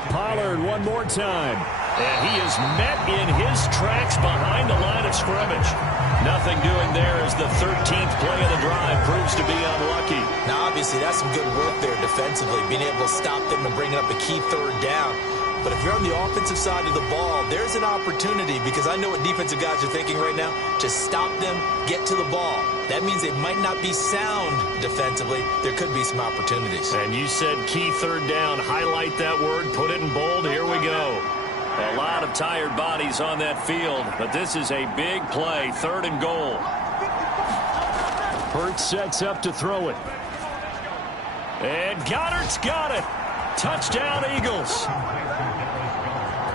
Pollard one more time. And he is met in his tracks behind the line of scrimmage. Nothing doing there as the 13th play of the drive proves to be unlucky. Now, obviously, that's some good work there defensively, being able to stop them and bringing up a key 3rd down. But if you're on the offensive side of the ball, there's an opportunity, because I know what defensive guys are thinking right now. Just stop them, get to the ball. That means they might not be sound defensively. There could be some opportunities. And you said key 3rd down. Highlight that word, put it in bold. Here we go. A lot of tired bodies on that field, but this is a big play. 3rd and goal. Hurts sets up to throw it. And Goddard's got it. Touchdown, Eagles.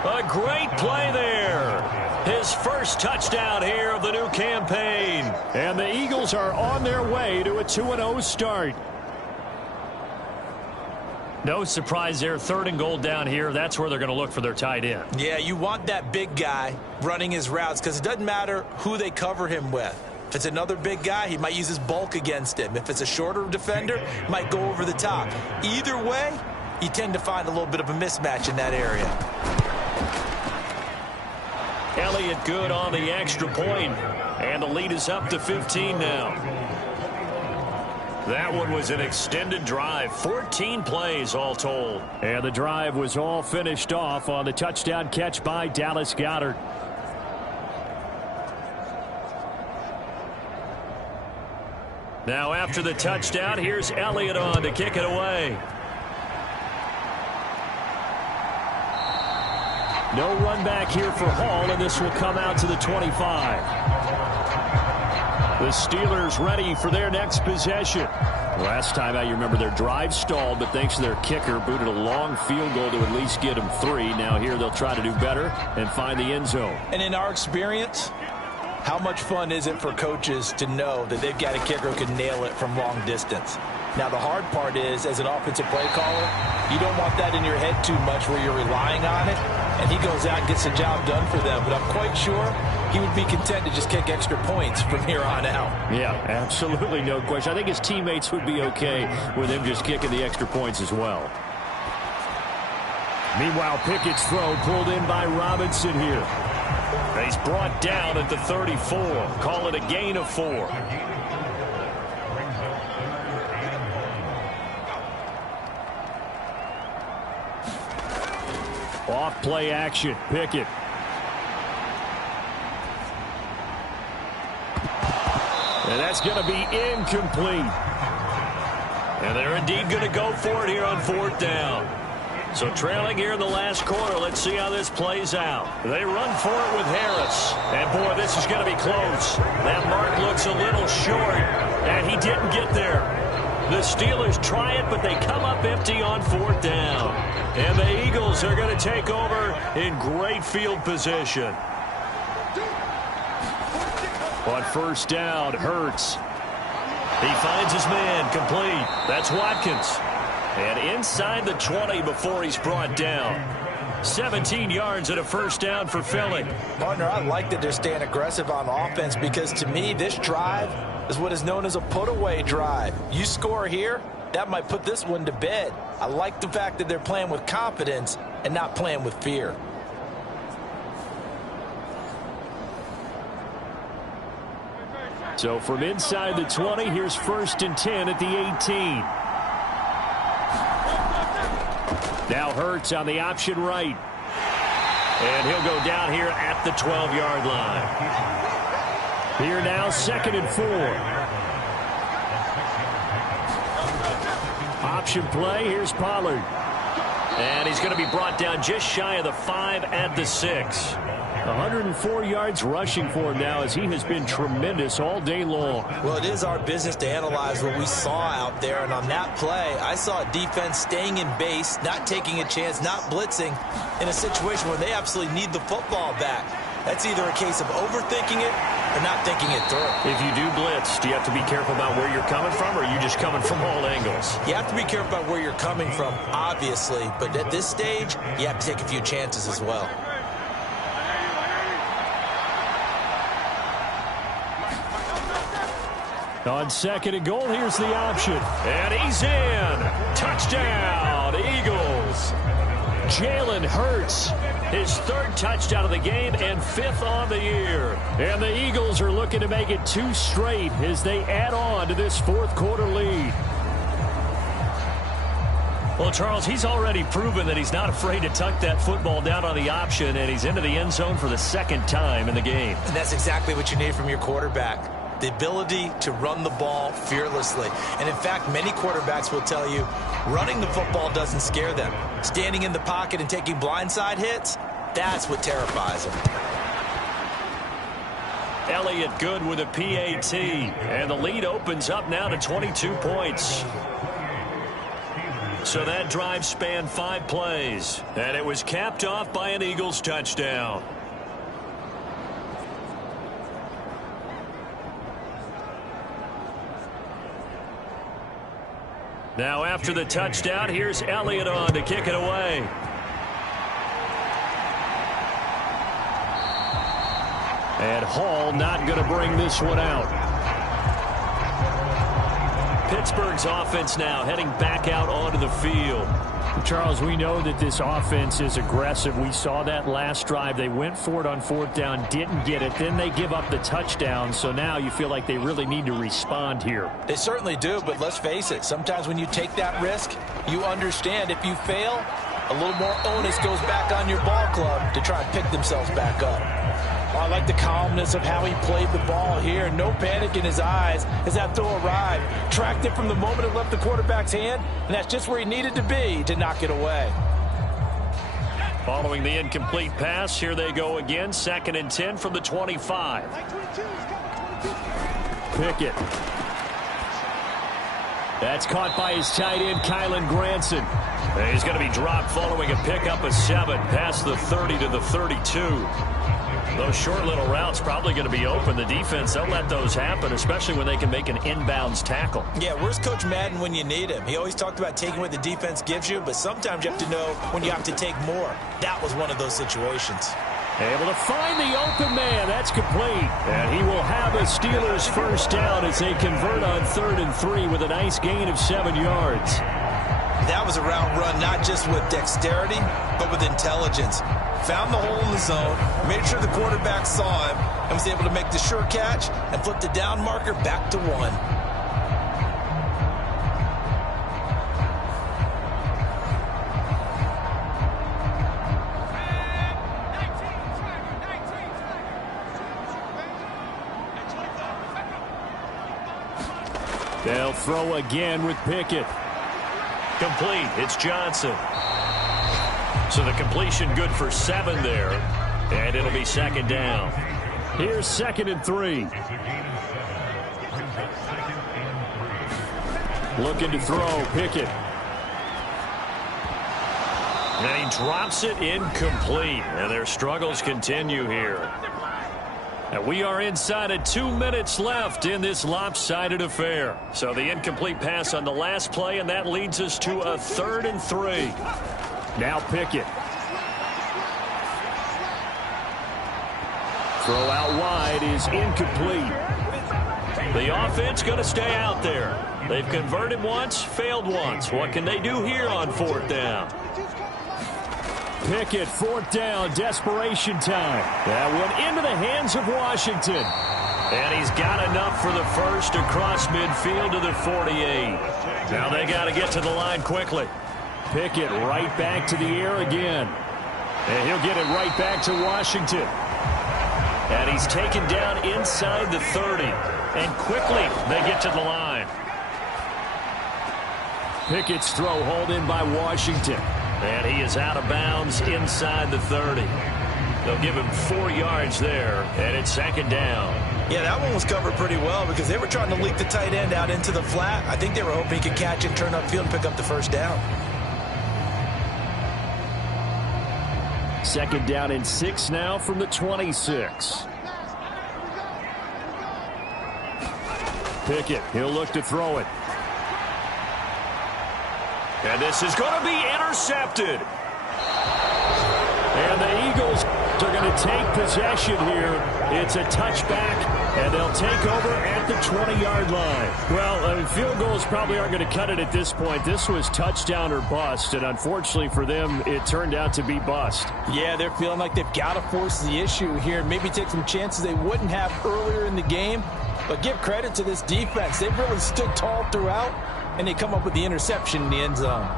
A great play there. His first touchdown here of the new campaign. And the Eagles are on their way to a 2-0 start. No surprise there. 3rd and goal down here. That's where they're going to look for their tight end. Yeah, you want that big guy running his routes because it doesn't matter who they cover him with. If it's another big guy, he might use his bulk against him. If it's a shorter defender, he might go over the top. Either way, you tend to find a little bit of a mismatch in that area. Elliott good on the extra point, and the lead is up to 15 now. That one was an extended drive, 14 plays all told. And the drive was all finished off on the touchdown catch by Dallas Goedert. Now after the touchdown, here's Elliott on to kick it away. No run back here for Hall, and this will come out to the 25. The Steelers ready for their next possession. Last time out, you remember their drive stalled, but thanks to their kicker, booted a long field goal to at least get them 3. Now here they'll try to do better and find the end zone. And in our experience, how much fun is it for coaches to know that they've got a kicker who can nail it from long distance? Now, the hard part is, as an offensive play caller, you don't want that in your head too much where you're relying on it, and he goes out and gets the job done for them. But I'm quite sure he would be content to just kick extra points from here on out. Yeah, absolutely no question. I think his teammates would be okay with him just kicking the extra points as well. Meanwhile, Pickett's throw pulled in by Robinson here. He's brought down at the 34. Call it a gain of 4. Off play action. Pickett. And that's going to be incomplete. And they're indeed going to go for it here on 4th down. So trailing here in the last quarter. Let's see how this plays out. They run for it with Harris. And, boy, this is going to be close. That mark looks a little short, and he didn't get there. The Steelers try it, but they come up empty on 4th down. And the Eagles are going to take over in great field position. On 1st down, Hurts. He finds his man complete. That's Watkins. And inside the 20 before he's brought down. 17 yards and a 1st down for Philly. Partner, I like that they're staying aggressive on offense because, to me, this drive is what is known as a put-away drive. You score here, that might put this one to bed. I like the fact that they're playing with confidence and not playing with fear. So from inside the 20, here's 1st and 10 at the 18. Now Hurts on the option right. And he'll go down here at the 12-yard line. Here now, 2nd and 4. Option play, here's Pollard. And he's going to be brought down just shy of the 5 at the 6. 104 yards rushing for him now as he has been tremendous all day long. Well, it is our business to analyze what we saw out there, and on that play, I saw a defense staying in base, not taking a chance, not blitzing in a situation where they absolutely need the football back. That's either a case of overthinking it or not thinking it through. If you do blitz, do you have to be careful about where you're coming from, or are you just coming from all angles? You have to be careful about where you're coming from, obviously, but at this stage, you have to take a few chances as well. On 2nd and goal, here's the option. And he's in. Touchdown, Eagles. Jalen Hurts. His 3rd touchdown of the game and 5th on the year. And the Eagles are looking to make it 2 straight as they add on to this 4th quarter lead. Well, Charles, he's already proven that he's not afraid to tuck that football down on the option, and he's into the end zone for the 2nd time in the game. And that's exactly what you need from your quarterback. The ability to run the ball fearlessly. And in fact, many quarterbacks will tell you running the football doesn't scare them. Standing in the pocket and taking blindside hits, that's what terrifies them. Elliott good with a PAT. And the lead opens up now to 22 points. So that drive spanned 5 plays. And it was capped off by an Eagles touchdown. Now after the touchdown, here's Elliott on to kick it away. And Hall not going to bring this one out. Pittsburgh's offense now heading back out onto the field. Charles, we know that this offense is aggressive. We saw that last drive. They went for it on 4th down, didn't get it. Then they give up the touchdown. So now you feel like they really need to respond here. They certainly do, but let's face it. Sometimes when you take that risk, you understand if you fail, a little more onus goes back on your ball club to try and pick themselves back up. I like the calmness of how he played the ball here. No panic in his eyes as that throw arrived. Tracked it from the moment it left the quarterback's hand, and that's just where he needed to be to knock it away. Following the incomplete pass, here they go again. 2nd and 10 from the 25. Pickett. That's caught by his tight end, Kylen Granson. And he's going to be dropped following a pickup of 7 past the 30 to the 32. Those short little routes probably going to be open. The defense, they'll let those happen, especially when they can make an inbounds tackle. Yeah, where's Coach Madden when you need him? He always talked about taking what the defense gives you, but sometimes you have to know when you have to take more. That was one of those situations. Able to find the open man. That's complete. And he will have a Steelers first down as they convert on 3rd and 3 with a nice gain of 7 yards. That was a route run not just with dexterity, but with intelligence. Found the hole in the zone, made sure the quarterback saw him, and was able to make the sure catch and flip the down marker back to 1. They'll throw again with Pickett. Complete. It's Johnson. So the completion good for 7 there. And it'll be 2nd down. Here's 2nd and 3. Looking to throw. Pickett. And he drops it incomplete. And their struggles continue here. And we are inside of 2 minutes left in this lopsided affair. So the incomplete pass on the last play, and that leads us to a 3rd and 3. Now Pickett. Throw out wide is incomplete. The offense going to stay out there. They've converted once, failed once. What can they do here on 4th down? Pickett, 4th down, desperation time. That went into the hands of Washington. And he's got enough for the first across midfield to the 48. Now they got to get to the line quickly. Pickett right back to the air again. And he'll get it right back to Washington. And he's taken down inside the 30. And quickly they get to the line. Pickett's throw hauled in by Washington. And he is out of bounds inside the 30. They'll give him 4 yards there, and it's 2nd down. Yeah, that one was covered pretty well because they were trying to leak the tight end out into the flat. I think they were hoping he could catch it, turn upfield, and pick up the first down. 2nd down and 6 now from the 26. Pickett, he'll look to throw it. And this is going to be intercepted. And the Eagles are going to take possession here. It's a touchback, and they'll take over at the 20-yard line. Well, field goals probably aren't going to cut it at this point. This was touchdown or bust, and unfortunately for them, it turned out to be bust. Yeah, they're feeling like they've got to force the issue here and maybe take some chances they wouldn't have earlier in the game. But give credit to this defense. They've really stood tall throughout, and they come up with the interception in the end zone.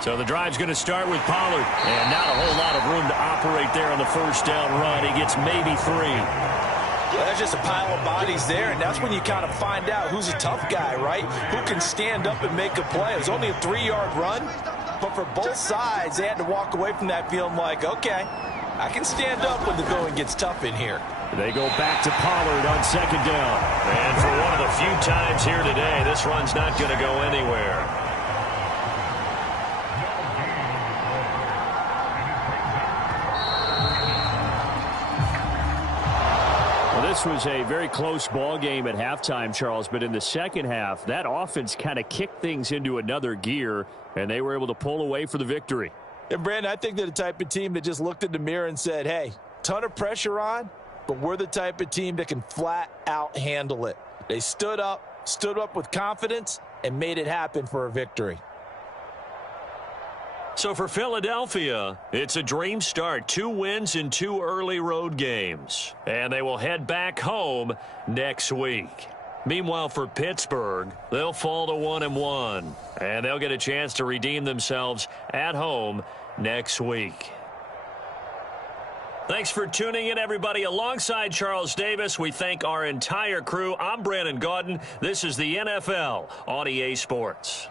So the drive's going to start with Pollard. And not a whole lot of room to operate there on the first down run. He gets maybe 3. Well, that's just a pile of bodies there, and that's when you kind of find out who's a tough guy, right? Who can stand up and make a play. It was only a 3-yard run, but for both sides, they had to walk away from that feeling like, okay, I can stand up when the going gets tough in here. They go back to Pollard on 2nd down. And for one of the few times here today, this run's not going to go anywhere. This was a very close ball game at halftime, Charles, but in the second half, that offense kind of kicked things into another gear, and they were able to pull away for the victory. And, Brandon, I think they're the type of team that just looked in the mirror and said, hey, ton of pressure on, but we're the type of team that can flat out handle it. They stood up with confidence, and made it happen for a victory. So for Philadelphia, it's a dream start. 2 wins in 2 early road games. And they will head back home next week. Meanwhile, for Pittsburgh, they'll fall to 1-1. And they'll get a chance to redeem themselves at home next week. Thanks for tuning in, everybody. Alongside Charles Davis, we thank our entire crew. I'm Brandon Gaudin. This is the NFL on EA Sports.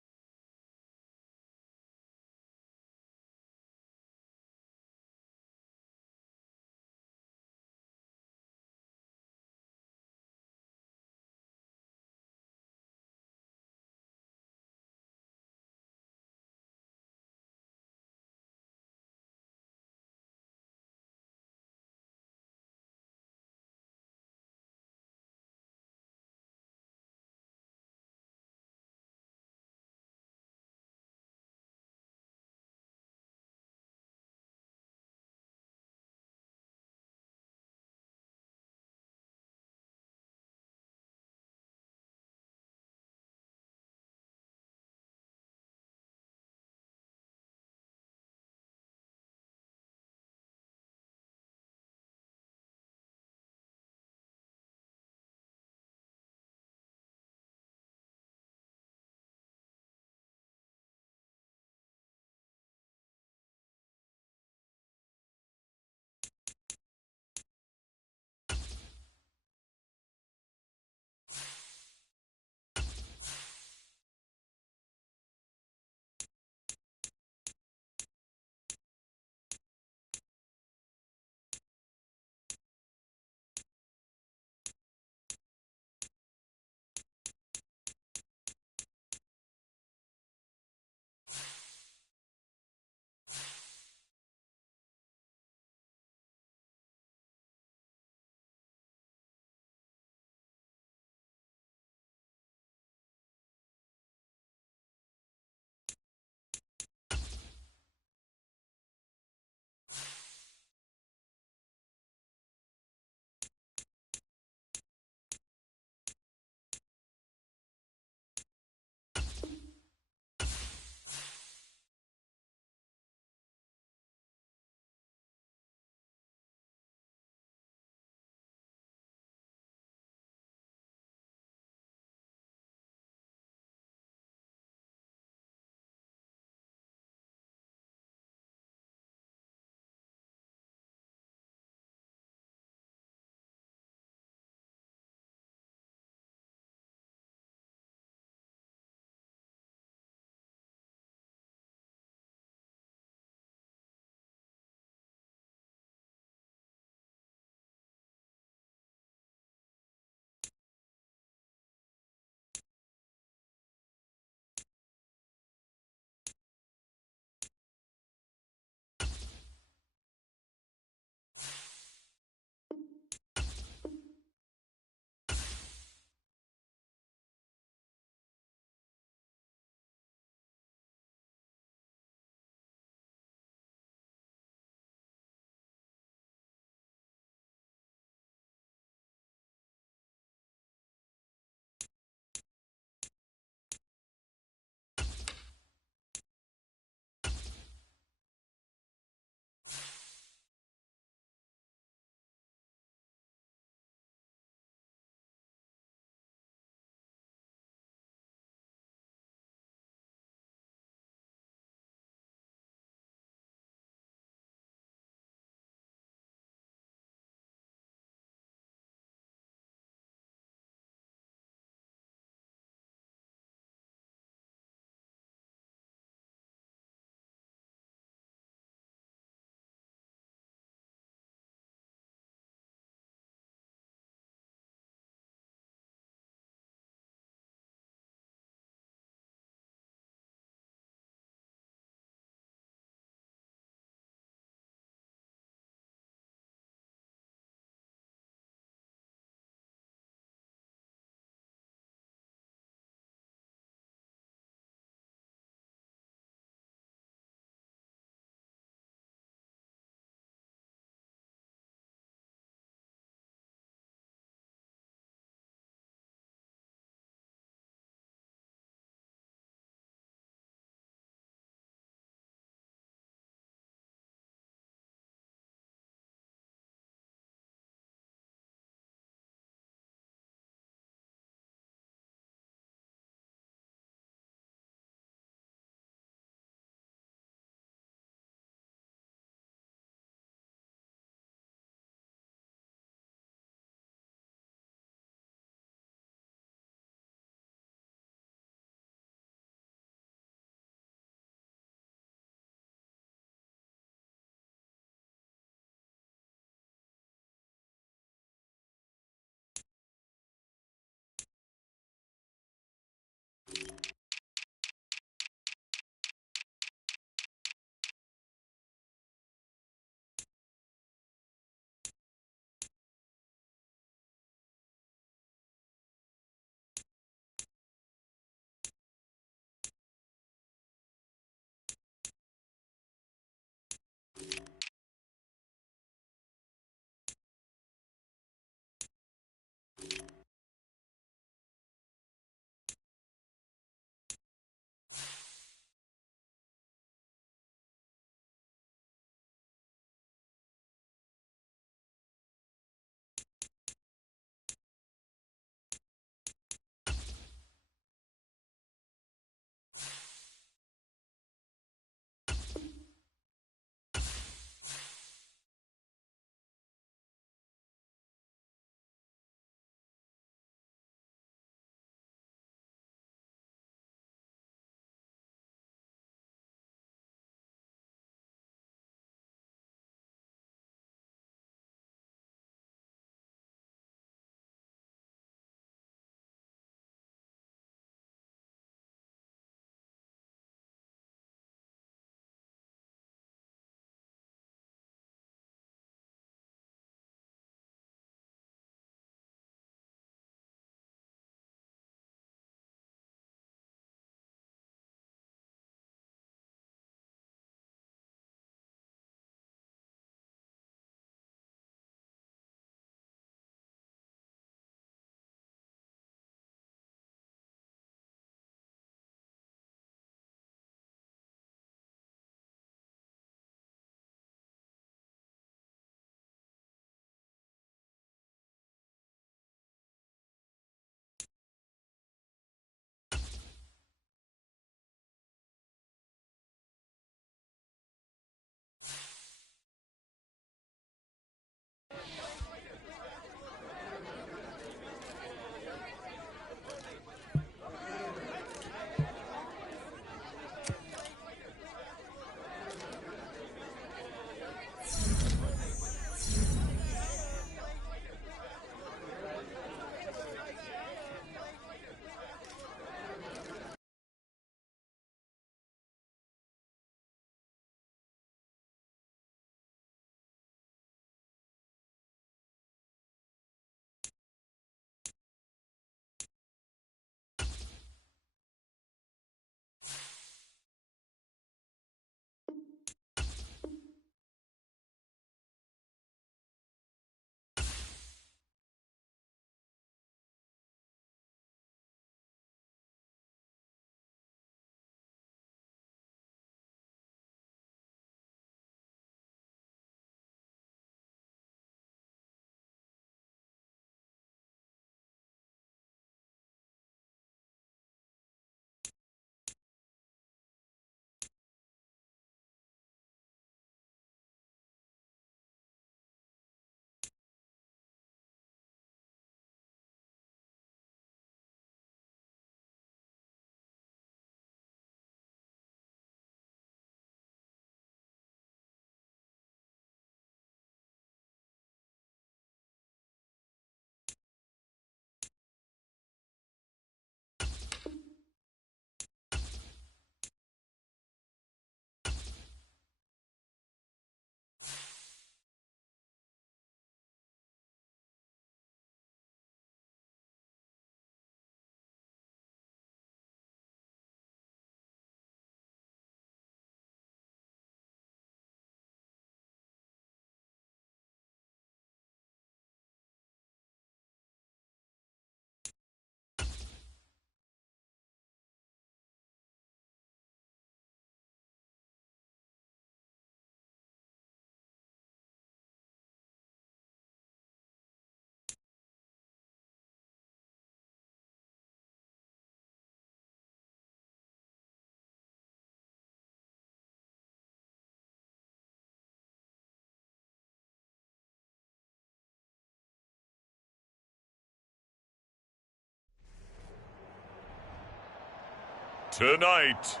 Tonight,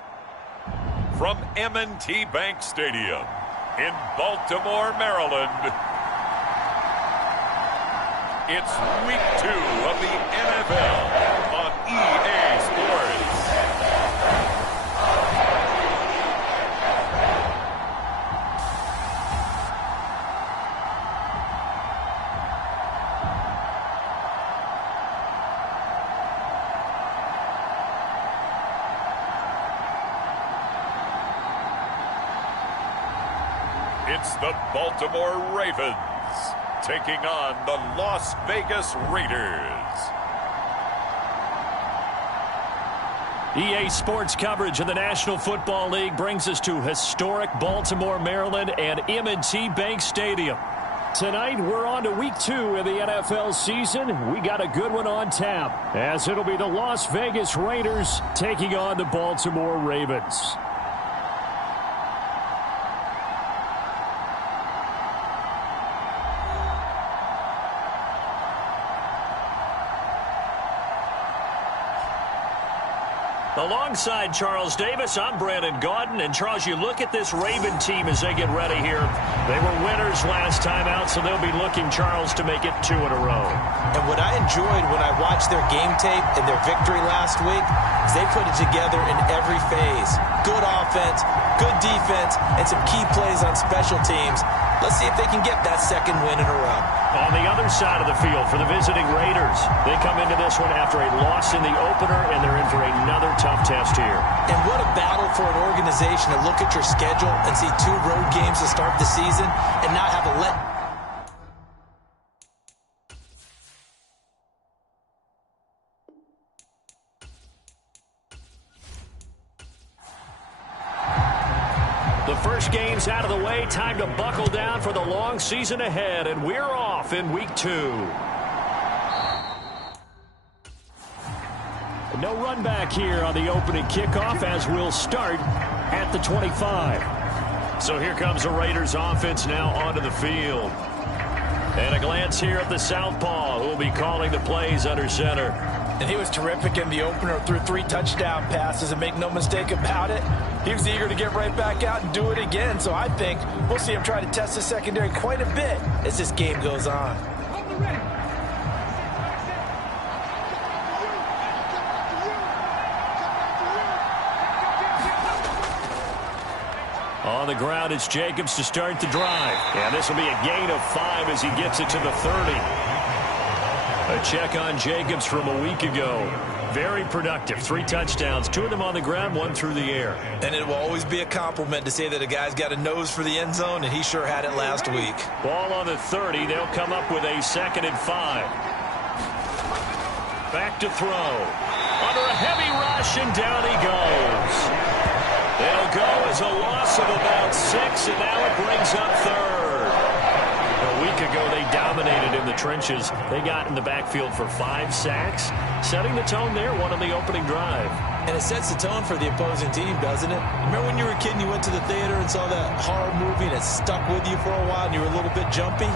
from M&T Bank Stadium in Baltimore, Maryland, it's Week 2 of the NFL on EA Sports. It's the Baltimore Ravens taking on the Las Vegas Raiders. EA Sports coverage of the National Football League brings us to historic Baltimore, Maryland and M&T Bank Stadium. Tonight, we're on to Week 2 of the NFL season. We got a good one on tap, as it'll be the Las Vegas Raiders taking on the Baltimore Ravens. Alongside Charles Davis, I'm Brandon Gaudin. And Charles, you look at this Raven team as they get ready here. They were winners last time out, so they'll be looking, Charles, to make it 2 in a row. And what I enjoyed when I watched their game tape and their victory last week is they put it together in every phase. Good offense, good defense, and some key plays on special teams. Let's see if they can get that second win in a row. On the other side of the field for the visiting Raiders, they come into this one after a loss in the opener, and they're in for another tough test here. And what a battle for an organization to look at your schedule and see 2 road games to start the season and not have a let. The first game's out of the way. Time to buckle down for the long season ahead, and we're off in Week 2. No run back here on the opening kickoff, as we'll start at the 25. So here comes the Raiders offense now onto the field. And a glance here at the southpaw, who will be calling the plays under center. And he was terrific in the opener, threw 3 touchdown passes, and make no mistake about it, he was eager to get right back out and do it again. So I think we'll see him try to test the secondary quite a bit as this game goes on. On the ground, it's Jacobs to start the drive. And this will be a gain of 5 as he gets it to the 30. A check on Jacobs from a week ago. Very productive. 3 touchdowns, 2 of them on the ground, 1 through the air. And it will always be a compliment to say that a guy's got a nose for the end zone, and he sure had it last week. Ball on the 30. They'll come up with a 2nd and 5. Back to throw. Under a heavy rush, and down he goes. It'll go as a loss of about 6, and now it brings up 3rd. A week ago, they dominated in the trenches. They got in the backfield for 5 sacks, setting the tone there, 1 on the opening drive. And it sets the tone for the opposing team, doesn't it? Remember when you were a kid and you went to the theater and saw that horror movie and it stuck with you for a while and you were a little bit jumpy?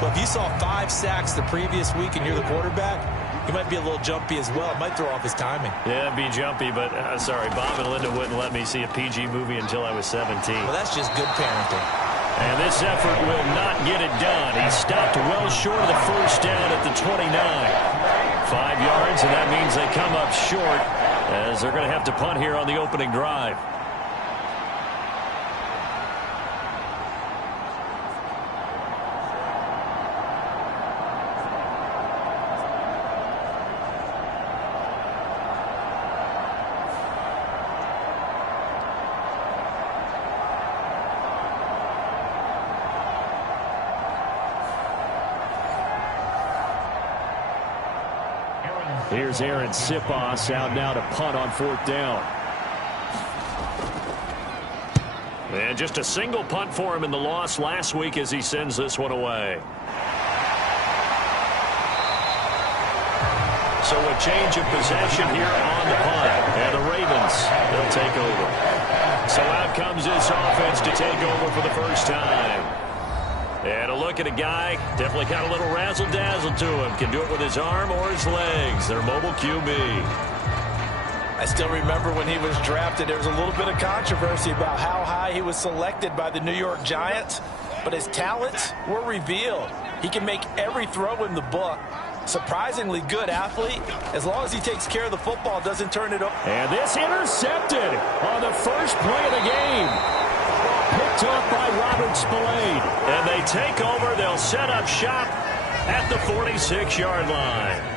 Well, if you saw 5 sacks the previous week and you're the quarterback, he might be a little jumpy as well. It might throw off his timing. Yeah, be jumpy, but sorry, Bob and Linda wouldn't let me see a PG movie until I was 17. Well, that's just good parenting. And this effort will not get it done. He stopped well short of the first down at the 29. 5 yards, and that means they come up short as they're going to have to punt here on the opening drive. Here's Aaron Sipos out now to punt on 4th down. And just a single punt for him in the loss last week as he sends this one away. So a change of possession here on the punt. And the Ravens, they'll take over. So out comes this offense to take over for the first time. And a look at a guy, definitely got a little razzle-dazzle to him. Can do it with his arm or his legs. Their mobile QB. I still remember when he was drafted, there was a little bit of controversy about how high he was selected by the New York Giants, but his talents were revealed. He can make every throw in the book. Surprisingly good athlete. As long as he takes care of the football, doesn't turn it over. And this intercepted on the first play of the game. Picked off by Robert Spillane. And they take over. They'll set up shop at the 46-yard line.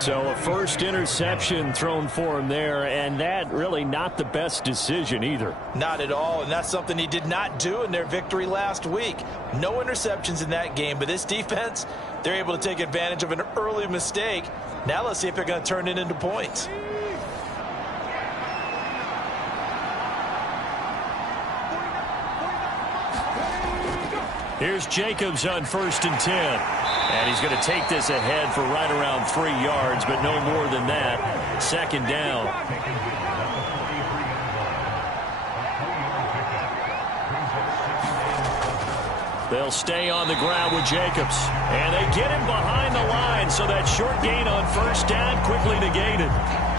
So a first interception thrown for him there, and that really not the best decision either. Not at all, and that's something he did not do in their victory last week. No interceptions in that game, but this defense, they're able to take advantage of an early mistake. Now let's see if they're going to turn it into points. Here's Jacobs on 1st and 10. And he's going to take this ahead for right around 3 yards, but no more than that. 2nd down. They'll stay on the ground with Jacobs. And they get him behind the line, so that short gain on 1st down quickly negated.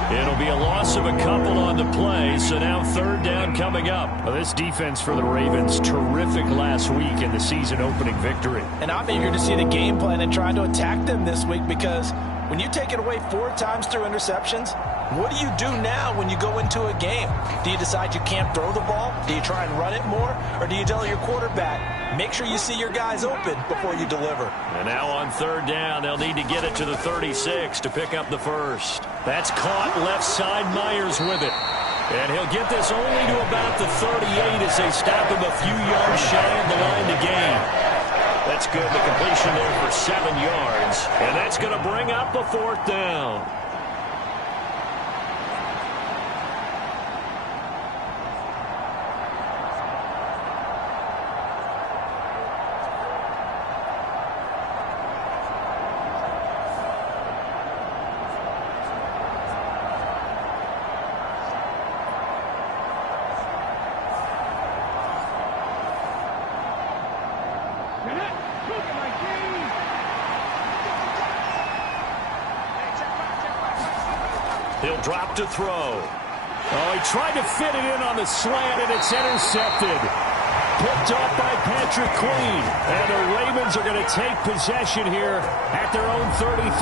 It'll be a loss of a couple on the play, so now 3rd down coming up. Well, this defense for the Ravens, terrific last week in the season-opening victory. And I'm eager to see the game plan and trying to attack them this week, because when you take it away 4 times through interceptions, what do you do now when you go into a game? Do you decide you can't throw the ball? Do you try and run it more? Or do you tell your quarterback, make sure you see your guys open before you deliver? And now on 3rd down, they'll need to get it to the 36 to pick up the first. That's caught left side. Myers with it. And he'll get this only to about the 38 as they stop him a few yards shy of the line to gain. That's good. The completion there for 7 yards. And that's going to bring up a 4th down. He'll drop to throw. Oh, he tried to fit it in on the slant, and it's intercepted. Picked off by Patrick Queen. And the Ravens are going to take possession here at their own 33.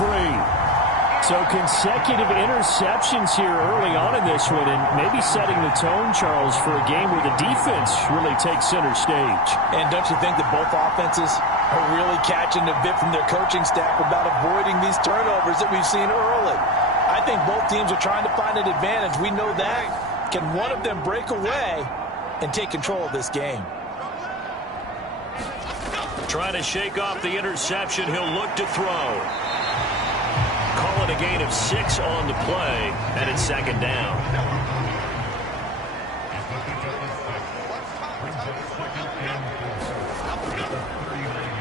So consecutive interceptions here early on in this one, and maybe setting the tone, Charles, for a game where the defense really takes center stage. And don't you think that both offenses are really catching a bit from their coaching staff about avoiding these turnovers that we've seen early? I think both teams are trying to find an advantage. We know that. Can one of them break away and take control of this game? Trying to shake off the interception. He'll look to throw. Call it a gain of 6 on the play, and it's 2nd down.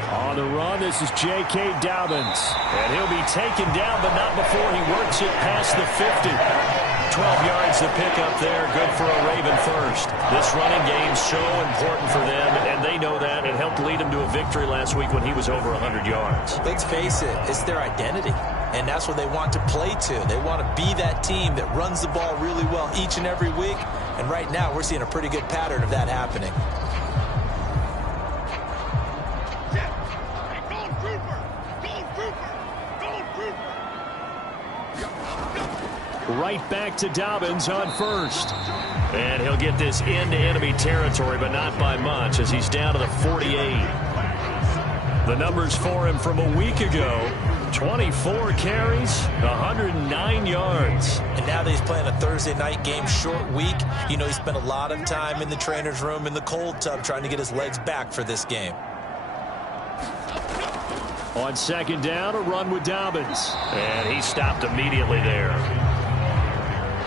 On the run, this is J.K. Dobbins. And he'll be taken down, but not before he works it past the 50. 12 yards to pick up there. Good for a Raven first. This running game's so important for them, and they know that. It helped lead them to a victory last week when he was over 100 yards. Let's face it, it's their identity. And that's what they want to play to. They want to be that team that runs the ball really well each and every week. And right now, we're seeing a pretty good pattern of that happening. Right back to Dobbins on 1st. And he'll get this into enemy territory, but not by much, as he's down to the 48. The numbers for him from a week ago: 24 carries, 109 yards. And now that he's playing a Thursday night game, short week, you know he spent a lot of time in the trainer's room in the cold tub trying to get his legs back for this game. On 2nd down, a run with Dobbins. And he stopped immediately there.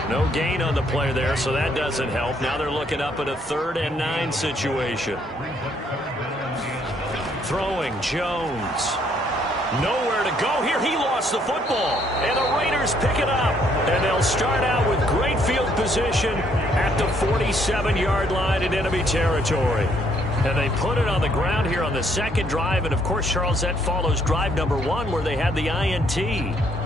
No gain on the play there, so that doesn't help. Now they're looking up at a 3rd and 9 situation. Throwing, Jones. Nowhere to go here. He lost the football. And the Raiders pick it up. And they'll start out with great field position at the 47-yard line in enemy territory. And they put it on the ground here on the second drive. And, of course, Charles, that follows drive number 1 where they had the INT.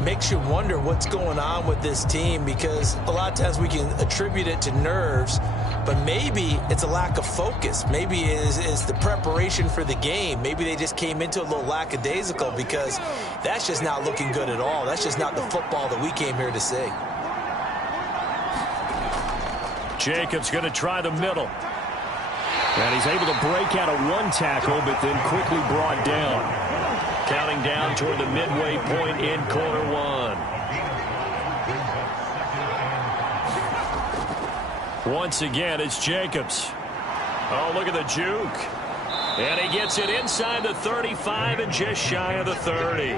Makes you wonder what's going on with this team, because a lot of times we can attribute it to nerves, but maybe it's a lack of focus. Maybe it's the preparation for the game. Maybe they just came into a little lackadaisical, because that's just not looking good at all. That's just not the football that we came here to see. Jacobs going to try the middle. And he's able to break out of one tackle, but then quickly brought down. Counting down toward the midway point in quarter 1. Once again, it's Jacobs. Oh, look at the juke. And he gets it inside the 35 and just shy of the 30.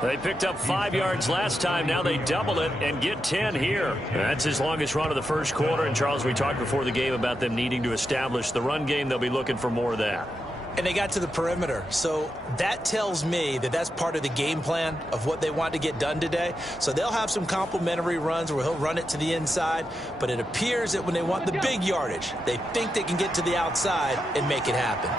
They picked up 5 yards last time. Now they double it and get 10 here. That's his longest run of the first quarter. And, Charles, we talked before the game about them needing to establish the run game. They'll be looking for more of that. And they got to the perimeter. So that tells me that that's part of the game plan of what they want to get done today. So they'll have some complementary runs where he'll run it to the inside. But it appears that when they want the big yardage, they think they can get to the outside and make it happen.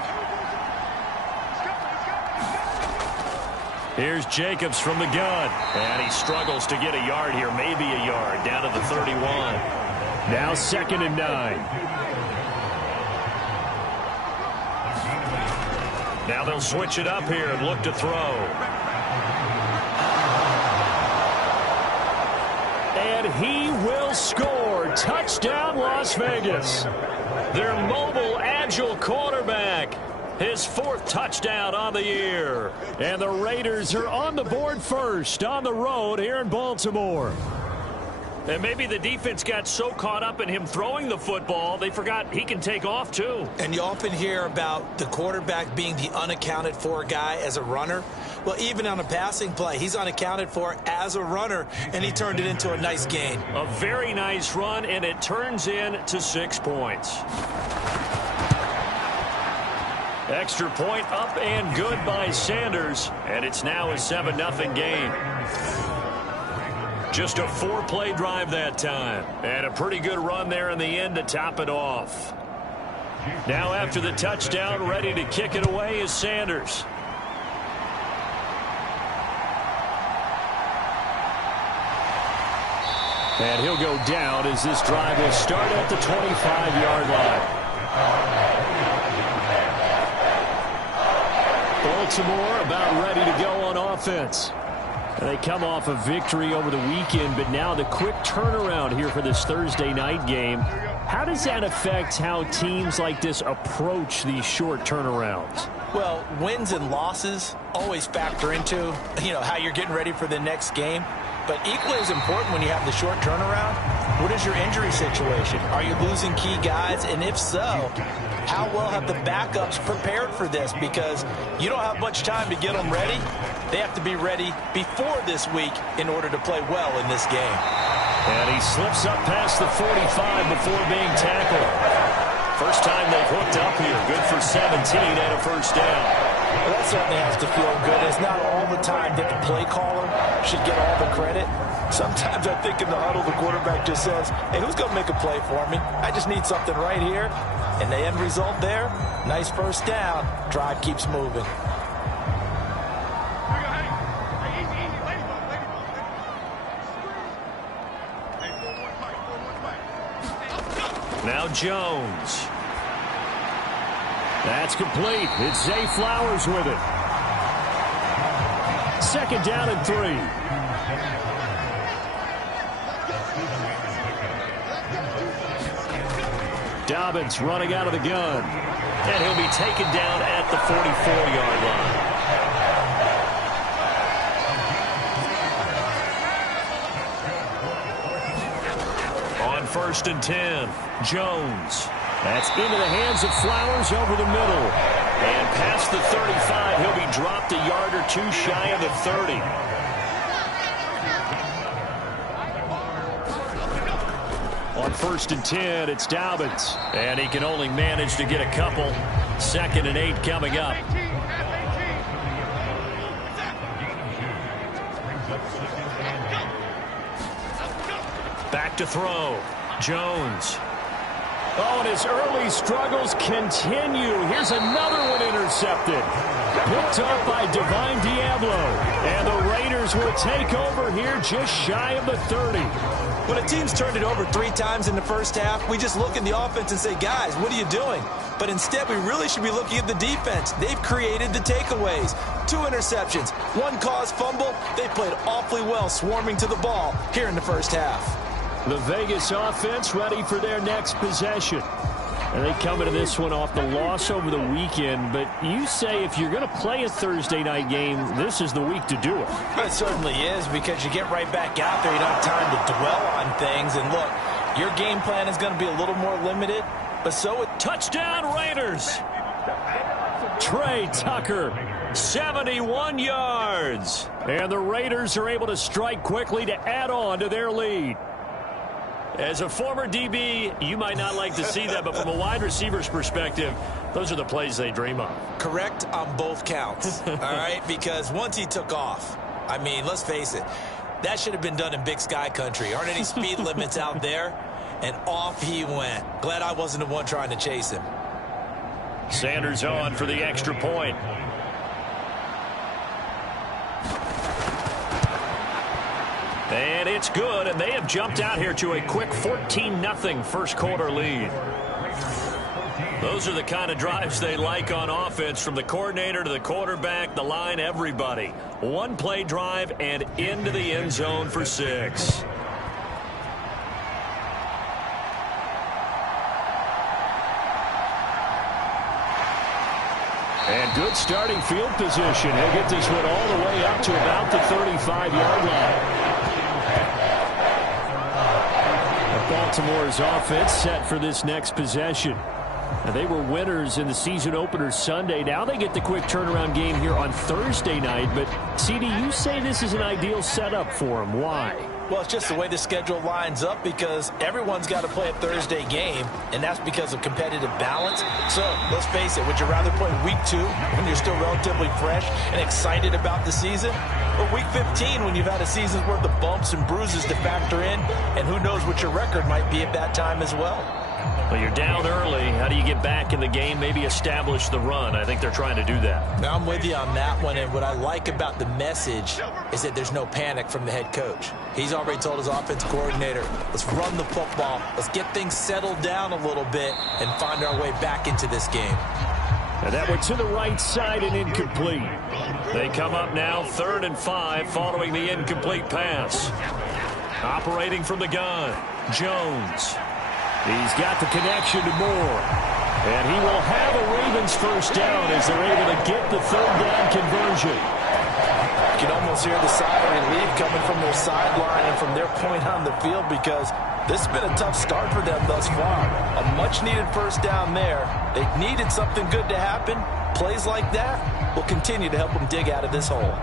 Here's Jacobs from the gun. And he struggles to get a yard here, maybe a yard, down to the 31. Now 2nd and 9. Now they'll switch it up here and look to throw. And he will score. Touchdown, Las Vegas. Their mobile, agile quarterback. His 4th touchdown on the year. And the Raiders are on the board first on the road here in Baltimore. And maybe the defense got so caught up in him throwing the football, they forgot he can take off too. And you often hear about the quarterback being the unaccounted for guy as a runner. Well, even on a passing play, he's unaccounted for as a runner, and he turned it into a nice gain. A very nice run, and it turns into 6 points. Extra point up and good by Sanders, and it's now a 7-0 game. Just a 4-play drive that time, and a pretty good run there in the end to top it off. Now after the touchdown, ready to kick it away is Sanders. And he'll go down as this drive will start at the 25-yard line. Baltimore about ready to go on offense. They come off a victory over the weekend, but now the quick turnaround here for this Thursday night game. How does that affect how teams like this approach these short turnarounds? Well, wins and losses always factor into, how you're getting ready for the next game. But equally as important when you have the short turnaround, what is your injury situation? Are you losing key guys? And if so, how well have the backups prepared for this? Because you don't have much time to get them ready. They have to be ready before this week in order to play well in this game. And he slips up past the 45 before being tackled. First time they've hooked up here. Good for 17 and a first down. Well, that certainly has to feel good. It's not all the time that the play caller should get all the credit. Sometimes I think in the huddle, the quarterback just says, hey, who's going to make a play for me? I just need something right here. And the end result there, nice first down. Drive keeps moving. Now Jones. That's complete. It's Zay Flowers with it. 2nd down and 3. Dobbins running out of the gun. And he'll be taken down at the 44-yard line. On 1st and 10, Jones. That's into the hands of Flowers over the middle. And past the 35, he'll be dropped a yard or two shy of the 30. On 1st and 10, it's Dobbins. And he can only manage to get a couple. 2nd and 8 coming up. Back to throw. Jones. Oh, and his early struggles continue. Here's another one intercepted. Picked up by Divine Diablo. And the Raiders will take over here just shy of the 30. When a team's turned it over 3 times in the first half, we just look at the offense and say, guys, what are you doing? But instead, we really should be looking at the defense. They've created the takeaways. 2 interceptions, 1 caused fumble. They played awfully well swarming to the ball here in the first half. The Vegas offense ready for their next possession. And they come into this one off the loss over the weekend. But you say if you're going to play a Thursday night game, this is the week to do it. It certainly is, because you get right back out there. You don't have time to dwell on things. And look, your game plan is going to be a little more limited. But so it... Touchdown Raiders! Trey Tucker, 71 yards. And the Raiders are able to strike quickly to add on to their lead. As a former DB, you might not like to see that, but from a wide receiver's perspective, those are the plays they dream of. Correct on both counts, all right? Because once he took off, I mean, let's face it, that should have been done in Big Sky country. Aren't any speed limits out there? And off he went. Glad I wasn't the one trying to chase him. Sanders on for the extra point. And it's good, and they have jumped out here to a quick 14-0 first quarter lead. Those are the kind of drives they like on offense, from the coordinator to the quarterback, the line, everybody. 1-play drive and into the end zone for 6. And good starting field position. He'll get this one all the way up to about the 35-yard line. Baltimore's offense set for this next possession. Now, they were winners in the season opener Sunday. Now they get the quick turnaround game here on Thursday night. But, CD, you say this is an ideal setup for them. Why? Well, it's just the way the schedule lines up, because everyone's got to play a Thursday game, and that's because of competitive balance. So, let's face it, would you rather play week 2 when you're still relatively fresh and excited about the season, or week 15 when you've had a season's worth of bumps and bruises to factor in, and who knows what your record might be at that time as well? Well, you're down early. How do you get back in the game, maybe establish the run? I think they're trying to do that. Now, I'm with you on that one, and what I like about the message is that there's no panic from the head coach. He's already told his offense coordinator, let's run the football, let's get things settled down a little bit and find our way back into this game. And that one to the right side and incomplete. They come up now 3rd and 5 following the incomplete pass. Operating from the gun, Jones. He's got the connection to Moore. And he will have a Ravens first down as they're able to get the 3rd down conversion. You can almost hear the sigh of relief coming from their sideline and from their point on the field, because this has been a tough start for them thus far. A much-needed first down there. They needed something good to happen. Plays like that will continue to help them dig out of this hole.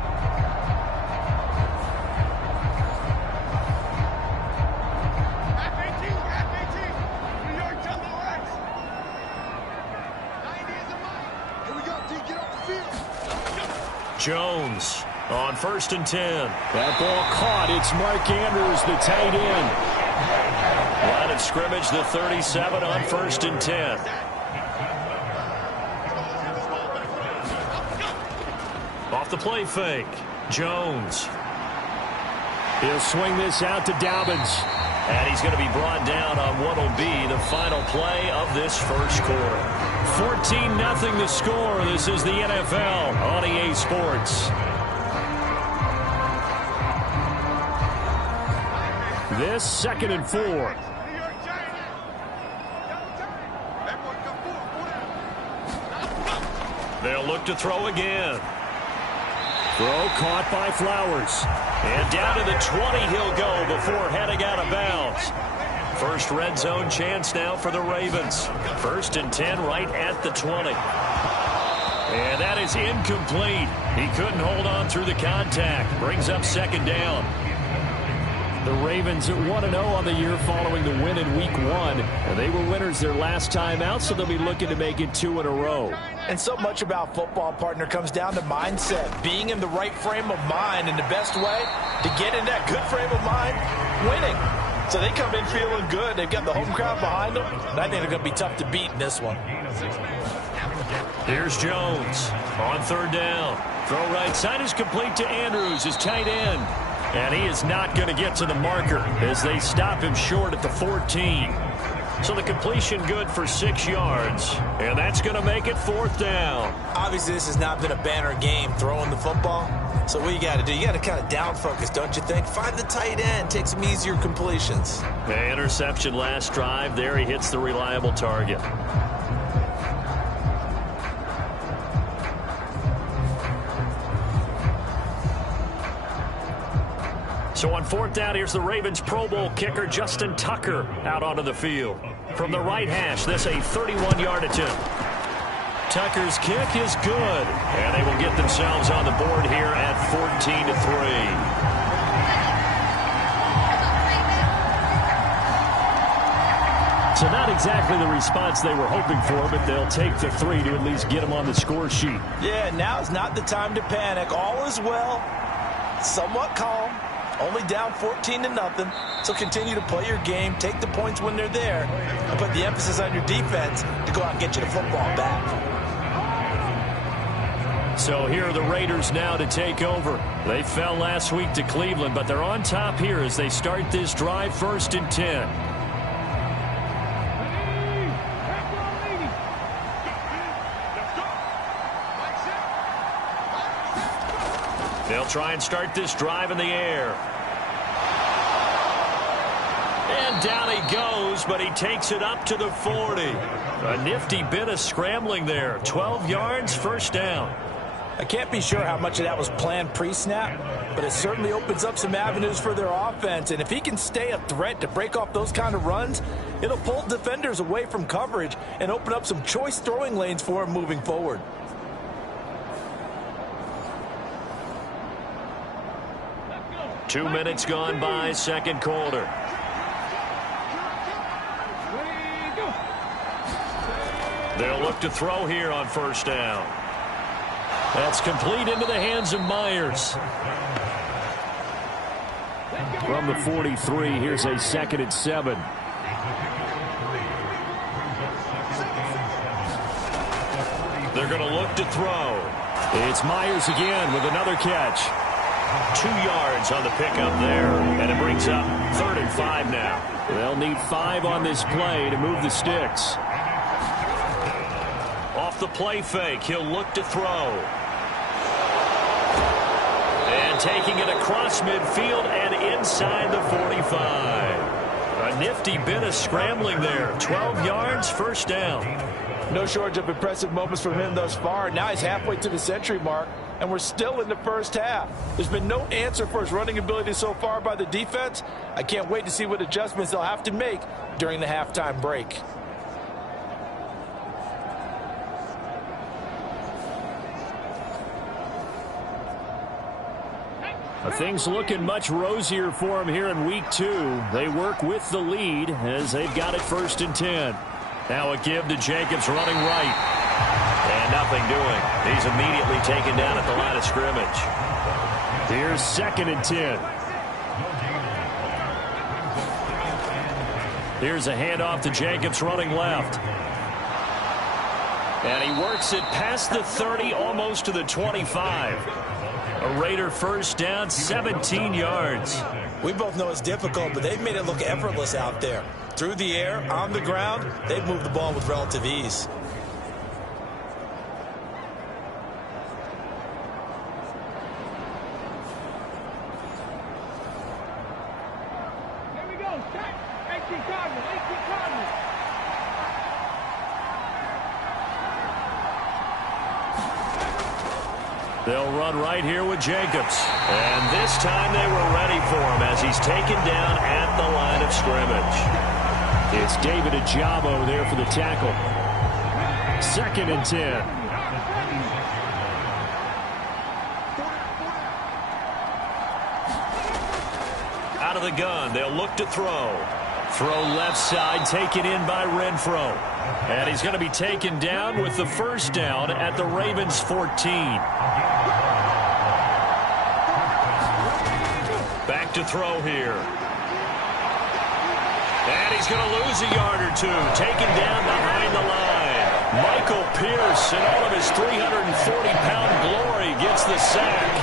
Jones on 1st and 10. That ball caught. It's Mark Andrews, the tight end. Line of scrimmage, the 37 on 1st and 10. Off the play fake, Jones. He'll swing this out to Dobbins. And he's going to be brought down on what will be the final play of this first quarter. 14-0 the score. This is the NFL on EA Sports. This 2nd and 4. They'll look to throw again. Throw caught by Flowers. And down to the 20 he'll go before heading out of bounds. First red zone chance now for the Ravens. 1st and 10 right at the 20. And that is incomplete. He couldn't hold on through the contact. Brings up 2nd down. The Ravens at 1-0 on the year following the win in Week 1. And they were winners their last time out, so they'll be looking to make it 2 in a row. And so much about football, partner, comes down to mindset. Being in the right frame of mind, and the best way to get in that good frame of mind, winning. So they come in feeling good. They've got the home crowd behind them. And I think they're going to be tough to beat in this one. Here's Jones on third down. Throw right side is complete to Andrews, his tight end. And he is not going to get to the marker as they stop him short at the 14. So the completion good for 6 yards. And that's going to make it fourth down. Obviously, this has not been a banner game throwing the football. So what you got to do, you got to kind of down focus, don't you think? Find the tight end, take some easier completions. The interception last drive. There he hits the reliable target. So on fourth down, here's the Ravens Pro Bowl kicker Justin Tucker out onto the field. From the right hash, this a 31-yard attempt. Tucker's kick is good, and they will get themselves on the board here at 14-3. So not exactly the response they were hoping for, but they'll take the 3 to at least get them on the score sheet. Yeah, now's not the time to panic. All is well, somewhat calm. Only down 14-0, so continue to play your game, take the points when they're there, and put the emphasis on your defense to go out and get you the football back. So here are the Raiders now to take over. They fell last week to Cleveland, but they're on top here as they start this drive 1st and 10. They'll try and start this drive in the air. And down he goes, but he takes it up to the 40. A nifty bit of scrambling there. 12 yards, first down. I can't be sure how much of that was planned pre-snap, but it certainly opens up some avenues for their offense. And if he can stay a threat to break off those kind of runs, it'll pull defenders away from coverage and open up some choice throwing lanes for him moving forward. Two minutes gone by, second quarter. They'll look to throw here on first down. That's complete into the hands of Myers. From the 43, here's a 2nd and 7. They're going to look to throw. It's Myers again with another catch. 2 yards on the pickup there, and it brings up 3rd and 5 now. They'll need 5 on this play to move the sticks. Off the play fake, he'll look to throw. And taking it across midfield and inside the 45. A nifty bit of scrambling there. 12 yards, first down. No shortage of impressive moments from him thus far. Now he's halfway to the century mark, and we're still in the first half. There's been no answer for his running ability so far by the defense. I can't wait to see what adjustments they'll have to make during the halftime break. Things looking much rosier for him here in week 2. They work with the lead as they've got it 1st and 10. Now a give to Jacobs running right. And nothing doing. He's immediately taken down at the line of scrimmage. Here's 2nd and 10. Here's a handoff to Jacobs running left. And he works it past the 30, almost to the 25. A Raider first down, 17 yards. We both know it's difficult, but they've made it look effortless out there. Through the air, on the ground, they've moved the ball with relative ease. They'll run right here with Jacobs. And this time they were ready for him as he's taken down at the line of scrimmage. It's David Ajabo there for the tackle. 2nd and 10. Out of the gun, they'll look to throw. Throw left side, taken in by Renfro. And he's going to be taken down with the first down at the Ravens 14. Back to throw here. And he's going to lose a yard or two, taken down behind the line. Michael Pierce, in all of his 340-pound glory, gets the sack.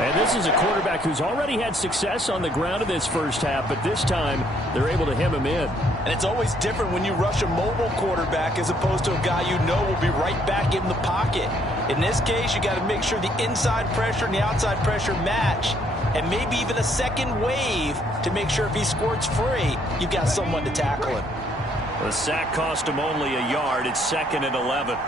And this is a quarterback who's already had success on the ground in this first half, but this time they're able to hem him in. And it's always different when you rush a mobile quarterback as opposed to a guy you know will be right back in the pocket. In this case, you got to make sure the inside pressure and the outside pressure match, and maybe even a second wave to make sure if he squirts free, you've got someone to tackle him. The sack cost him only a yard. It's 2nd and 11.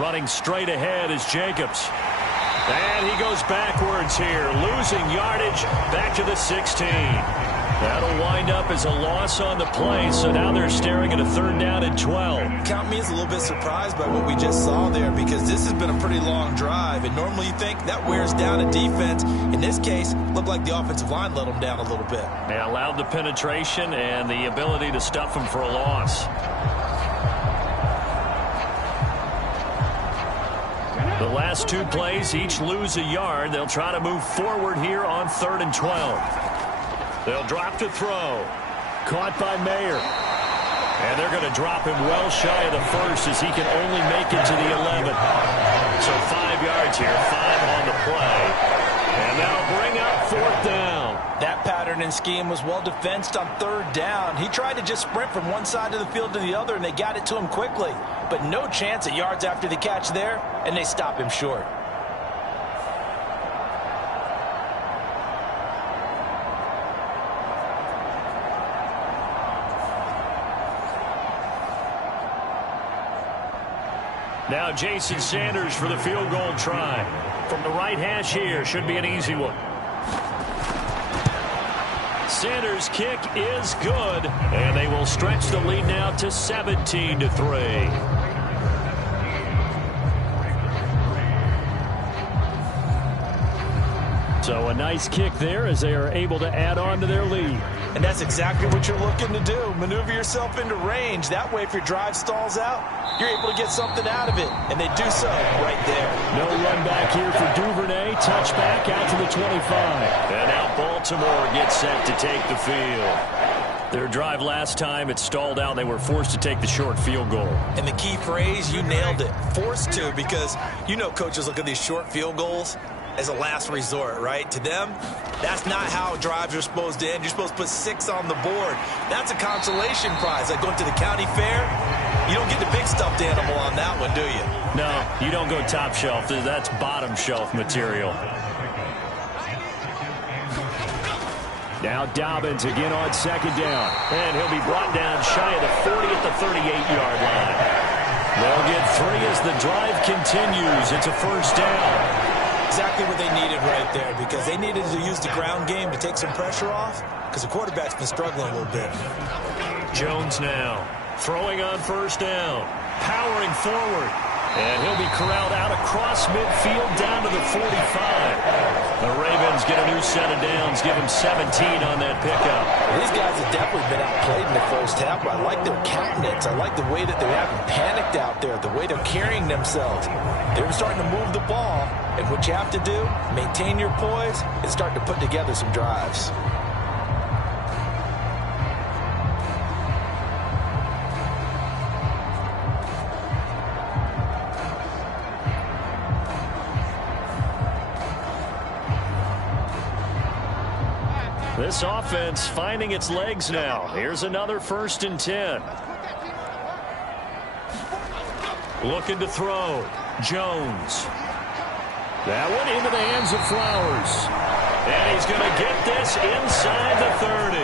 Running straight ahead is Jacobs. And he goes backwards here, losing yardage back to the 16. That'll wind up as a loss on the play, so now they're staring at a 3rd down and 12. Count me as a little bit surprised by what we just saw there, because this has been a pretty long drive, and normally you think that wears down a defense. In this case, looked like the offensive line let them down a little bit. They allowed the penetration and the ability to stuff them for a loss. The last 2 plays each lose a yard. They'll try to move forward here on 3rd and 12. They'll drop to throw. Caught by Mayer. And they're going to drop him well shy of the first as he can only make it to the 11. So 5 yards here, 5 on the play. And that'll bring up 4th down. That pattern and scheme was well defensed on 3rd down. He tried to just sprint from one side of the field to the other, and they got it to him quickly. But no chance at yards after the catch there, and they stop him short. Now Jason Sanders for the field goal try. From the right hash here, should be an easy one. Sanders' kick is good, and they will stretch the lead now to 17-3. So a nice kick there as they are able to add on to their lead. And that's exactly what you're looking to do. Maneuver yourself into range. That way, if your drive stalls out, you're able to get something out of it. And they do so right there. No run back here for Duvernay. Touchback out to the 25. And now Baltimore gets set to take the field. Their drive last time, it stalled out. They were forced to take the short field goal. And the key phrase, you nailed it. Forced to, because you know coaches look at these short field goals as a last resort, right? To them, that's not how drives are supposed to end. You're supposed to put 6 on the board. That's a consolation prize. Like going to the county fair, you don't get the big stuffed animal on that one, do you? No, you don't go top shelf. That's bottom shelf material. Now Dobbins again on 2nd down. And he'll be brought down shy of the 40 at the 38-yard line. They'll get 3 as the drive continues. It's a 1st down. Exactly what they needed right there, because they needed to use the ground game to take some pressure off, because the quarterback's been struggling a little bit. Jones now throwing on 1st down, powering forward, and he'll be corralled out across midfield down to the 45. The Ravens get a new set of downs, give them 17 on that pickup. These guys have definitely been outplayed in the first half, but I like their countenance. I like the way that they haven't panicked out there, the way they're carrying themselves. They're starting to move the ball, and what you have to do, maintain your poise, and start to put together some drives. This offense finding its legs now. Here's another 1st and 10. Looking to throw. Jones. That one into the hands of Flowers. And he's going to get this inside the 30.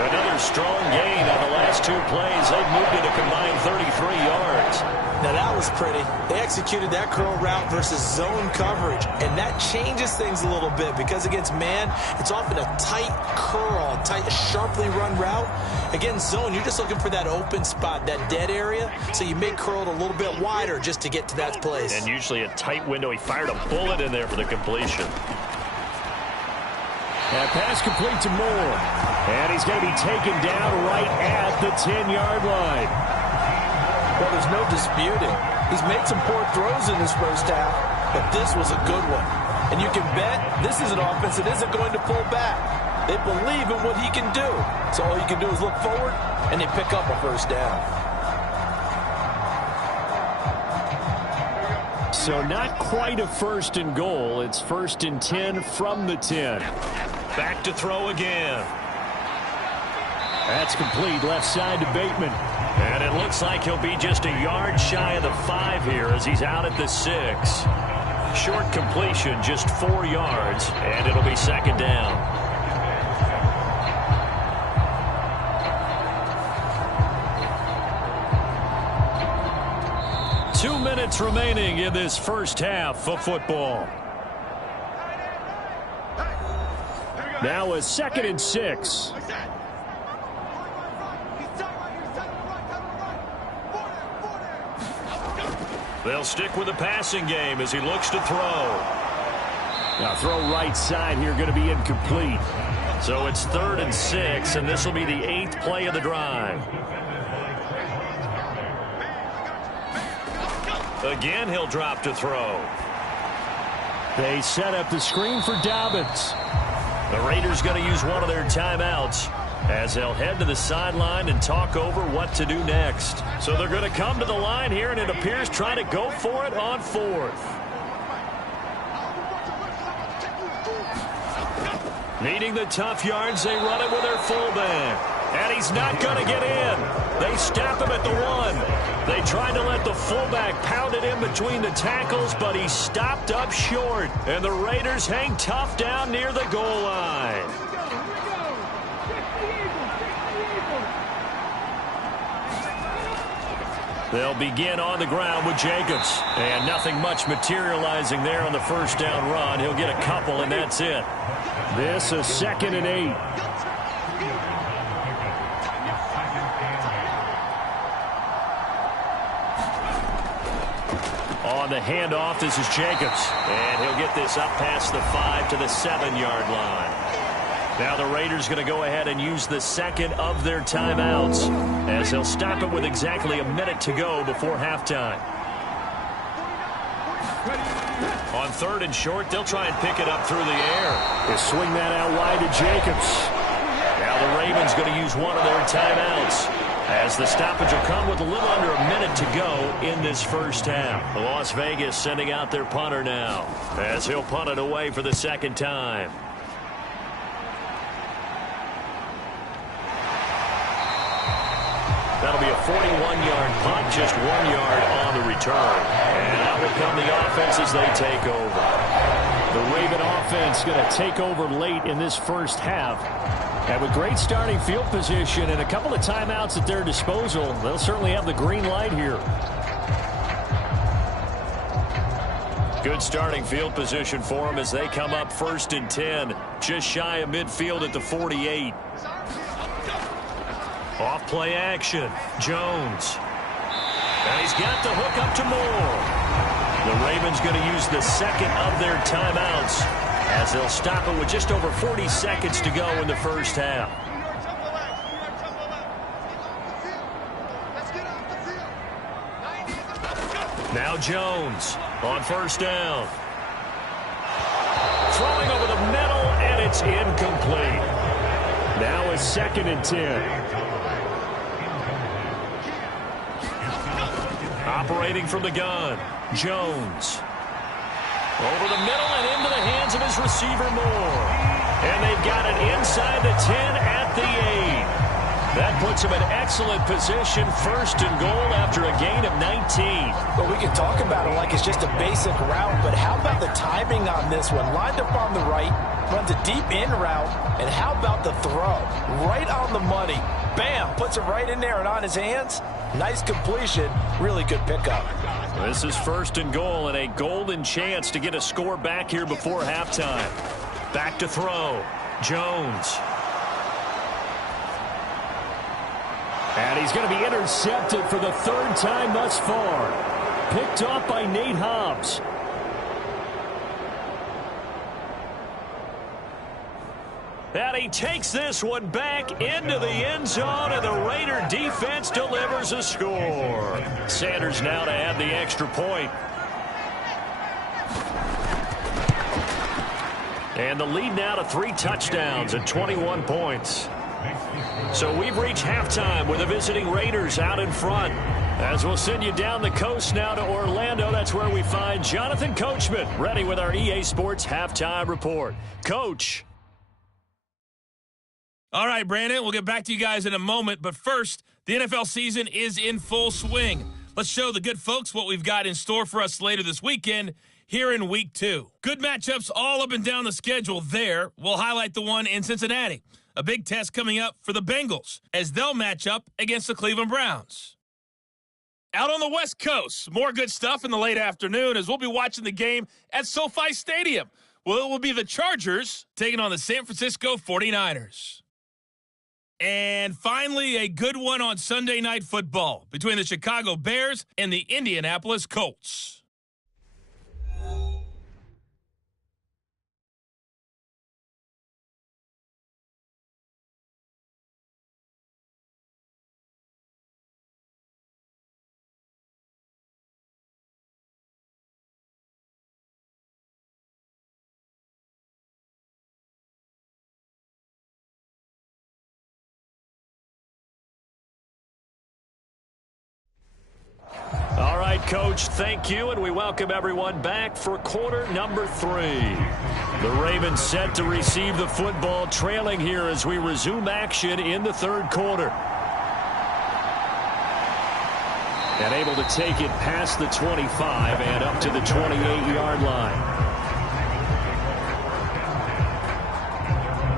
Another strong gain on the last 2 plays. They've moved it a combined 33 yards. Now that was pretty. They executed that curl route versus zone coverage, and that changes things a little bit, because against man, it's often a tight curl, tight, sharply run route. Against zone, you're just looking for that open spot, that dead area, so you may curl it a little bit wider just to get to that place. And usually a tight window. He fired a bullet in there for the completion. That pass complete to Moore. And he's going to be taken down right at the 10-yard line. Well, there's no disputing. He's made some poor throws in this first half, but this was a good one. And you can bet this is an offense that isn't going to pull back. They believe in what he can do. So all you can do is look forward, and they pick up a first down. So not quite a 1st and goal. It's 1st and 10 from the 10. Back to throw again. That's complete, left side to Bateman. And it looks like he'll be just a yard shy of the 5 here as he's out at the 6. Short completion, just 4 yards, and it'll be 2nd down. Two minutes remaining in this first half of football. Now a 2nd and 6. They'll stick with the passing game as he looks to throw. Now throw right side here, going to be incomplete. So it's 3rd and 6, and this will be the 8th play of the drive. Again, he'll drop to throw. They set up the screen for Dobbins. The Raiders going to use one of their timeouts as they'll head to the sideline and talk over what to do next. So they're going to come to the line here, and it appears trying to go for it on 4th. Needing the tough yards, they run it with their fullback. And he's not going to get in. They stop him at the 1. They tried to let the fullback pound it in between the tackles, but he stopped up short. And the Raiders hang tough down near the goal line. They'll begin on the ground with Jacobs. And nothing much materializing there on the first down run. He'll get a couple, and that's it. This is 2nd and 8. On the handoff, this is Jacobs. And he'll get this up past the 5 to the 7-yard line. Now the Raiders going to go ahead and use the 2nd of their timeouts as they'll stop it with exactly a minute to go before halftime. On 3rd and short, they'll try and pick it up through the air. They swing that out wide to Jacobs. Now the Ravens going to use one of their timeouts as the stoppage will come with a little under a minute to go in this first half. Las Vegas sending out their punter now as he'll punt it away for the 2nd time. That'll be a 41-yard punt, just 1 yard on the return. And out will come the offense as they take over. The Raven offense going to take over late in this first half. And with great starting field position and a couple of timeouts at their disposal, they'll certainly have the green light here. Good starting field position for them as they come up 1st and 10, just shy of midfield at the 48. Off play action, Jones. And he's got the hook up to Moore. The Ravens going to use the 2nd of their timeouts as they'll stop it with just over 40 seconds to go in the first half. Now Jones on 1st down. Throwing over the middle, and it's incomplete. Now a 2nd and 10. Operating from the gun, Jones. Over the middle and into the hands of his receiver, Moore. And they've got it inside the 10 at the 8. That puts him in excellent position, 1st and goal after a gain of 19. Well, we can talk about it like it's just a basic route, but how about the timing on this one? Lined up on the right, runs a deep in route, and how about the throw? Right on the money. Bam, puts it right in there and on his hands. Nice completion, really good pickup. This is 1st and goal and a golden chance to get a score back here before halftime. Back to throw, Jones. And he's going to be intercepted for the 3rd time thus far. Picked off by Nate Hobbs. And he takes this one back into the end zone, and the Raider defense delivers a score. Sanders now to add the extra point. And the lead now to 3 touchdowns and 21 points. So we've reached halftime with the visiting Raiders out in front. As we'll send you down the coast now to Orlando, that's where we find Jonathan Coachman ready with our EA Sports Halftime Report. Coach. All right, Brandon, we'll get back to you guys in a moment. But first, the NFL season is in full swing. Let's show the good folks what we've got in store for us later this weekend here in Week 2. Good matchups all up and down the schedule there. We'll highlight the one in Cincinnati. A big test coming up for the Bengals as they'll match up against the Cleveland Browns. Out on the West Coast, more good stuff in the late afternoon as we'll be watching the game at SoFi Stadium. Well, it will be the Chargers taking on the San Francisco 49ers. And finally, a good one on Sunday Night Football between the Chicago Bears and the Indianapolis Colts. All right, Coach, thank you, and we welcome everyone back for quarter number 3. The Ravens set to receive the football, trailing here as we resume action in the third quarter. And able to take it past the 25 and up to the 28-yard line.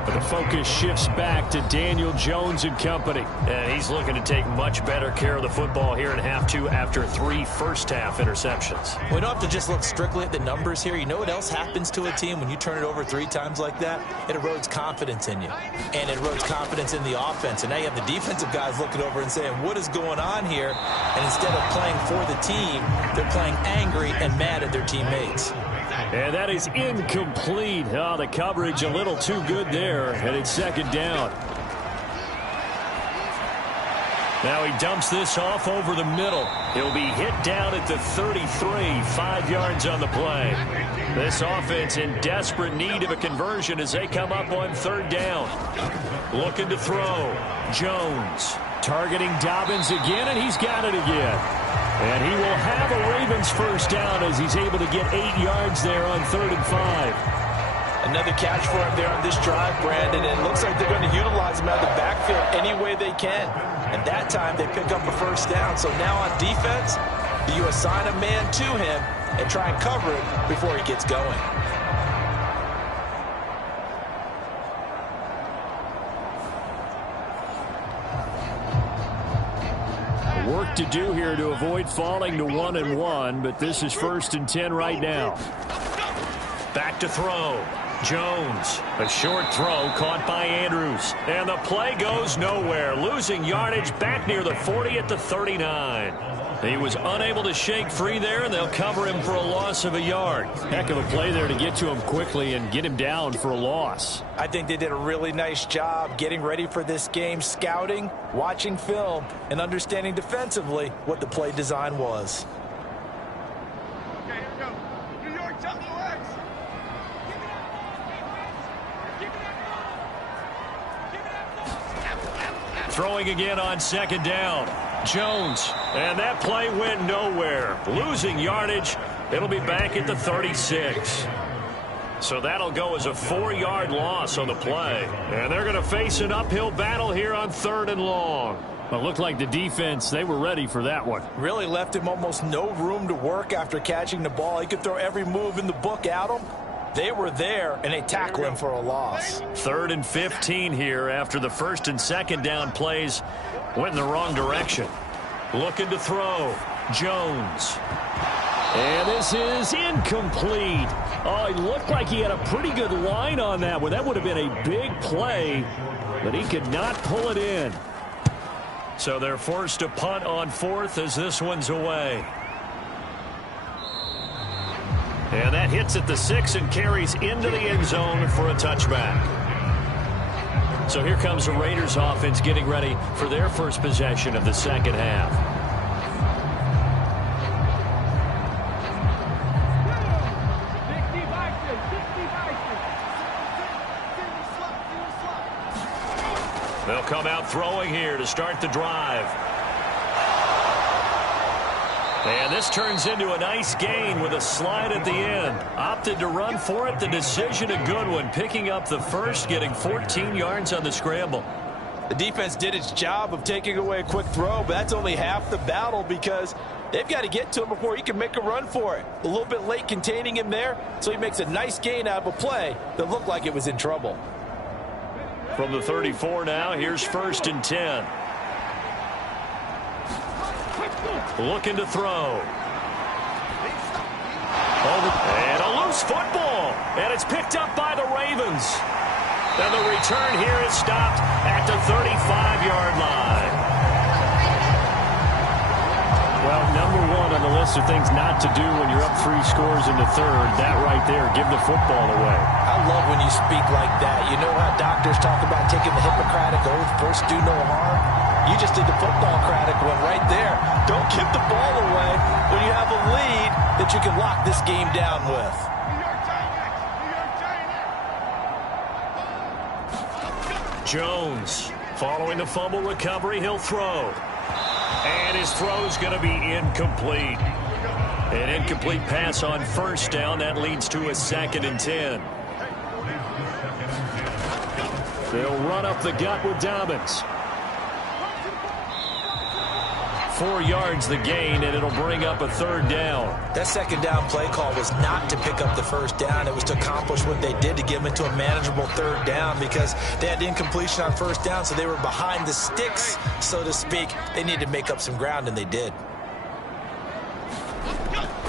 But the focus shifts back to Daniel Jones and company. And he's looking to take much better care of the football here in half 2 after 3 first-half interceptions. We don't have to just look strictly at the numbers here. You know what else happens to a team when you turn it over 3 times like that? It erodes confidence in you. And it erodes confidence in the offense. And now you have the defensive guys looking over and saying, what is going on here? And instead of playing for the team, they're playing angry and mad at their teammates. And that is incomplete. Oh, the coverage a little too good there, and it's second down. Now he dumps this off over the middle. He'll be hit down at the 33, 5 yards on the play. This offense in desperate need of a conversion as they come up on third down. Looking to throw. Jones targeting Dobbins again, and he's got it again. And he will have a Ravens first down as he's able to get 8 yards there on 3rd and 5. Another catch for him there on this drive, Brandon. And it looks like they're going to utilize him out of the backfield any way they can. And that time they pick up a first down. So now on defense, you assign a man to him and try and cover it before he gets going. Work to do here to avoid falling to 1-1, but this is 1st and 10 right now. Back to throw. Jones, a short throw caught by Andrews. And the play goes nowhere, losing yardage back near the 40 at the 39. He was unable to shake free there, and they'll cover him for a loss of a yard. Heck of a play there to get to him quickly and get him down for a loss. I think they did a really nice job getting ready for this game, scouting, watching film, and understanding defensively what the play design was. Okay, here we go. New York, tell the legs. Throwing again on second down. Jones, and that play went nowhere. Losing yardage, it'll be back at the 36. So that'll go as a 4-yard loss on the play. And they're going to face an uphill battle here on 3rd and long. Well, it looked like the defense, they were ready for that one. Really left him almost no room to work after catching the ball. He could throw every move in the book at him. They were there, and they tackle him for a loss. 3rd and 15 here after the 1st and 2nd down plays went in the wrong direction. Looking to throw. Jones. And this is incomplete. Oh, he looked like he had a pretty good line on that one. That would have been a big play, but he could not pull it in. So they're forced to punt on 4th as this one's away. And that hits at the 6 and carries into the end zone for a touchback. So here comes the Raiders offense getting ready for their first possession of the second half. They'll come out throwing here to start the drive. And this turns into a nice gain with a slide at the end. Opted to run for it. The decision a good one. Picking up the first, getting 14 yards on the scramble. The defense did its job of taking away a quick throw, but that's only half the battle because they've got to get to him before he can make a run for it. A little bit late containing him there, so he makes a nice gain out of a play that looked like it was in trouble. From the 34 now, here's 1st and 10. Looking to throw. And a loose football. And it's picked up by the Ravens. And the return here is stopped at the 35-yard line. Well, number one on the list of things not to do when you're up 3 scores in the third, that right there, give the football away. I love when you speak like that. You know how doctors talk about taking the Hippocratic oath, first do no harm? You just did the football-cratic one right there. Don't give the ball away when you have a lead that you can lock this game down with. Jones, following the fumble recovery, he'll throw. And his throw's going to be incomplete. An incomplete pass on 1st down. That leads to a 2nd and 10. They'll run up the gut with Dobbins. 4 yards the gain, and it'll bring up a 3rd down. That 2nd down play call was not to pick up the 1st down. It was to accomplish what they did to get them into a manageable 3rd down because they had incompletion on 1st down, so they were behind the sticks, so to speak. They needed to make up some ground, and they did.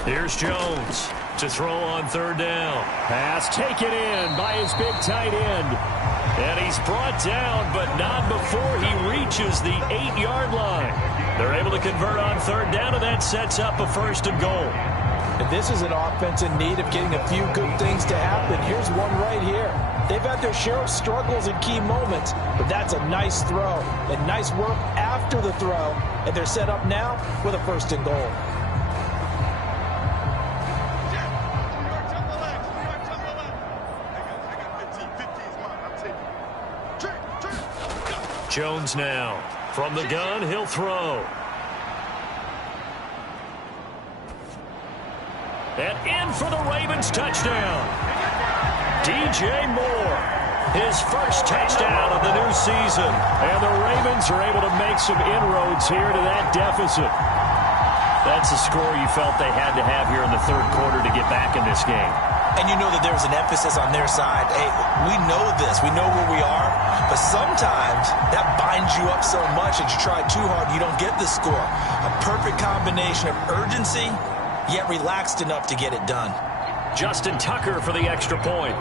Here's Jones to throw on 3rd down. Pass taken in by his big tight end. And he's brought down, but not before he reaches the 8-yard line. They're able to convert on 3rd down, and that sets up a 1st and goal. And this is an offense in need of getting a few good things to happen. Here's one right here. They've had their share of struggles in key moments, but that's a nice throw and nice work after the throw. And they're set up now with a 1st and goal. Jones now. From the gun, he'll throw. And in for the Ravens touchdown. DJ Moore, his first touchdown of the new season. And the Ravens are able to make some inroads here to that deficit. That's a score you felt they had to have here in the 3rd quarter to get back in this game. And you know that there's an emphasis on their side. Hey, we know this. We know where we are. But sometimes that binds you up so much that you try too hard, you don't get the score. A perfect combination of urgency, yet relaxed enough to get it done. Justin Tucker for the extra point.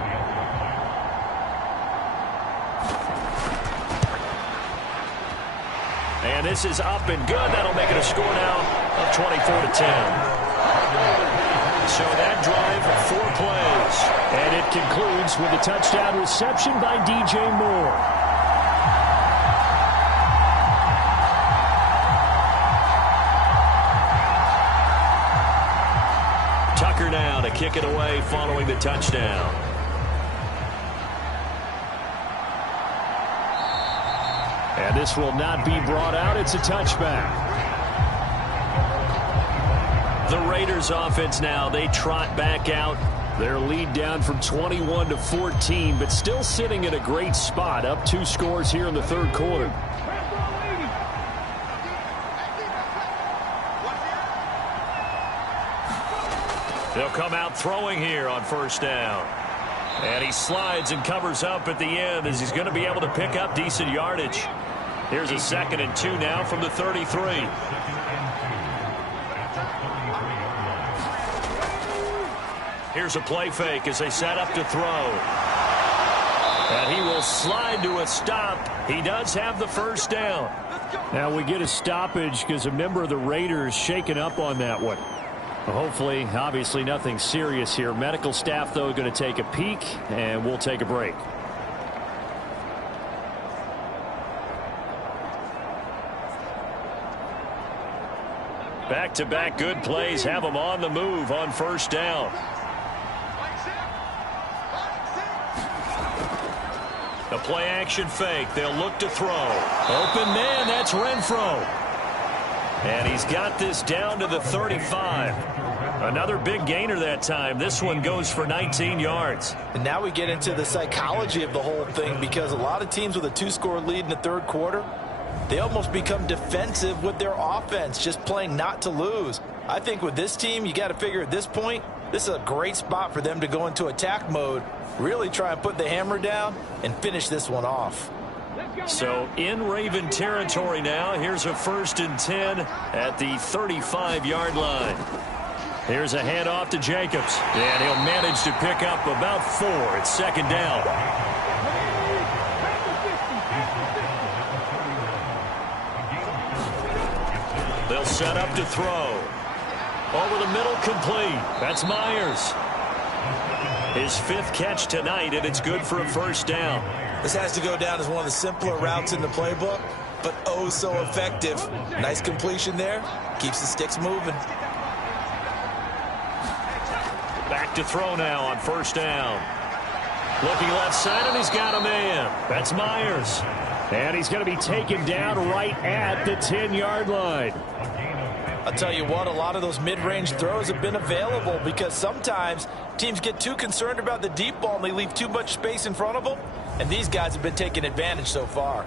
And this is up and good. That'll make it a score now of 24-10. So that drive, 4 plays. And it concludes with a touchdown reception by DJ Moore. Tucker now to kick it away following the touchdown. And this will not be brought out. It's a touchback. The Raiders offense now, they trot back out. Their lead down from 21-14, but still sitting at a great spot, up 2 scores here in the 3rd quarter. They'll come out throwing here on 1st down. And he slides and covers up at the end as he's going to be able to pick up decent yardage. Here's a 2nd and 2 now from the 33. Here's a play fake as they set up to throw. And he will slide to a stop. He does have the 1st down. Now we get a stoppage because a member of the Raiders shaken up on that one. Hopefully, obviously nothing serious here. Medical staff, though, going to take a peek, and we'll take a break. Back-to-back good plays have them on the move on 1st down. A play-action fake. They'll look to throw. Open man, that's Renfro. And he's got this down to the 35. Another big gainer that time. This one goes for 19 yards. And now we get into the psychology of the whole thing, because a lot of teams with a 2-score lead in the third quarter, they almost become defensive with their offense, just playing not to lose. I think with this team, you got to figure at this point, this is a great spot for them to go into attack mode, really try and put the hammer down and finish this one off. So in Raven territory now. Here's a 1st and 10 at the 35-yard line. Here's a handoff to Jacobs, and he'll manage to pick up about 4. It's 2nd down. They'll set up to throw. Over the middle, complete. That's Myers. His 5th catch tonight, and it's good for a 1st down. This has to go down as one of the simpler routes in the playbook, but oh so effective. Nice completion there. Keeps the sticks moving. Back to throw now on 1st down. Looking left side, and he's got a man. That's Myers. And he's going to be taken down right at the 10-yard line. I'll tell you what, a lot of those mid-range throws have been available, because sometimes teams get too concerned about the deep ball and they leave too much space in front of them, and these guys have been taking advantage so far.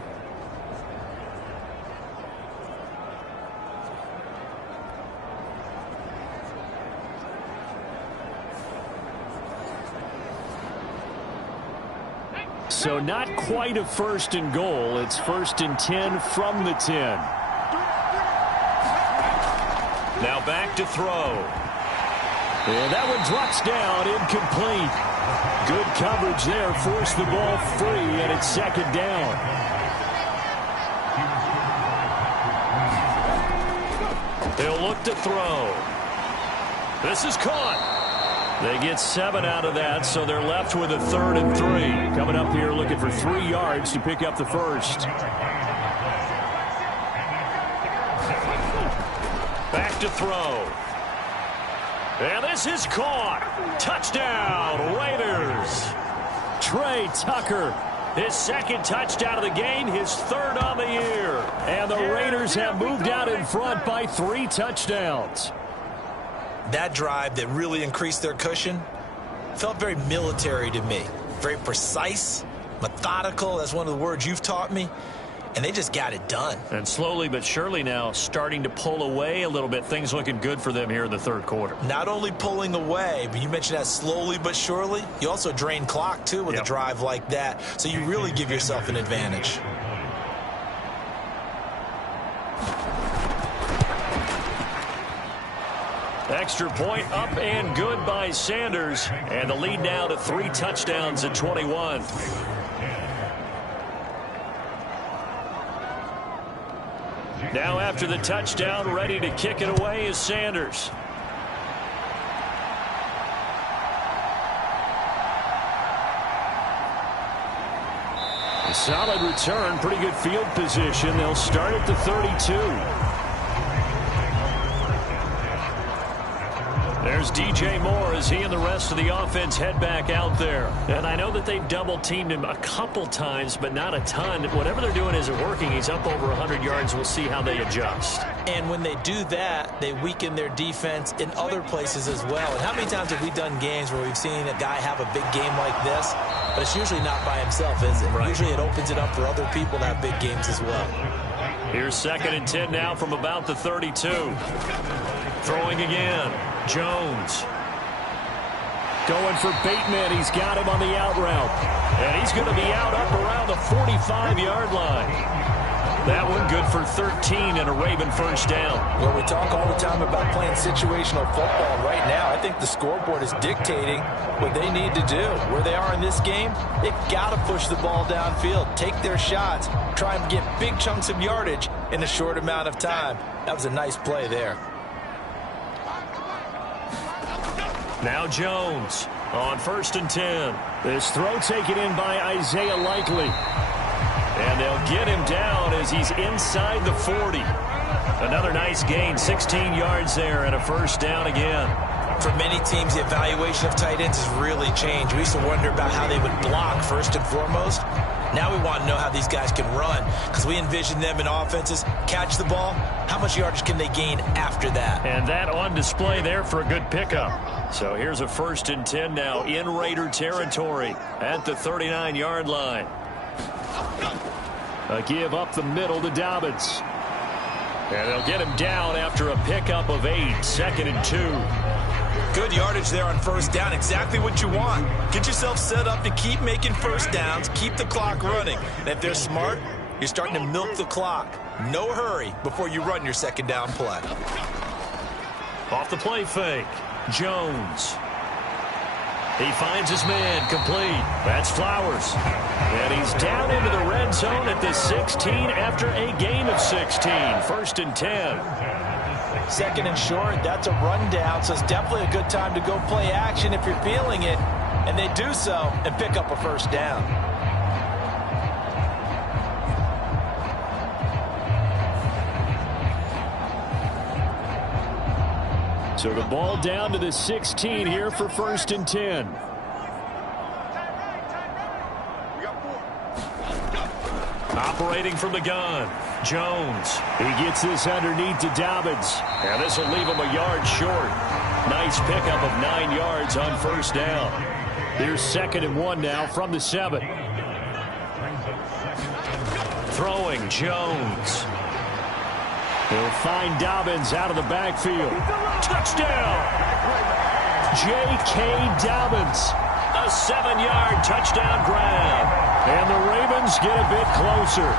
So not quite a 1st and goal. It's 1st and 10 from the 10. Now back to throw. And that one drops down, incomplete. Good coverage there, forced the ball free, and it's 2nd down. They'll look to throw. This is caught. They get 7 out of that, so they're left with a 3rd and 3. Coming up here looking for 3 yards to pick up the 1st. Back to throw. And this is caught. Touchdown, Raiders. Trey Tucker. His 2nd touchdown of the game, his 3rd on the year. And the Raiders have moved out in front by 3 touchdowns. That drive that really increased their cushion felt very military to me. Very precise, methodical. That's one of the words you've taught me. And they just got it done. And slowly but surely now starting to pull away a little bit. Things looking good for them here in the 3rd quarter. Not only pulling away, but you mentioned that slowly but surely. You also drain clock, too, with a drive like that. So you really give yourself an advantage. Extra point up and good by Sanders. And the lead now to 3 touchdowns at 21. Now after the touchdown, ready to kick it away is Sanders. A solid return, pretty good field position. They'll start at the 32. There's DJ Moore as he and the rest of the offense head back out there. And I know that they've double-teamed him a couple times, but not a ton. Whatever they're doing isn't working. He's up over 100 yards. We'll see how they adjust. And when they do that, they weaken their defense in other places as well. And how many times have we done games where we've seen a guy have a big game like this, but it's usually not by himself, is it? Right. Usually it opens it up for other people to have big games as well. Here's 2nd and 10 now from about the 32. Throwing again. Jones. Going for Bateman. He's got him on the out route. And he's going to be out up around the 45-yard line. That one good for 13 and a Raven 1st down. Well, we talk all the time about playing situational football. Right now, I think the scoreboard is dictating what they need to do. Where they are in this game, they've got to push the ball downfield, take their shots, try and get big chunks of yardage in a short amount of time. That was a nice play there. Now Jones on 1st and 10. This throw taken in by Isaiah Likely. And they'll get him down as he's inside the 40. Another nice gain, 16 yards there and a 1st down again. For many teams, the evaluation of tight ends has really changed. We used to wonder about how they would block first and foremost. Now we want to know how these guys can run, because we envision them in offenses catch the ball. How much yardage can they gain after that? And that on display there for a good pickup. So here's a 1st and 10 now in Raider territory at the 39-yard line. A give up the middle to Dobbins. And they'll get him down after a pickup of 8, 2nd and 2. Good yardage there on 1st down. Exactly what you want. Get yourself set up to keep making 1st downs, keep the clock running. And if they're smart, you're starting to milk the clock. No hurry before you run your 2nd down play. Off the play fake, Jones. He finds his man, complete. That's Flowers. And he's down into the red zone at the 16 after a gain of 16. 1st and 10. 2nd and short, that's a rundown, so it's definitely a good time to go play action if you're feeling it. And they do so and pick up a 1st down. So the ball down to the 16 here for 1st and 10. Operating from the gun, Jones. He gets this underneath to Dobbins. And this will leave him a yard short. Nice pickup of 9 yards on 1st down. Here's 2nd and 1 now from the 7. Throwing, Jones. He'll find Dobbins out of the backfield. Touchdown! J.K. Dobbins. A 7-yard touchdown grab. And the Ravens get a bit closer.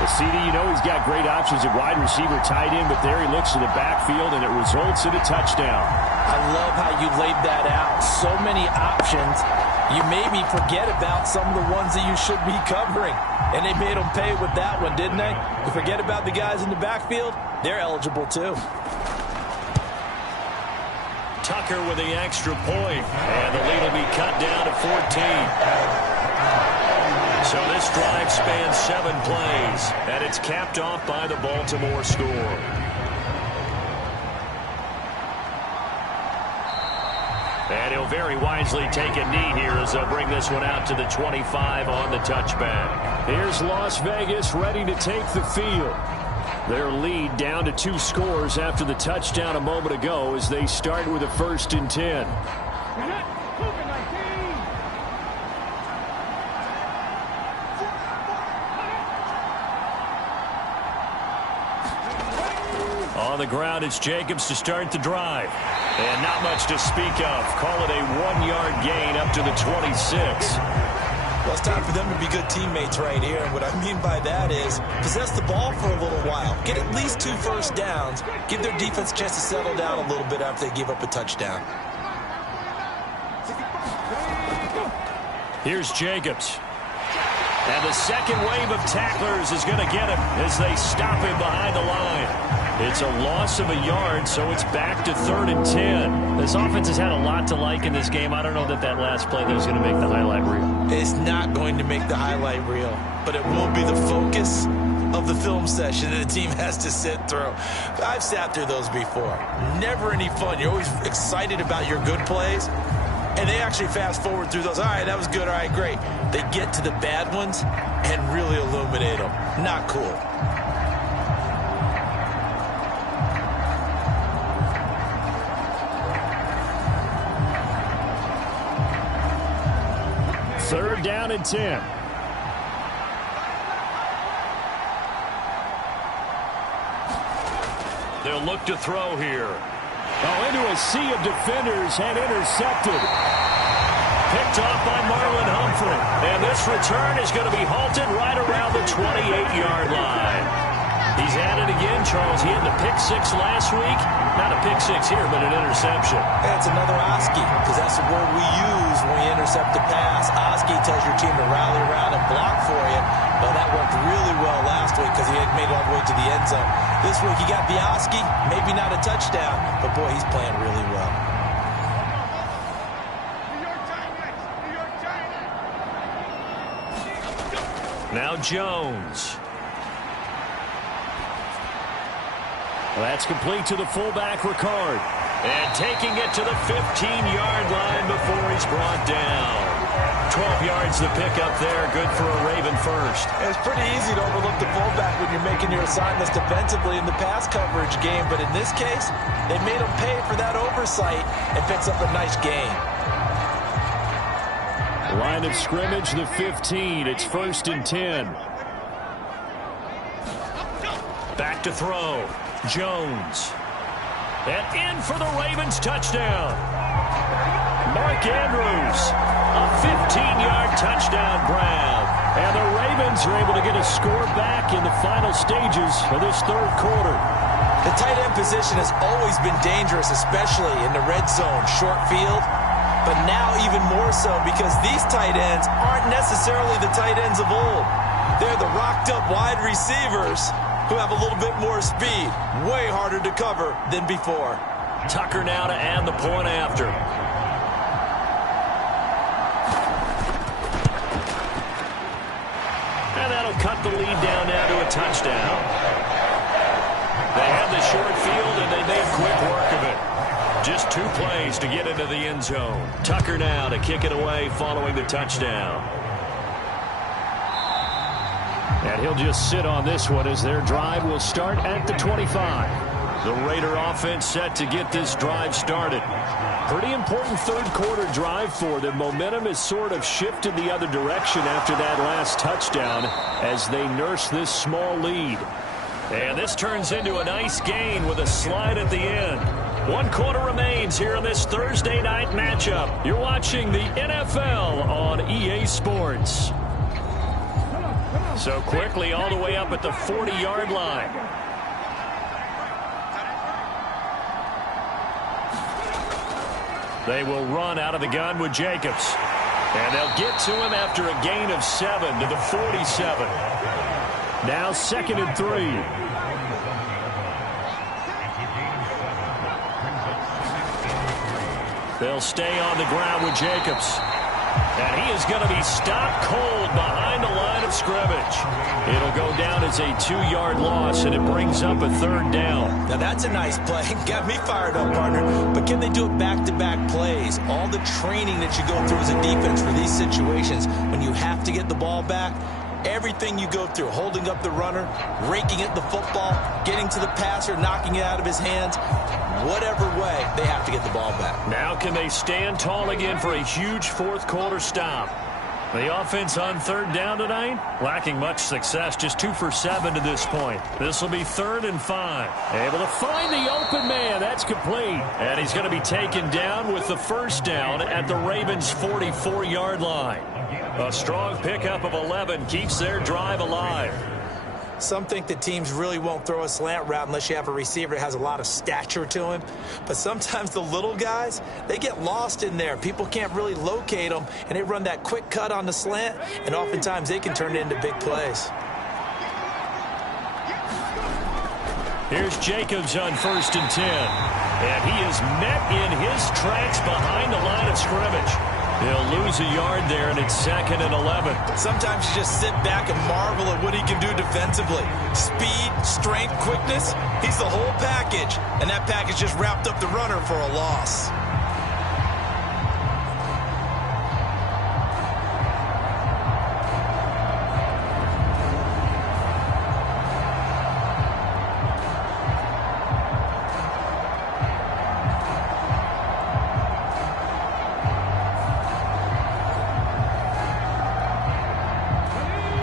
The CD, you know he's got great options at wide receiver, tight end, but there he looks to the backfield, and it results in a touchdown. I love how you laid that out. So many options. You maybe forget about some of the ones that you should be covering. And they made them pay with that one, didn't they? You forget about the guys in the backfield, they're eligible too. Tucker with the extra point. And the lead will be cut down to 14. So this drive spans 7 plays. And it's capped off by the Baltimore score. And he'll very wisely take a knee here as they'll bring this one out to the 25 on the touchback. Here's Las Vegas ready to take the field. Their lead down to 2 scores after the touchdown a moment ago as they start with a 1st and 10. On the ground, it's Jacobs to start the drive. And not much to speak of. Call it a 1-yard gain up to the 26. Well, it's time for them to be good teammates right here. And what I mean by that is possess the ball for a little while. Get at least 2 first downs. Give their defense a chance to settle down a little bit after they give up a touchdown. Here's Jacobs. And the second wave of tacklers is going to get him as they stop him behind the line. It's a loss of a yard, so it's back to 3rd and 10. This offense has had a lot to like in this game. I don't know that that last play there is going to make the highlight reel. It's not going to make the highlight reel, but it will be the focus of the film session that the team has to sit through. I've sat through those before. Never any fun. You're always excited about your good plays, and they actually fast forward through those. All right, that was good. All right, great. They get to the bad ones and really illuminate them. Not cool. Third down and 10. They'll look to throw here. Oh, into a sea of defenders and intercepted. Picked off by Marlon Humphrey. And this return is going to be halted right around the 28-yard line. He's at it again, Charles. He had the pick 6 last week. Not a pick 6 here, but an interception. That's another Oski, because that's the word we use when we intercept a pass. Oski tells your team to rally around and block for you. Well, that worked really well last week because he had made it all the way to the end zone. This week he got the Oski, maybe not a touchdown, but boy, he's playing really well. Now Jones. Well, that's complete to the fullback, Ricard. And taking it to the 15-yard line before he's brought down. 12 yards to pick up there. Good for a Raven first. It's pretty easy to overlook the fullback when you're making your assignments defensively in the pass coverage game. But in this case, they made him pay for that oversight and picks up a nice gain. Line of scrimmage, the 15. It's 1st and 10. Back to throw. Jones. And in for the Ravens touchdown. Mark Andrews, a 15-yard touchdown grab. And the Ravens are able to get a score back in the final stages of this third quarter. The tight end position has always been dangerous, especially in the red zone, short field. But now even more so because these tight ends aren't necessarily the tight ends of old. They're the rocked-up wide receivers who have a little bit more speed. Way harder to cover than before. Tucker now to add the point after. And that'll cut the lead down now to a touchdown. They had the short field, and they made quick work of it. Just 2 plays to get into the end zone. Tucker now to kick it away following the touchdown. And he'll just sit on this one as their drive will start at the 25. The Raider offense set to get this drive started. Pretty important third quarter drive for them. Momentum has sort of shifted the other direction after that last touchdown as they nurse this small lead. And this turns into a nice gain with a slide at the end. 1 quarter remains here in this Thursday night matchup. You're watching the NFL on EA Sports. So quickly all the way up at the 40-yard line. They will run out of the gun with Jacobs. And they'll get to him after a gain of 7 to the 47. Now 2nd and 3. They'll stay on the ground with Jacobs. And he is going to be stopped cold behind the line of scrimmage. It'll go down as a 2-yard loss, and it brings up a 3rd down. Now that's a nice play. Got me fired up, partner. But can they do it back-to-back plays? All the training that you go through as a defense for these situations, when you have to get the ball back, everything you go through, holding up the runner, raking at the football, getting to the passer, knocking it out of his hands, whatever way, they have to get the ball back. Now can they stand tall again for a huge 4th quarter stop? The offense on 3rd down tonight, lacking much success, just 2 for 7 to this point. This will be 3rd and 5. Able to find the open man. That's complete. And he's going to be taken down with the 1st down at the Ravens' 44-yard line. A strong pickup of 11 keeps their drive alive. Some think that teams really won't throw a slant route unless you have a receiver that has a lot of stature to him. But sometimes the little guys, they get lost in there. People can't really locate them, and they run that quick cut on the slant, and oftentimes they can turn it into big plays. Here's Jacobs on 1st and 10. And he is met in his tracks behind the line of scrimmage. He'll lose a yard there, and it's 2nd and 11. Sometimes you just sit back and marvel at what he can do defensively. Speed, strength, quickness, he's the whole package. And that package just wrapped up the runner for a loss.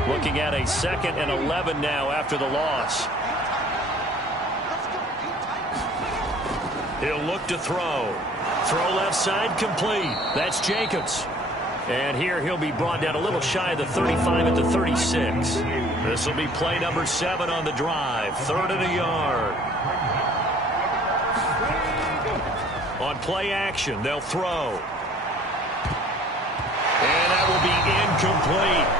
Looking at a 2nd and 11 now after the loss. He'll look to throw. Throw left side complete. That's Jacobs. And here he'll be brought down a little shy of the 35 at the 36. This will be play number 7 on the drive. 3rd and a yard. On play action, they'll throw. And that will be incomplete.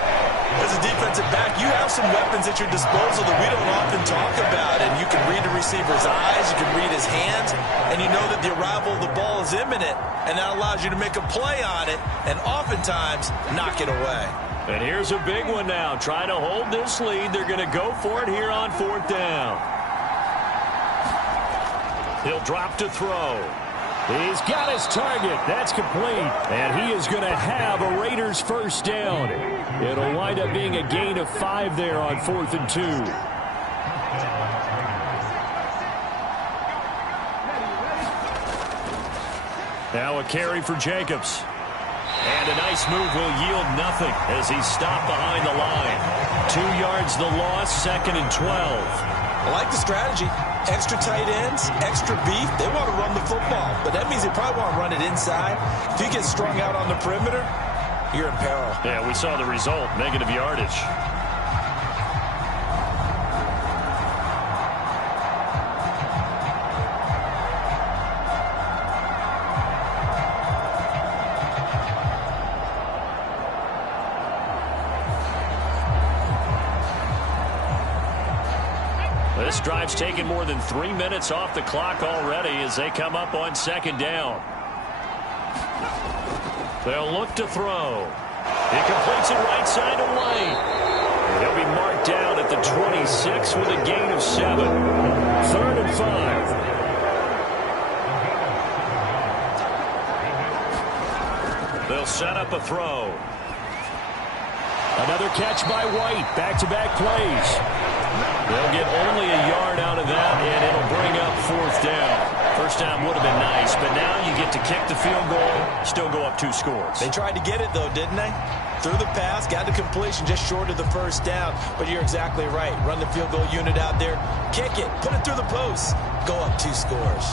As a defensive back, you have some weapons at your disposal that we don't often talk about. And you can read the receiver's eyes, you can read his hands, and you know that the arrival of the ball is imminent. And that allows you to make a play on it and oftentimes knock it away. And here's a big one now. Trying to hold this lead. They're going to go for it here on 4th down. He'll drop to throw. He's got his target. That's complete. And he is going to have a Raiders first down. It'll wind up being a gain of 5 there on 4th and 2. Now a carry for Jacobs. And a nice move will yield nothing as he's stopped behind the line. 2 yards the loss, 2nd and 12. I like the strategy. Extra tight ends, extra beef. They want to run the football, but that means they probably want to run it inside. If you get strung out on the perimeter, you're in peril. Yeah, we saw the result, negative yardage. This drive's taken more than 3 minutes off the clock already as they come up on 2nd down. They'll look to throw. He completes it right side to White. He'll be marked down at the 26 with a gain of 7. 3rd and 5. They'll set up a throw. Another catch by White. Back-to-back plays. They'll get only a yard out of that, and it'll bring up 4th down. First down would have been nice, but now you get to kick the field goal, still go up 2 scores. They tried to get it, though, didn't they? Threw the pass, got the completion just short of the first down. But you're exactly right. Run the field goal unit out there, kick it, put it through the post, go up 2 scores.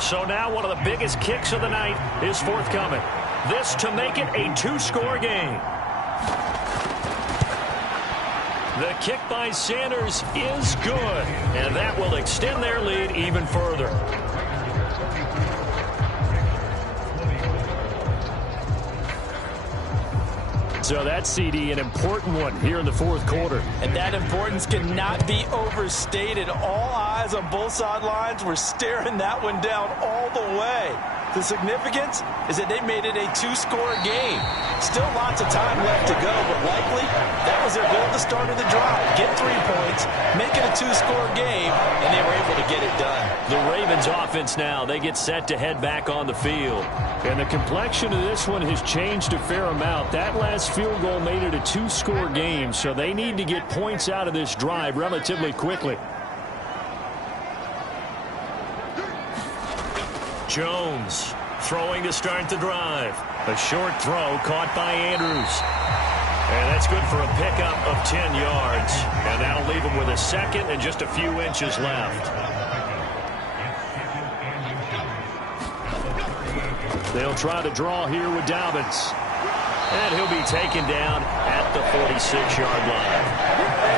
So now one of the biggest kicks of the night is forthcoming. This to make it a 2-score game. The kick by Sanders is good, and that will extend their lead even further. So that CD, an important one here in the 4th quarter. And that importance cannot be overstated. All eyes on both sidelines were staring that one down all the way. The significance is that they made it a 2-score game. Still lots of time left to go, but likely that was their goal at the start of the drive. Get 3 points, make it a 2-score game, and they were able to get it done. The Ravens offense now, they get set to head back on the field. And the complexion of this one has changed a fair amount. That last field goal made it a 2-score game, so they need to get points out of this drive relatively quickly. Jones throwing to start the drive. A short throw caught by Andrews. And that's good for a pickup of 10 yards. And that'll leave him with a 2nd and just a few inches left. They'll try to draw here with Dobbins. And he'll be taken down at the 46-yard line.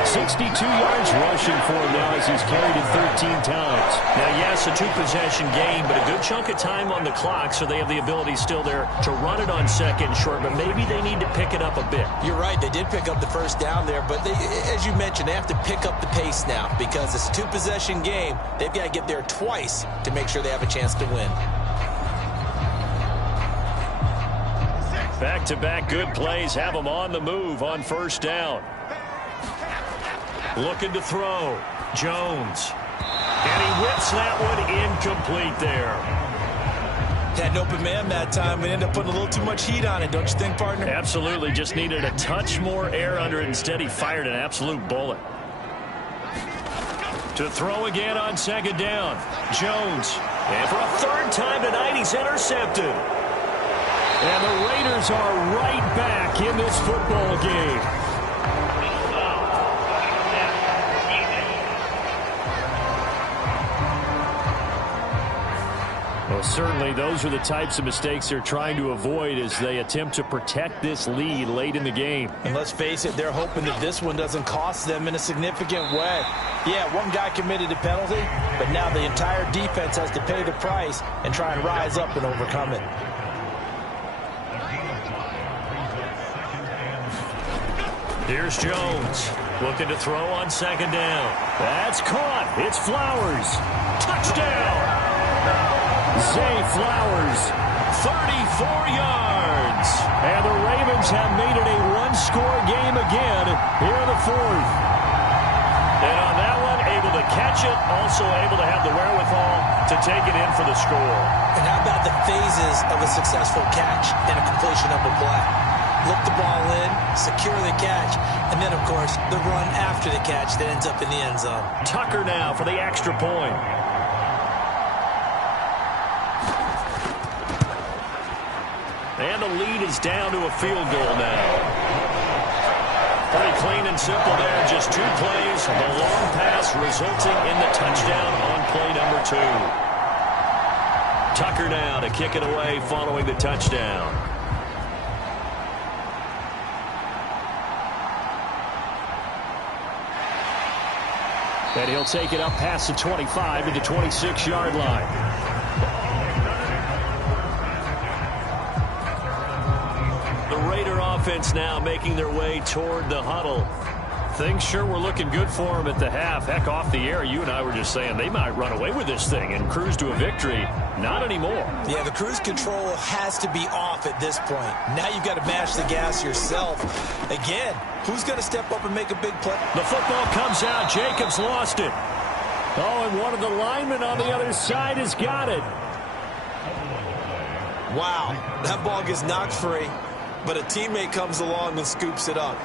62 yards rushing for him now as he's carried it 13 times. Now, yes, a 2-possession game, but a good chunk of time on the clock, so they have the ability still there to run it on 2nd and short, but maybe they need to pick it up a bit. You're right. They did pick up the first down there, but they, as you mentioned, they have to pick up the pace now because it's a 2-possession game. They've got to get there twice to make sure they have a chance to win. Back-to-back good plays have them on the move on 1st down. Looking to throw. Jones. And he whips that one incomplete there. Had an open man that time and ended up putting a little too much heat on it, don't you think, partner? Absolutely. Just needed a touch more air under it. Instead, he fired an absolute bullet. To throw again on 2nd down. Jones. And for a 3rd time tonight, he's intercepted. And the Raiders are right back in this football game. Well, certainly those are the types of mistakes they're trying to avoid as they attempt to protect this lead late in the game. And let's face it, they're hoping that this one doesn't cost them in a significant way. Yeah, one guy committed a penalty, but now the entire defense has to pay the price and try and rise up and overcome it. Here's Jones looking to throw on 2nd down. That's caught. It's Flowers. Touchdown. Zay Flowers. 34 yards. yards. And the Ravens have made it a one-score game again here in the fourth. And on that one, able to catch it, also able to have the wherewithal to take it in for the score. And how about the phases of a successful catch and a completion of a play? Look the ball in, secure the catch, and then, of course, the run after the catch that ends up in the end zone. Tucker now for the extra point. And the lead is down to a field goal now. Pretty clean and simple there. Just 2 plays. The long pass resulting in the touchdown on play number 2. Tucker now to kick it away following the touchdown. And he'll take it up past the 25 to the 26-yard line. Offense now making their way toward the huddle. Things sure were looking good for him at the half. Heck, off the air, you and I were just saying they might run away with this thing and cruise to a victory. Not anymore. Yeah, the cruise control has to be off at this point. Now you've got to mash the gas yourself. Again, who's going to step up and make a big play? The football comes out. Jacobs lost it. Oh, and one of the linemen on the other side has got it. Wow, that ball gets knocked free. But a teammate comes along and scoops it up.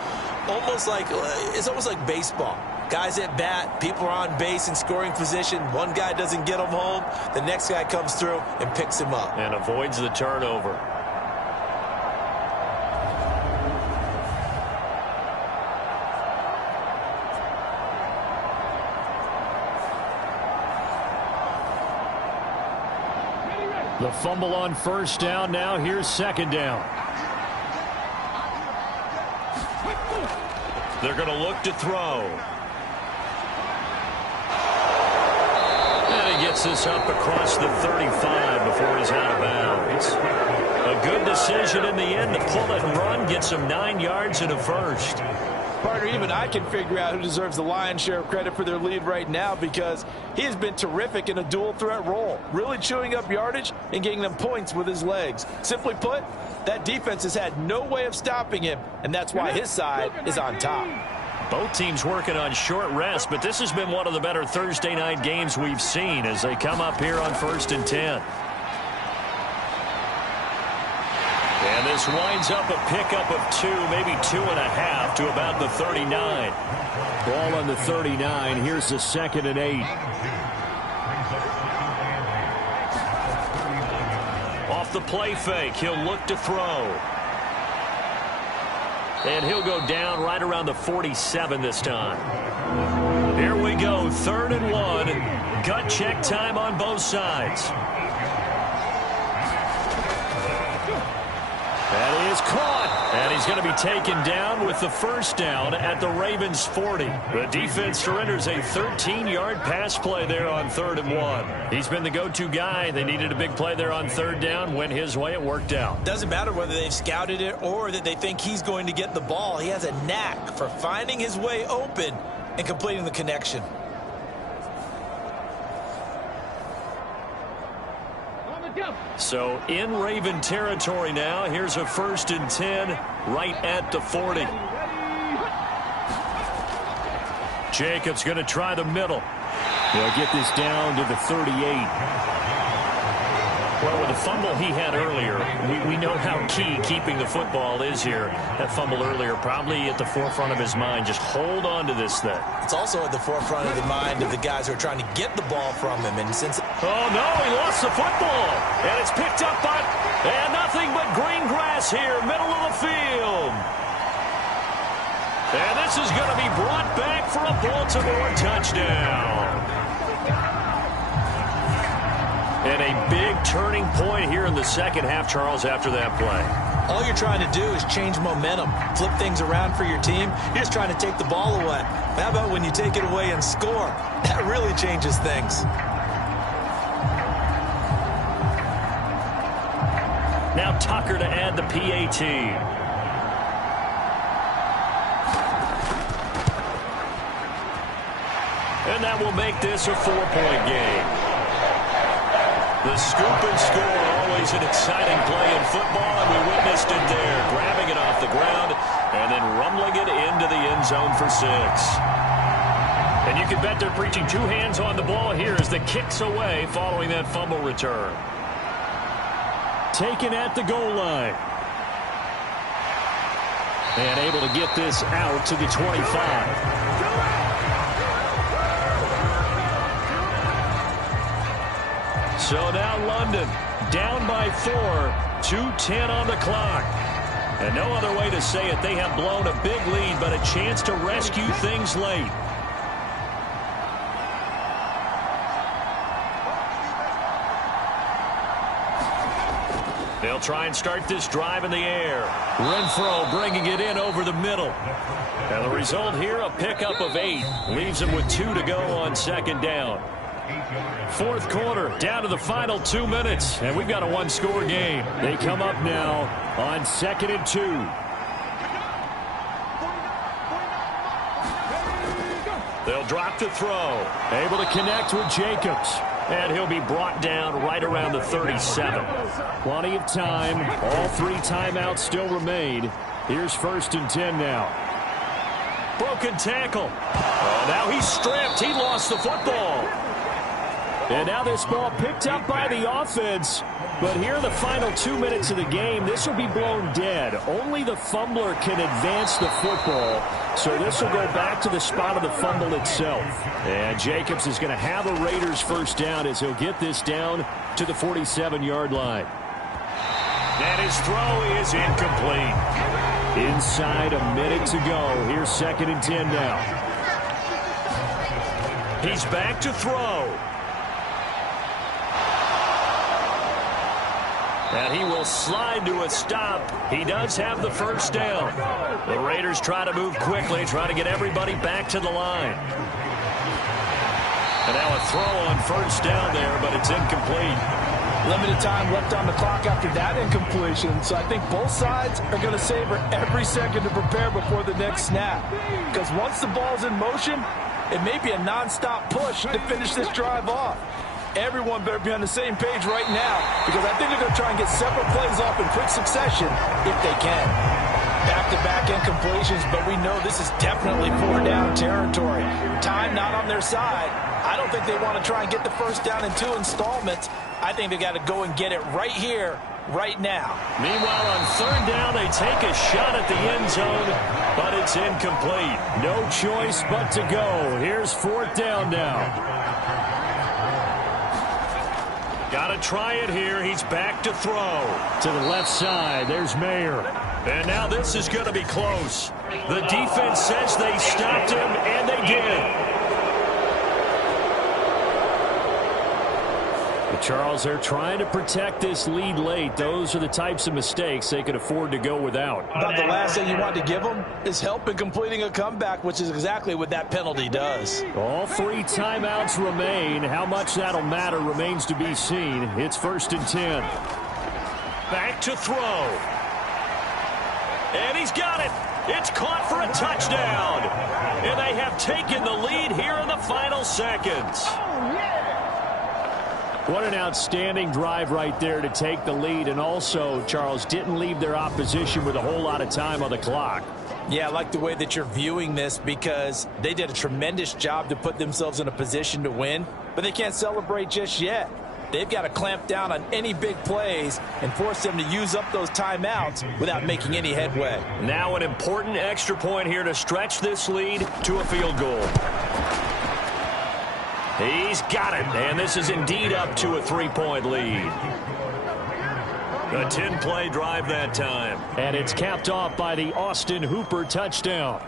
It's almost like baseball. Guys at bat, people are on base in scoring position. One guy doesn't get him home. The next guy comes through and picks him up. And avoids the turnover. The fumble on first down. Now here's second down. They're going to look to throw. And he gets this up across the 35 before he's out of bounds. A good decision in the end to pull it and run. Gets him 9 yards and a first. Partner, even I can figure out who deserves the lion's share of credit for their lead right now because he has been terrific in a dual threat role, really chewing up yardage and getting them points with his legs. Simply put, that defense has had no way of stopping him, and that's why his side is on top. Both teams working on short rest, but this has been one of the better Thursday night games we've seen as they come up here on 1st and 10. And this winds up a pickup of 2, maybe 2.5 to about the 39. Ball on the 39. Here's the 2nd and 8. Off the play fake, he'll look to throw. And he'll go down right around the 47 this time. Here we go, 3rd and 1. Gut check time on both sides. That is caught. And he's going to be taken down with the first down at the Ravens 40. The defense surrenders a 13-yard pass play there on 3rd and 1. He's been the go-to guy. They needed a big play there on 3rd down. Went his way. It worked out. Doesn't matter whether they've scouted it or that they think he's going to get the ball. He has a knack for finding his way open and completing the connection. So in Raven territory now. Here's a 1st and 10 right at the 40. Jacobs going to try the middle. They'll get this down to the 38. Well, with the fumble he had earlier, we know how key keeping the football is here. That fumble earlier probably at the forefront of his mind. Just hold on to this thing. It's also at the forefront of the mind of the guys who are trying to get the ball from him. And since oh, no, he lost the football. And it's picked up by and nothing but green grass here, middle of the field. And this is going to be brought back for a Baltimore touchdown. And a big turning point here in the second half, Charles, after that play. All you're trying to do is change momentum, flip things around for your team. You're just trying to take the ball away. How about when you take it away and score? That really changes things. Now Tucker to add the PAT. And that will make this a 4-point game. The scoop and score always always an exciting play in football, and we witnessed it there, grabbing it off the ground and then rumbling it into the end zone for 6. And you can bet they're preaching 2 hands on the ball here as the kick's away following that fumble return. Taken at the goal line. And able to get this out to the 25. So now London down by 4, 2:10 on the clock. And no other way to say it, they have blown a big lead, but a chance to rescue things late. They'll try and start this drive in the air. Renfro bringing it in over the middle. And the result here, a pickup of 8. Leaves them with 2 to go on second down. Fourth quarter, down to the final 2 minutes, and we've got a 1-score game. They come up now on 2nd and 2. They'll drop to throw. Able to connect with Jacobs. And he'll be brought down right around the 37. Plenty of time. All 3 timeouts still remain. Here's 1st and 10 now. Broken tackle. Oh, now he's stripped. He lost the football. And now this ball picked up by the offense. But here in the final 2 minutes of the game, this will be blown dead. Only the fumbler can advance the football. So this will go back to the spot of the fumble itself. And Jacobs is going to have a Raiders first down as he'll get this down to the 47-yard line. And his throw is incomplete. Inside a minute to go. Here's 2nd and 10 now. He's back to throw. And he will slide to a stop. He does have the first down. The Raiders try to move quickly, try to get everybody back to the line. And now a throw on first down there, but it's incomplete. Limited time left on the clock after that incompletion, so I think both sides are going to savor every second to prepare before the next snap. Because once the ball's in motion, it may be a non-stop push to finish this drive off. Everyone better be on the same page right now, because I think they're going to try and get several plays off in quick succession if they can. Back-to-back incompletions, but we know this is definitely 4-down territory. Time not on their side. I don't think they want to try and get the first down in 2 installments. I think they got to go and get it right here, right now. Meanwhile, on 3rd down, they take a shot at the end zone, but it's incomplete. No choice but to go. Here's 4th down now. Got to try it here. He's back to throw. To the left side, there's Mayer. And now this is going to be close. The defense says they stopped him, and they did. But Charles, they're trying to protect this lead late. Those are the types of mistakes they could afford to go without. About the last thing you want to give them is help in completing a comeback, which is exactly what that penalty does. All 3 timeouts remain. How much that'll matter remains to be seen. It's 1st and 10. Back to throw. And he's got it. It's caught for a touchdown. And they have taken the lead here in the final seconds. What an outstanding drive right there to take the lead. And also, Charles, didn't leave their opposition with a whole lot of time on the clock. Yeah, I like the way that you're viewing this, because they did a tremendous job to put themselves in a position to win, but they can't celebrate just yet. They've got to clamp down on any big plays and force them to use up those timeouts without making any headway. Now an important extra point here to stretch this lead to a field goal. He's got it, and this is indeed up to a 3-point lead. A 10-play drive that time. And it's capped off by the Austin Hooper touchdown.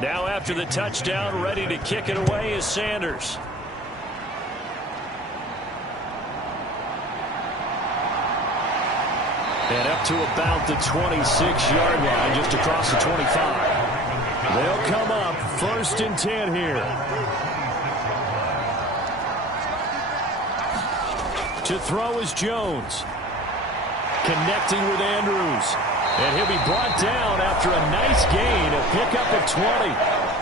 Now after the touchdown, ready to kick it away is Sanders. And up to about the 26-yard line, just across the 25. They'll come up 1st and 10 here. To throw is Jones. Connecting with Andrews. And he'll be brought down after a nice gain, a pickup of 20.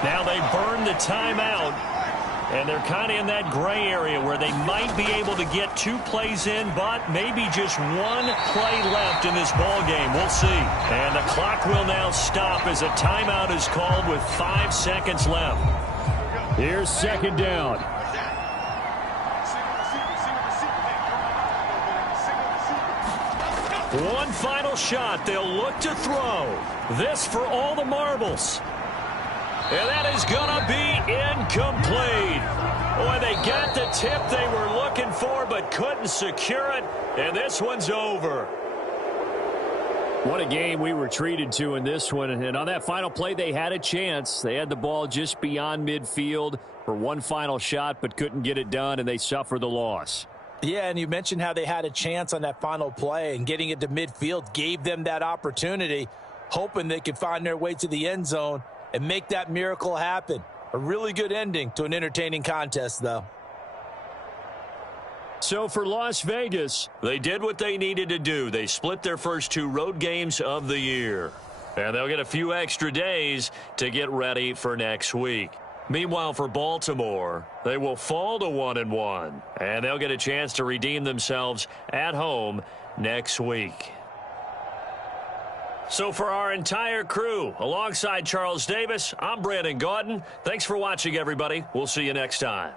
Now they burn the timeout, and they're kind of in that gray area where they might be able to get 2 plays in, but maybe just 1 play left in this ball game. We'll see. And the clock will now stop as a timeout is called with 5 seconds left. Here's second down. One final shot. They'll look to throw. This for all the marbles. And that is going to be incomplete. Boy, they got the tip they were looking for but couldn't secure it. And this one's over. What a game we were treated to in this one. And on that final play, they had a chance. They had the ball just beyond midfield for one final shot but couldn't get it done, and they suffer the loss. Yeah, and you mentioned how they had a chance on that final play, and getting it to midfield gave them that opportunity, hoping they could find their way to the end zone and make that miracle happen. A really good ending to an entertaining contest, though. So for Las Vegas, they did what they needed to do. They split their first 2 road games of the year. And they'll get a few extra days to get ready for next week. Meanwhile, for Baltimore, they will fall to 1-1, and they'll get a chance to redeem themselves at home next week. So for our entire crew, alongside Charles Davis, I'm Brandon Gaudin. Thanks for watching, everybody. We'll see you next time.